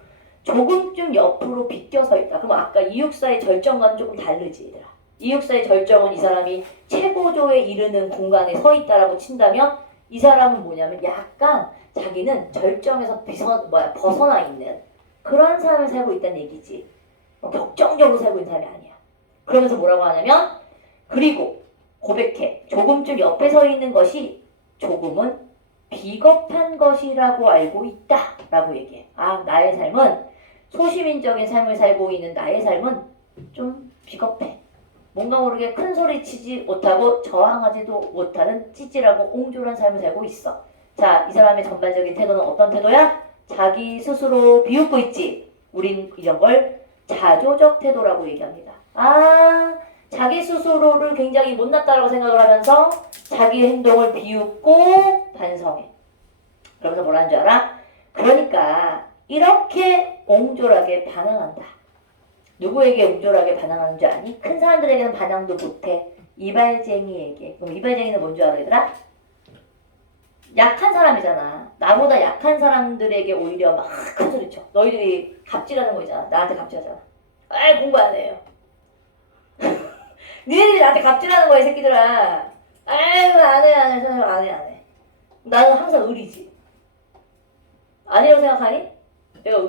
조금쯤 옆으로 비껴서 있다. 그럼 아까 이육사의 절정과는 조금 다르지 얘들아. 이육사의 절정은 이 사람이 최고조에 이르는 공간에 서 있다라고 친다면 이 사람은 뭐냐면 약간 자기는 절정에서 벗어나 있는 그런 삶을 살고 있다는 얘기지. 격정적으로 살고 있는 사람이 아니야. 그러면서 뭐라고 하냐면 그리고 고백해. 조금쯤 옆에 서 있는 것이 조금은 비겁한 것이라고 알고 있다 라고 얘기해. 나의 삶은 소시민적인 삶을 살고 있는 나의 삶은 좀 비겁해. 뭔가 모르게 큰 소리 치지 못하고 저항하지도 못하는 찌질하고 옹졸한 삶을 살고 있어. 자, 이 사람의 전반적인 태도는 어떤 태도야? 자기 스스로 비웃고 있지. 우린 이런 걸 자조적 태도라고 얘기합니다. 자기 스스로를 굉장히 못났다라고 생각을 하면서 자기 행동을 비웃고 반성해. 그러면서 뭐라는 줄 알아? 그러니까 이렇게 옹졸하게 반항한다. 누구에게 옹졸하게 반항하는 줄 아니? 큰 사람들에게는 반항도 못해. 이발쟁이에게. 그럼 이발쟁이는 뭔 줄 알아 얘들아? 약한 사람이잖아. 나보다 약한 사람들에게 오히려 막 큰 소리 쳐. 너희들이 갑질하는 거 있잖아. 나한테 갑질하잖아. 공부 안 해요. 니네들이 나한테 갑질하는 거야 이 새끼들아. 선생님 안 해. 나는 항상 의리지. 아니라고 생각하니?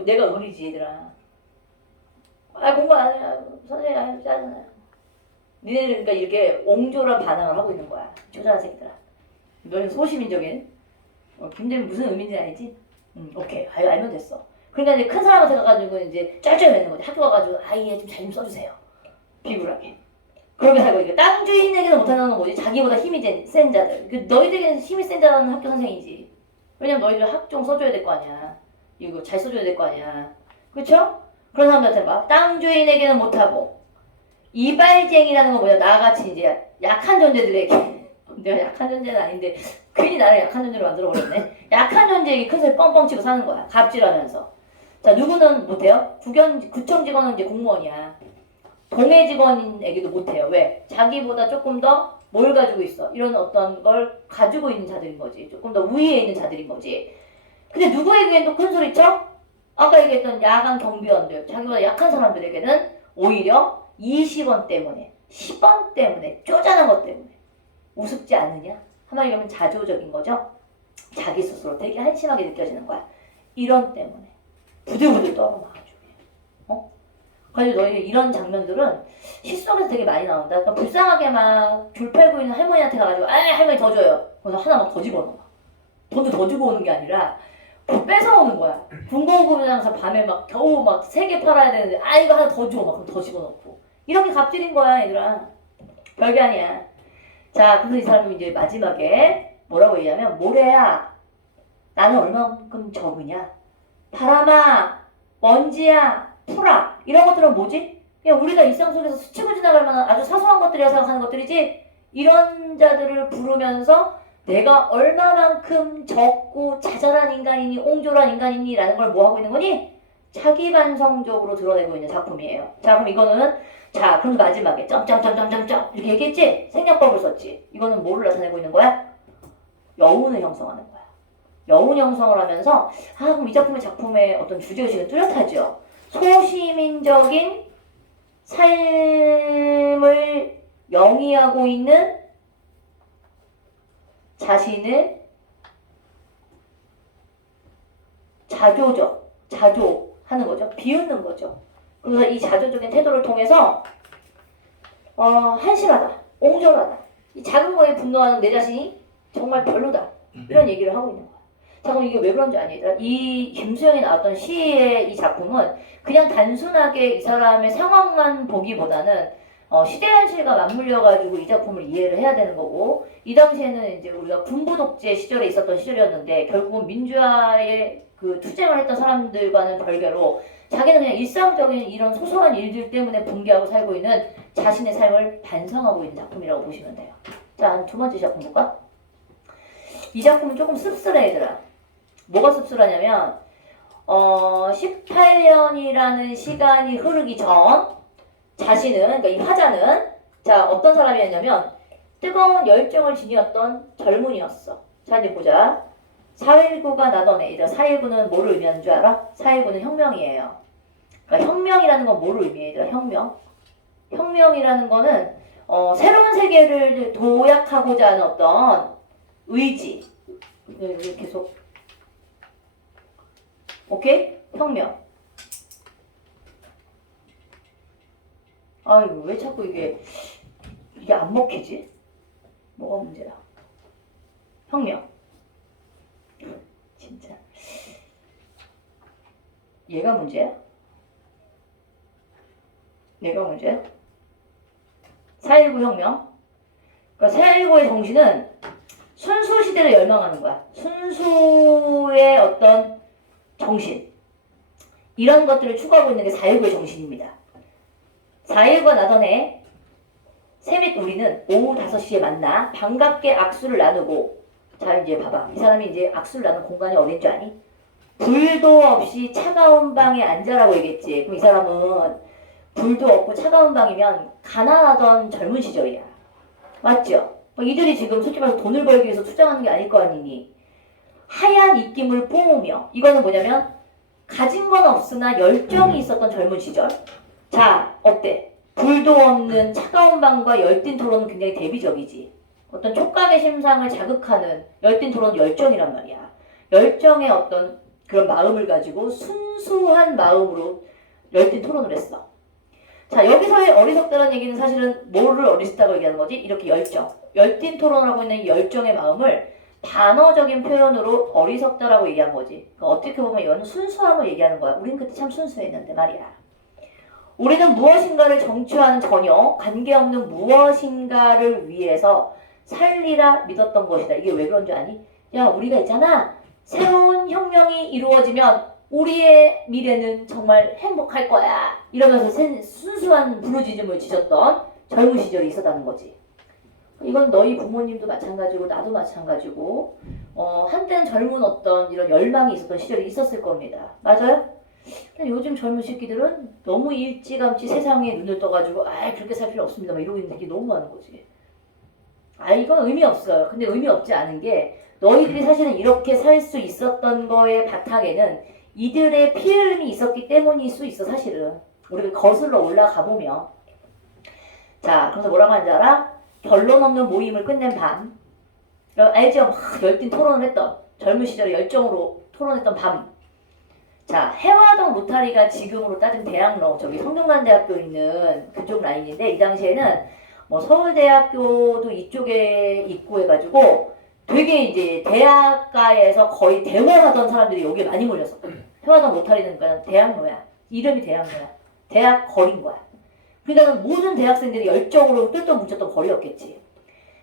내가 의리지 얘들아. 공부 안 해요. 선생님 짜증나요. 니네들 그러니까 이렇게 옹졸한 반응을 하고 있는 거야. 초자한 새끼들아. 너는 소시민적인 김대민 무슨 의미인지 알지? 오케이. 알면 됐어. 그러니까 이제 큰 사람한테 가가지고 이제 짤짤 매는 거지. 학교 가가지고 얘 좀 잘 좀 써주세요. 비굴하게. 그렇게 살고 있고 땅 주인에게는 못하는 거지. 자기보다 힘이 센 자들. 너희들에게는 힘이 센 자는 학교 선생이지. 왜냐면 너희들 학종 써줘야 될 거 아니야. 이거 잘 써줘야 될 거 아니야. 그렇죠? 그런 사람들한테 막 땅 주인에게는 못하고 이발쟁이라는 건 뭐냐? 나같이 이제 약한 존재들에게 내가 약한 존재는 아닌데 괜히 나를 약한 존재로 만들어버렸네. 약한 존재에게 큰 소리 뻥뻥 치고 사는 거야. 갑질하면서. 자 누구는 못해요? 구청 직원은 이제 공무원이야. 동해 직원에게도 못해요. 왜? 자기보다 조금 더 뭘 가지고 있어? 이런 어떤 걸 가지고 있는 자들인 거지. 조금 더 우위에 있는 자들인 거지. 근데 누구에게는 또 큰 소리 쳐? 아까 얘기했던 야간 경비원들, 자기보다 약한 사람들에게는 오히려 20원 때문에, 10원 때문에, 쪼잔한 것 때문에 우습지 않느냐? 한마디로 하면 자조적인 거죠. 자기 스스로 되게 한심하게 느껴지는 거야. 이런 때문에 부들부들 떨어나가지고. 그래서 너희 이런 장면들은 시 속에서 되게 많이 나온다. 그러니까 불쌍하게 막 귤 팔고 있는 할머니한테 가가지고 할머니 더 줘요. 그래서 하나 막 더 집어넣어. 돈도 더 주고 오는 게 아니라 뺏어오는 거야. 군고구마장에서 밤에 막 겨우 막 3개 팔아야 되는데 이거 하나 더 줘. 막 그럼 더 집어넣고. 이렇게 갑질인 거야 얘들아. 별게 아니야. 자 그래서 이 사람이 이제 마지막에 뭐라고 얘기하면 모래야 나는 얼마만큼 적으냐? 바람아, 먼지야, 풀아 이런 것들은 뭐지? 그냥 우리가 일상 속에서 스치고 지나갈 만한 아주 사소한 것들이라 생각하는 것들이지 이런 자들을 부르면서 내가 얼마만큼 적고 자잘한 인간이니 옹졸한 인간이니 라는 걸 뭐 하고 있는 거니? 자기 반성적으로 드러내고 있는 작품이에요. 자 그럼 이거는 자 그럼 마지막에 점점점점점점 이렇게 얘기했지? 생략법을 썼지? 이거는 뭐를 나타내고 있는 거야? 여운을 형성하는 거야. 여운 형성을 하면서 그럼 이 작품의 어떤 주제의식은 뚜렷하죠. 소시민적인 삶을 영위하고 있는 자신을 자조하는 거죠. 비웃는 거죠. 그래서 이 자조적인 태도를 통해서 한심하다, 옹졸하다, 이 작은 거에 분노하는 내 자신이 정말 별로다 이런 얘기를 하고 있는 거야. 자 그럼 이게 왜 그런지 아니더라? 이 김수영이 나왔던 시의 이 작품은 그냥 단순하게 이 사람의 상황만 보기보다는 시대 현실과 맞물려가지고 이 작품을 이해를 해야 되는 거고 이 당시에는 이제 우리가 군부 독재 시절에 있었던 시절이었는데 결국은 민주화에 그 투쟁을 했던 사람들과는 별개로 자기는 그냥 일상적인 이런 소소한 일들 때문에 붕괴하고 살고 있는 자신의 삶을 반성하고 있는 작품이라고 보시면 돼요. 자, 두 번째 작품 볼까? 이 작품은 조금 씁쓸해 얘들아. 뭐가 씁쓸하냐면 18년이라는 시간이 흐르기 전 자신은 그러니까 이 화자는 자 어떤 사람이었냐면 뜨거운 열정을 지녔던 젊은이였어. 자 이제 보자. 4.19가 나던 애. 4.19는 뭐를 의미하는 줄 알아? 4.19는 혁명이에요. 그러니까 혁명이라는 건 뭐를 의미해? 얘들아 혁명. 혁명이라는 거는 새로운 세계를 도약하고자 하는 어떤 의지. 계속 오케이? 혁명. 아이고 왜 자꾸 이게 안 먹히지? 뭐가 문제야? 혁명. 진짜 얘가 문제야? 얘가 문제야? 4.19 혁명. 그러니까 4.19의 정신은 순수 시대를 열망하는 거야. 순수의 어떤 정신. 이런 것들을 추구하고 있는 게 4.19의 정신입니다. 4.19가 나던 해 셋 우리는 오후 5시에 만나 반갑게 악수를 나누고 자 이제 봐봐. 이 사람이 이제 악수를 나눈 공간이 어딘 줄 아니? 불도 없이 차가운 방에 앉아라고 얘기했지. 그럼 이 사람은 불도 없고 차가운 방이면 가난하던 젊은 시절이야. 맞죠? 이들이 지금 솔직히 말해서 돈을 벌기 위해서 투쟁하는 게 아닐 거 아니니. 하얀 입김을 뿜으며 이거는 뭐냐면 가진 건 없으나 열정이 있었던 젊은 시절. 자 어때? 불도 없는 차가운 방과 열띤 토론은 굉장히 대비적이지. 어떤 촉각의 심상을 자극하는 열띤 토론은 열정이란 말이야. 열정의 어떤 그런 마음을 가지고 순수한 마음으로 열띤 토론을 했어. 자 여기서의 어리석다라는 얘기는 사실은 뭐를 어리석다고 얘기하는 거지? 이렇게 열정. 열띤 토론을 하고 있는 이 열정의 마음을 단어적인 표현으로 어리석다라고 얘기한 거지. 그러니까 어떻게 보면 이거는 순수함을 얘기하는 거야. 우린 그때 참 순수했는데 말이야. 우리는 무엇인가를 정취하는 전혀 관계없는 무엇인가를 위해서 살리라 믿었던 것이다. 이게 왜 그런 줄 아니? 야 우리가 있잖아. 새로운 혁명이 이루어지면 우리의 미래는 정말 행복할 거야. 이러면서 순수한 부르짖음을 지셨던 젊은 시절이 있었다는 거지. 이건 너희 부모님도 마찬가지고 나도 마찬가지고 한때는 젊은 어떤 이런 열망이 있었던 시절이 있었을 겁니다. 맞아요? 근데 요즘 젊은 새끼들은 너무 일찌감치 세상에 눈을 떠가지고 그렇게 살 필요 없습니다 막 이러고 있는 게 너무 많은 거지. 이건 의미 없어요. 근데 의미 없지 않은 게 너희들이 사실은 이렇게 살 수 있었던 거의 바탕에는 이들의 피 흘림이 있었기 때문일 수 있어. 사실은 우리가 거슬러 올라가 보면 자 그래서 뭐라고 하는지 알아? 결론 없는 모임을 끝낸 밤. 알죠? 막 열띤 토론을 했던 젊은 시절에 열정으로 토론했던 밤. 자 해화동 로타리가 지금으로 따진 대학로 저기 성균관대학교 있는 그쪽 라인인데 이 당시에는 뭐 서울대학교도 이쪽에 있고 해가지고 되게 이제 대학가에서 거의 대원하던 사람들이 여기에 많이 몰렸었고 해화동 로타리는 그냥 대학로야. 이름이 대학로야. 대학 거리인 거야. 그러니까 모든 대학생들이 열정으로 뜰떠 뭉쳤던 거리였겠지.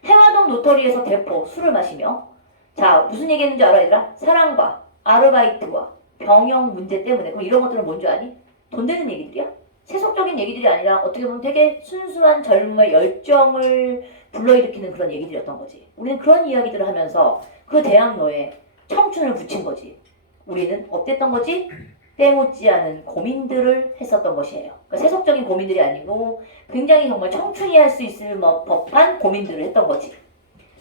해화동 로터리에서 대포 술을 마시며 자, 무슨 얘기했는지 알아, 얘들아? 사랑과 아르바이트와 병역 문제 때문에. 그럼 이런 것들은 뭔지 아니? 돈 되는 얘기들이야? 세속적인 얘기들이 아니라 어떻게 보면 되게 순수한 젊음의 열정을 불러일으키는 그런 얘기들이었던 거지. 우리는 그런 이야기들을 하면서 그 대학로에 청춘을 붙인 거지. 우리는 어땠던 거지? 때묻지 않은 고민들을 했었던 것이에요. 그러니까 세속적인 고민들이 아니고 굉장히 정말 청춘이 할 수 있을 법한 고민들을 했던 거지.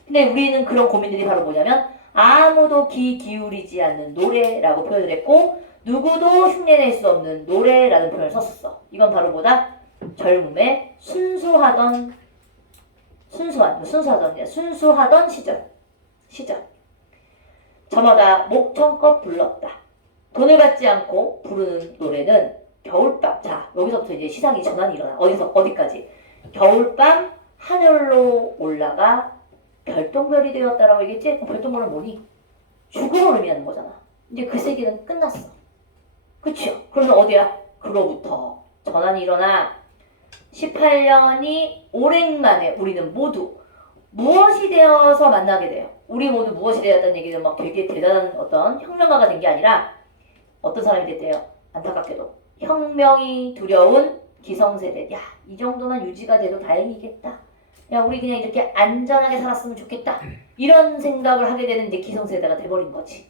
근데 우리는 그런 고민들이 바로 뭐냐면 아무도 귀 기울이지 않는 노래라고 표현을 했고 누구도 흉내낼 수 없는 노래라는 표현을 썼었어. 이건 바로 뭐다? 젊음의 순수하던 시절. 저마다 목청껏 불렀다. 돈을 받지 않고 부르는 노래는 겨울밤. 자, 여기서부터 이제 시상이 전환이 일어나. 어디까지? 겨울밤 하늘로 올라가 별똥별이 되었다라고 얘기했지? 그럼 별똥별은 뭐니? 죽음을 의미하는 거잖아. 이제 그 세계는 끝났어. 그치요? 그러면 어디야? 그로부터 전환이 일어나 18년이 오랜만에 우리는 모두 무엇이 되어서 만나게 돼요? 우리 모두 무엇이 되었다는 얘기는 막 되게 대단한 어떤 혁명가가 된 게 아니라 어떤 사람이 됐대요? 안타깝게도 혁명이 두려운 기성세대. 야, 이 정도만 유지가 돼도 다행이겠다. 야, 우리 그냥 이렇게 안전하게 살았으면 좋겠다. 이런 생각을 하게 되는 이제 기성세대가 돼버린 거지.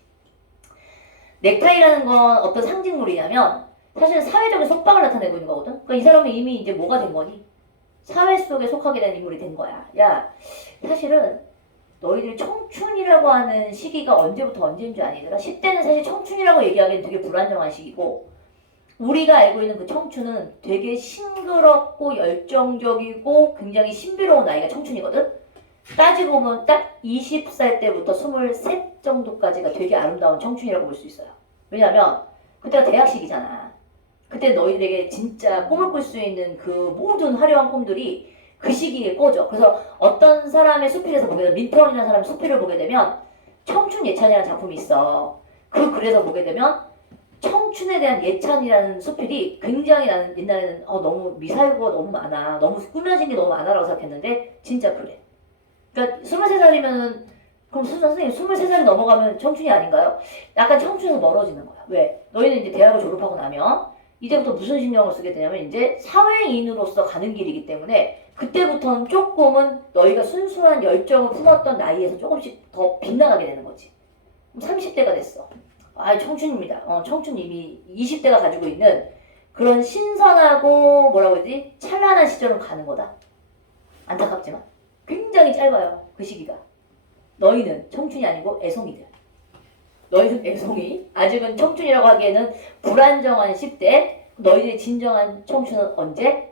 넥타이라는 건 어떤 상징물이냐면 사실은 사회적인 속박을 나타내고 있는 거거든. 그러니까 이 사람은 이미 이제 뭐가 된 거니? 사회 속에 속하게 된 인물이 된 거야. 야, 사실은 너희들 청춘이라고 하는 시기가 언제부터 언제인 줄 아니더라? 10대는 사실 청춘이라고 얘기하기엔 되게 불안정한 시기고 우리가 알고 있는 그 청춘은 되게 싱그럽고 열정적이고 굉장히 신비로운 나이가 청춘이거든? 따지고 보면 딱 20살 때부터 23 정도까지가 되게 아름다운 청춘이라고 볼 수 있어요. 왜냐면 그때가 대학 시기잖아. 그때 너희들에게 진짜 꿈을 꿀 수 있는 그 모든 화려한 꿈들이 그 시기에 꺼져. 그래서 어떤 사람의 수필에서 보게 되면 민턴이라는 사람의 수필을 보게 되면 청춘 예찬이라는 작품이 있어. 그 글에서 보게 되면 청춘에 대한 예찬이라는 수필이 굉장히 나는 옛날에는 너무 미사일구가 너무 많아. 너무 꾸며진 게 너무 많아라고 생각했는데 진짜 그래. 그러니까 23살이면은 그럼 선생님 23살이 넘어가면 청춘이 아닌가요? 약간 청춘에서 멀어지는 거야. 왜? 너희는 이제 대학을 졸업하고 나면 이제부터 무슨 신경을 쓰게 되냐면 이제 사회인으로서 가는 길이기 때문에 그때부터는 조금은 너희가 순수한 열정을 품었던 나이에서 조금씩 더 빗나가게 되는 거지. 그럼 30대가 됐어. 아, 청춘입니다. 청춘 이미 20대가 가지고 있는 그런 신선하고 뭐라고 해야지? 찬란한 시절은 가는 거다. 안타깝지만 굉장히 짧아요. 그 시기가. 너희는 청춘이 아니고 애송이들. 너희는 애송이. 아직은 청춘이라고 하기에는 불안정한 10대. 너희들의 진정한 청춘은 언제?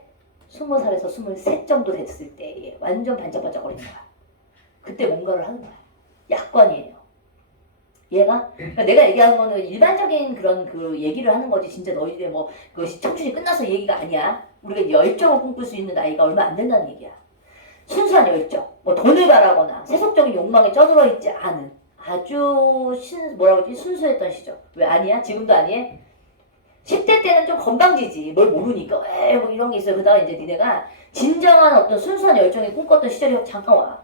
20살에서 23 정도 됐을 때에 완전 반짝반짝거리는 거야. 그때 뭔가를 하는 거야. 약관이에요. 얘가? 그러니까 내가 얘기하는 거는 일반적인 그런 그 얘기를 하는 거지. 진짜 너희들 뭐 그것이 청춘이 끝나서 얘기가 아니야. 우리가 열정을 꿈꿀 수 있는 나이가 얼마 안 된다는 얘기야. 순수한 열정, 뭐 돈을 바라거나 세속적인 욕망에 쩌들어 있지 않은 아주 순수했던 시절. 왜 아니야? 지금도 아니에? 10대 때는 좀 건방지지. 뭘 모르니까 왜 뭐 이런 게 있어요. 그러다가 이제 니네가 진정한 어떤 순수한 열정이 꿈꿨던 시절이 잠깐 와.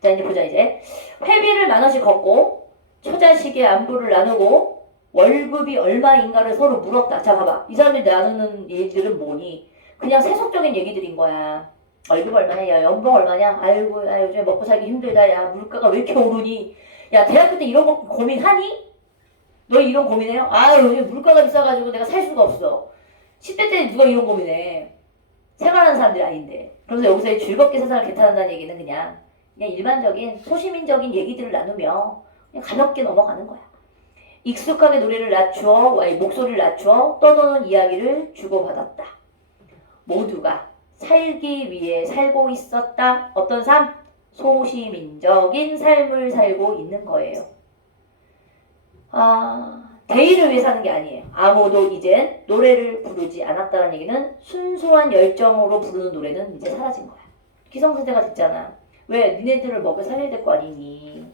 자, 이제 보자. 이제 회비를 10,000원씩 걷고 처자식의 안부를 나누고 월급이 얼마인가를 서로 물었다. 자, 봐봐. 이 사람이 나누는 얘기들은 뭐니? 그냥 세속적인 얘기들인 거야. 월급 얼마냐? 야, 연봉 얼마냐? 아이고, 야, 요즘에 먹고 살기 힘들다. 야, 물가가 왜 이렇게 오르니? 야, 대학교 때 이런 거 고민하니? 너 이런 고민해요? 아, 요즘 물가가 비싸가지고 내가 살 수가 없어. 10대 때 누가 이런 고민해? 생활하는 사람들이 아닌데. 그래서 여기서 즐겁게 세상을 개탄한다는 얘기는 그냥 일반적인 소시민적인 얘기들을 나누며 그냥 가볍게 넘어가는 거야. 익숙하게 노래를 낮추어, 목소리를 낮추어 떠도는 이야기를 주고받았다. 모두가 살기 위해 살고 있었다. 어떤 삶? 소시민적인 삶을 살고 있는 거예요. 대의를 위해 사는 게 아니에요. 아무도 이젠 노래를 부르지 않았다는 얘기는 순수한 열정으로 부르는 노래는 이제 사라진 거야. 기성세대가 됐잖아. 왜? 니네들을 먹여 살려야 될 거 아니니.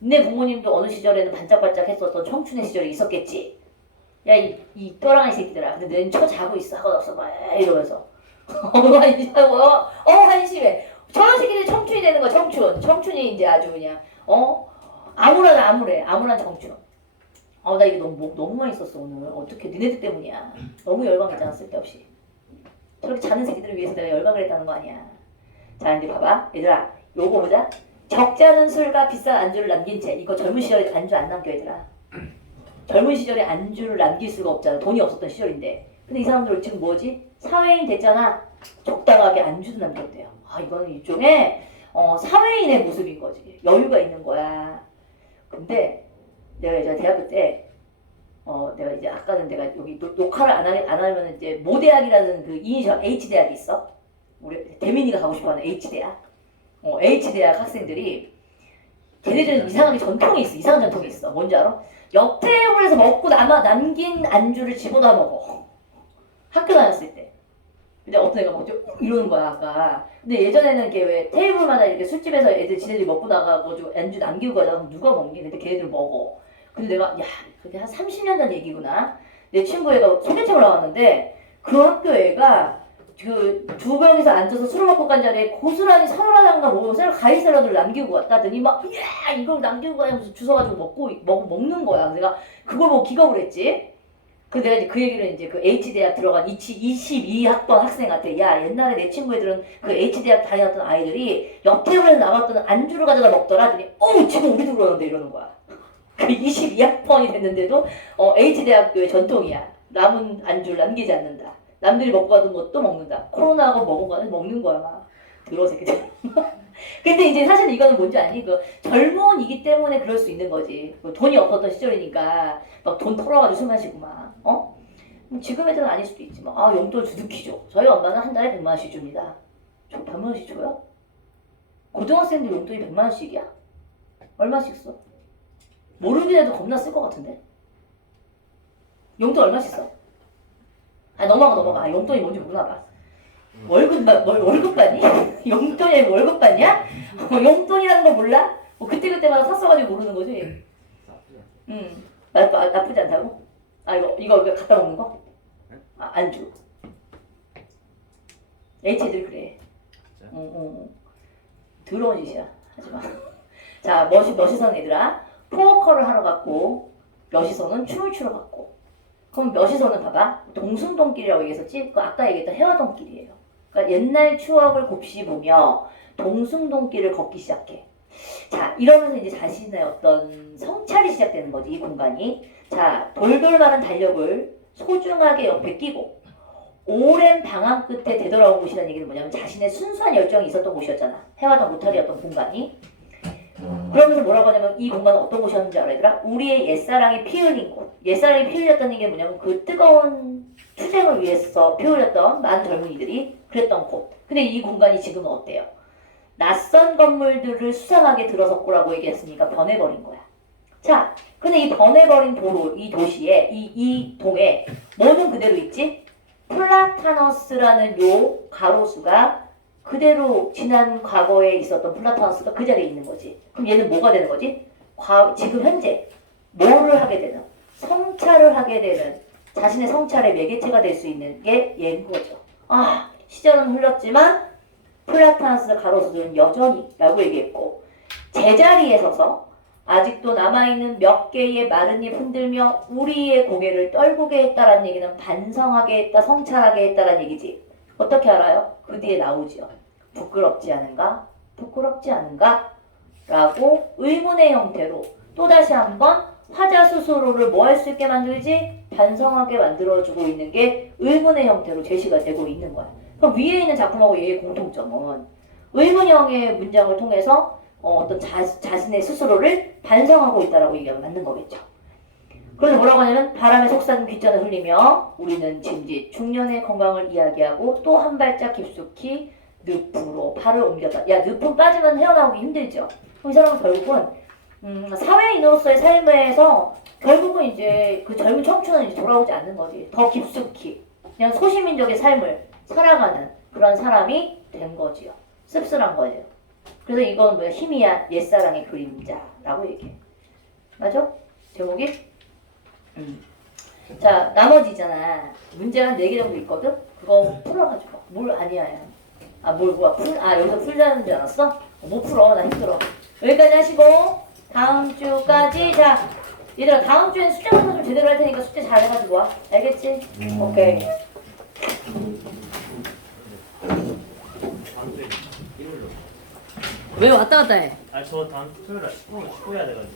니네 부모님도 어느 시절에는 반짝반짝 했었던 청춘의 시절이 있었겠지. 야, 이 또랑이 새끼들아. 근데 너는 자고 있어. 하고 없어. 막 이러면서. 한심해. 저런 새끼들이 청춘이 되는 거야. 청춘이 이제 아주 그냥 암울한 청춘. 나 이게 너무 많이 썼어 오늘. 어떻게 니네들 때문이야. 너무 열광했잖아 쓸데없이. 저렇게 자는 새끼들을 위해서 내가 열광을 했다는 거 아니야. 자 이제 봐봐 얘들아 요거 보자. 적지 않은 술과 비싼 안주를 남긴 채. 이거 젊은 시절에 안주 안 남겨 얘들아. 젊은 시절에 안주를 남길 수가 없잖아. 돈이 없었던 시절인데. 근데 이 사람들 지금 뭐지? 사회인 됐잖아. 적당하게 안주도 남겼대요. 이거는 일종의 사회인의 모습인 거지. 여유가 있는 거야. 근데 내가 이제 대학교 때 내가 이제 아까는 내가 여기 녹화를 안 하면 이제 모대학이라는 그 이니셜 H대학이 있어. 우리 대민이가 가고 싶어하는 H대학. H대학 학생들이 걔네들은 이상하게 전통이 있어. 이상한 전통이 있어. 뭔지 알아? 옆 테이블에서 먹고 남긴 안주를 집어다 먹어. 학교 다녔을 때. 근데 어떤 애가 막 이러는 거야 아까. 근데 예전에는 이렇게 왜 테이블마다 이렇게 술집에서 애들 지네들이 먹고 나가가지고 안주 남기고 가자. 그럼 누가 먹니? 근데 걔네들 먹어. 근데 내가 야 그게 한 30년 전 얘기구나. 내 친구 애가 소개팅을 나왔는데 그 학교 애가 그 두 명이서 앉아서 술을 먹고 간 자리에 고스란히 사라단과 가위 샐러드를 남기고 왔다더니 막 야 이걸 남기고 가면서 주워가지고 먹는 거야. 내가 그걸 보고 기겁을 했지. 그 내가 이제 그 얘기를 이제 그 H대학 들어간 22학번 학생한테 야 옛날에 내 친구 애들은 그 H대학 다녔던 아이들이 옆 테이블에서 남았던 안주를 가져다 먹더라. 그랬더니 지금 우리도 그러는데 이러는 거야. 그 22학번이 됐는데도 H대학교의 전통이야. 남은 안주를 남기지 않는다. 남들이 먹고 가던 것도 먹는다. 코로나하고 먹은 거는 먹는 거야 막. 더러워 새끼들. 근데 이제 사실 이거는 뭔지 아니? 그 젊은이기 때문에 그럴 수 있는 거지. 돈이 없었던 시절이니까 막 돈 털어가지고 술 마시고 막. 지금 애들은 아닐 수도 있지. 용돈 주둑히 줘. 저희 엄마는 한 달에 100만 원씩 줍니다. 저 100만 원씩 줘요? 고등학생들 용돈이 100만 원씩이야? 얼마씩 써? 모르긴 해도 겁나 쓸 것 같은데? 용돈 얼마씩 써? 넘어가. 용돈이 뭔지 모르나 봐. 월급 받니? 용돈이 월급 받냐? 용돈이라는 거 몰라? 그때그때마다 샀어가지고 모르는 거지. 나쁘지 않다고? 이거 갖다 먹는 거? 안주. H들 그래. 더러운 짓이야. 하지마. 자, 멋이선 애들아. 포커를 하러 갔고, 멋이선은 춤을 추러 갔고. 그럼 멋이선은 봐봐. 동숭동길이라고 얘기했었지? 그 아까 얘기했던 해화동길이에요. 그러니까 옛날 추억을 곱씹으며 동숭동길을 걷기 시작해. 자, 이러면서 이제 자신의 어떤 성찰이 시작되는 거지, 이 공간이. 자, 돌돌 많은 달력을 소중하게 옆에 끼고 오랜 방황 끝에 되돌아온 곳이라는 얘기는 뭐냐면 자신의 순수한 열정이 있었던 곳이었잖아. 해화동 로타리였던 공간이. 그러면서 뭐라고 하냐면 이 공간은 어떤 곳이었는지 알아 얘들아? 우리의 옛사랑이 피 흘린 곳. 옛사랑이 피 흘렸다는 게 뭐냐면 그 뜨거운 투쟁을 위해서 피 흘렸던 많은 젊은이들이 그랬던 곳. 근데 이 공간이 지금은 어때요? 낯선 건물들을 수상하게 들어섰고라고 얘기했으니까 변해버린 거야. 자, 근데 이 변해버린 도로, 이 도시에, 이 동에 뭐는 그대로 있지? 플라타너스라는 요 가로수가 그대로 지난 과거에 있었던 플라타너스가 그 자리에 있는 거지. 그럼 얘는 뭐가 되는 거지? 지금 현재 뭐를 하게 되는? 성찰을 하게 되는 자신의 성찰의 매개체가 될 수 있는 게 얘인 거죠. 시절은 흘렀지만 플라타너스 가로수들은 여전히 라고 얘기했고 제자리에 서서 아직도 남아있는 몇 개의 마른 잎 흔들며 우리의 고개를 떨구게 했다라는 얘기는 반성하게 했다, 성찰하게 했다라는 얘기지. 어떻게 알아요? 그 뒤에 나오죠. 부끄럽지 않은가? 부끄럽지 않은가? 라고 의문의 형태로 또다시 한번 화자수소로를 뭐 할 수 있게 만들지? 반성하게 만들어주고 있는 게 의문의 형태로 제시가 되고 있는 거야. 그럼 위에 있는 작품하고 얘의 공통점은 의문형의 문장을 통해서 어떤 자신의 스스로를 반성하고 있다라고 얘기하면 맞는 거겠죠. 그래서 뭐라고 하냐면 바람에 속삭인 귓잔을 흘리며 우리는 짐짓 중년의 건강을 이야기하고 또 한 발짝 깊숙이 늪으로 발을 옮겼다. 야, 늪은 빠지면 헤어나오기 힘들죠. 그럼 이 사람은 결국은 사회인으로서의 삶에서 결국은 이제 그 젊은 청춘은 이제 돌아오지 않는 거지. 더 깊숙이 그냥 소시민적인 삶을 살아가는 그런 사람이 된 거지요. 씁쓸한 거죠. 그래서 이건 뭐야? 희미한 옛사랑의 그림자라고 얘기해. 맞아? 제목이? 자, 나머지 있잖아. 문제가 한 4개 정도 있거든? 그거 풀어가지고. 뭘 아니야. 여기서 풀자는 줄 알았어? 못 풀어. 나 힘들어. 여기까지 하시고 다음 주까지. 자, 얘들아 다음 주엔 숙제 검사 좀 제대로 할 테니까 숙제 잘 해가지고 와. 알겠지? 오케이. 다음 주에 일요일로. 왜 왔다 갔다 해? 아저 다음 토요일에 쉬고 해야 돼가지고.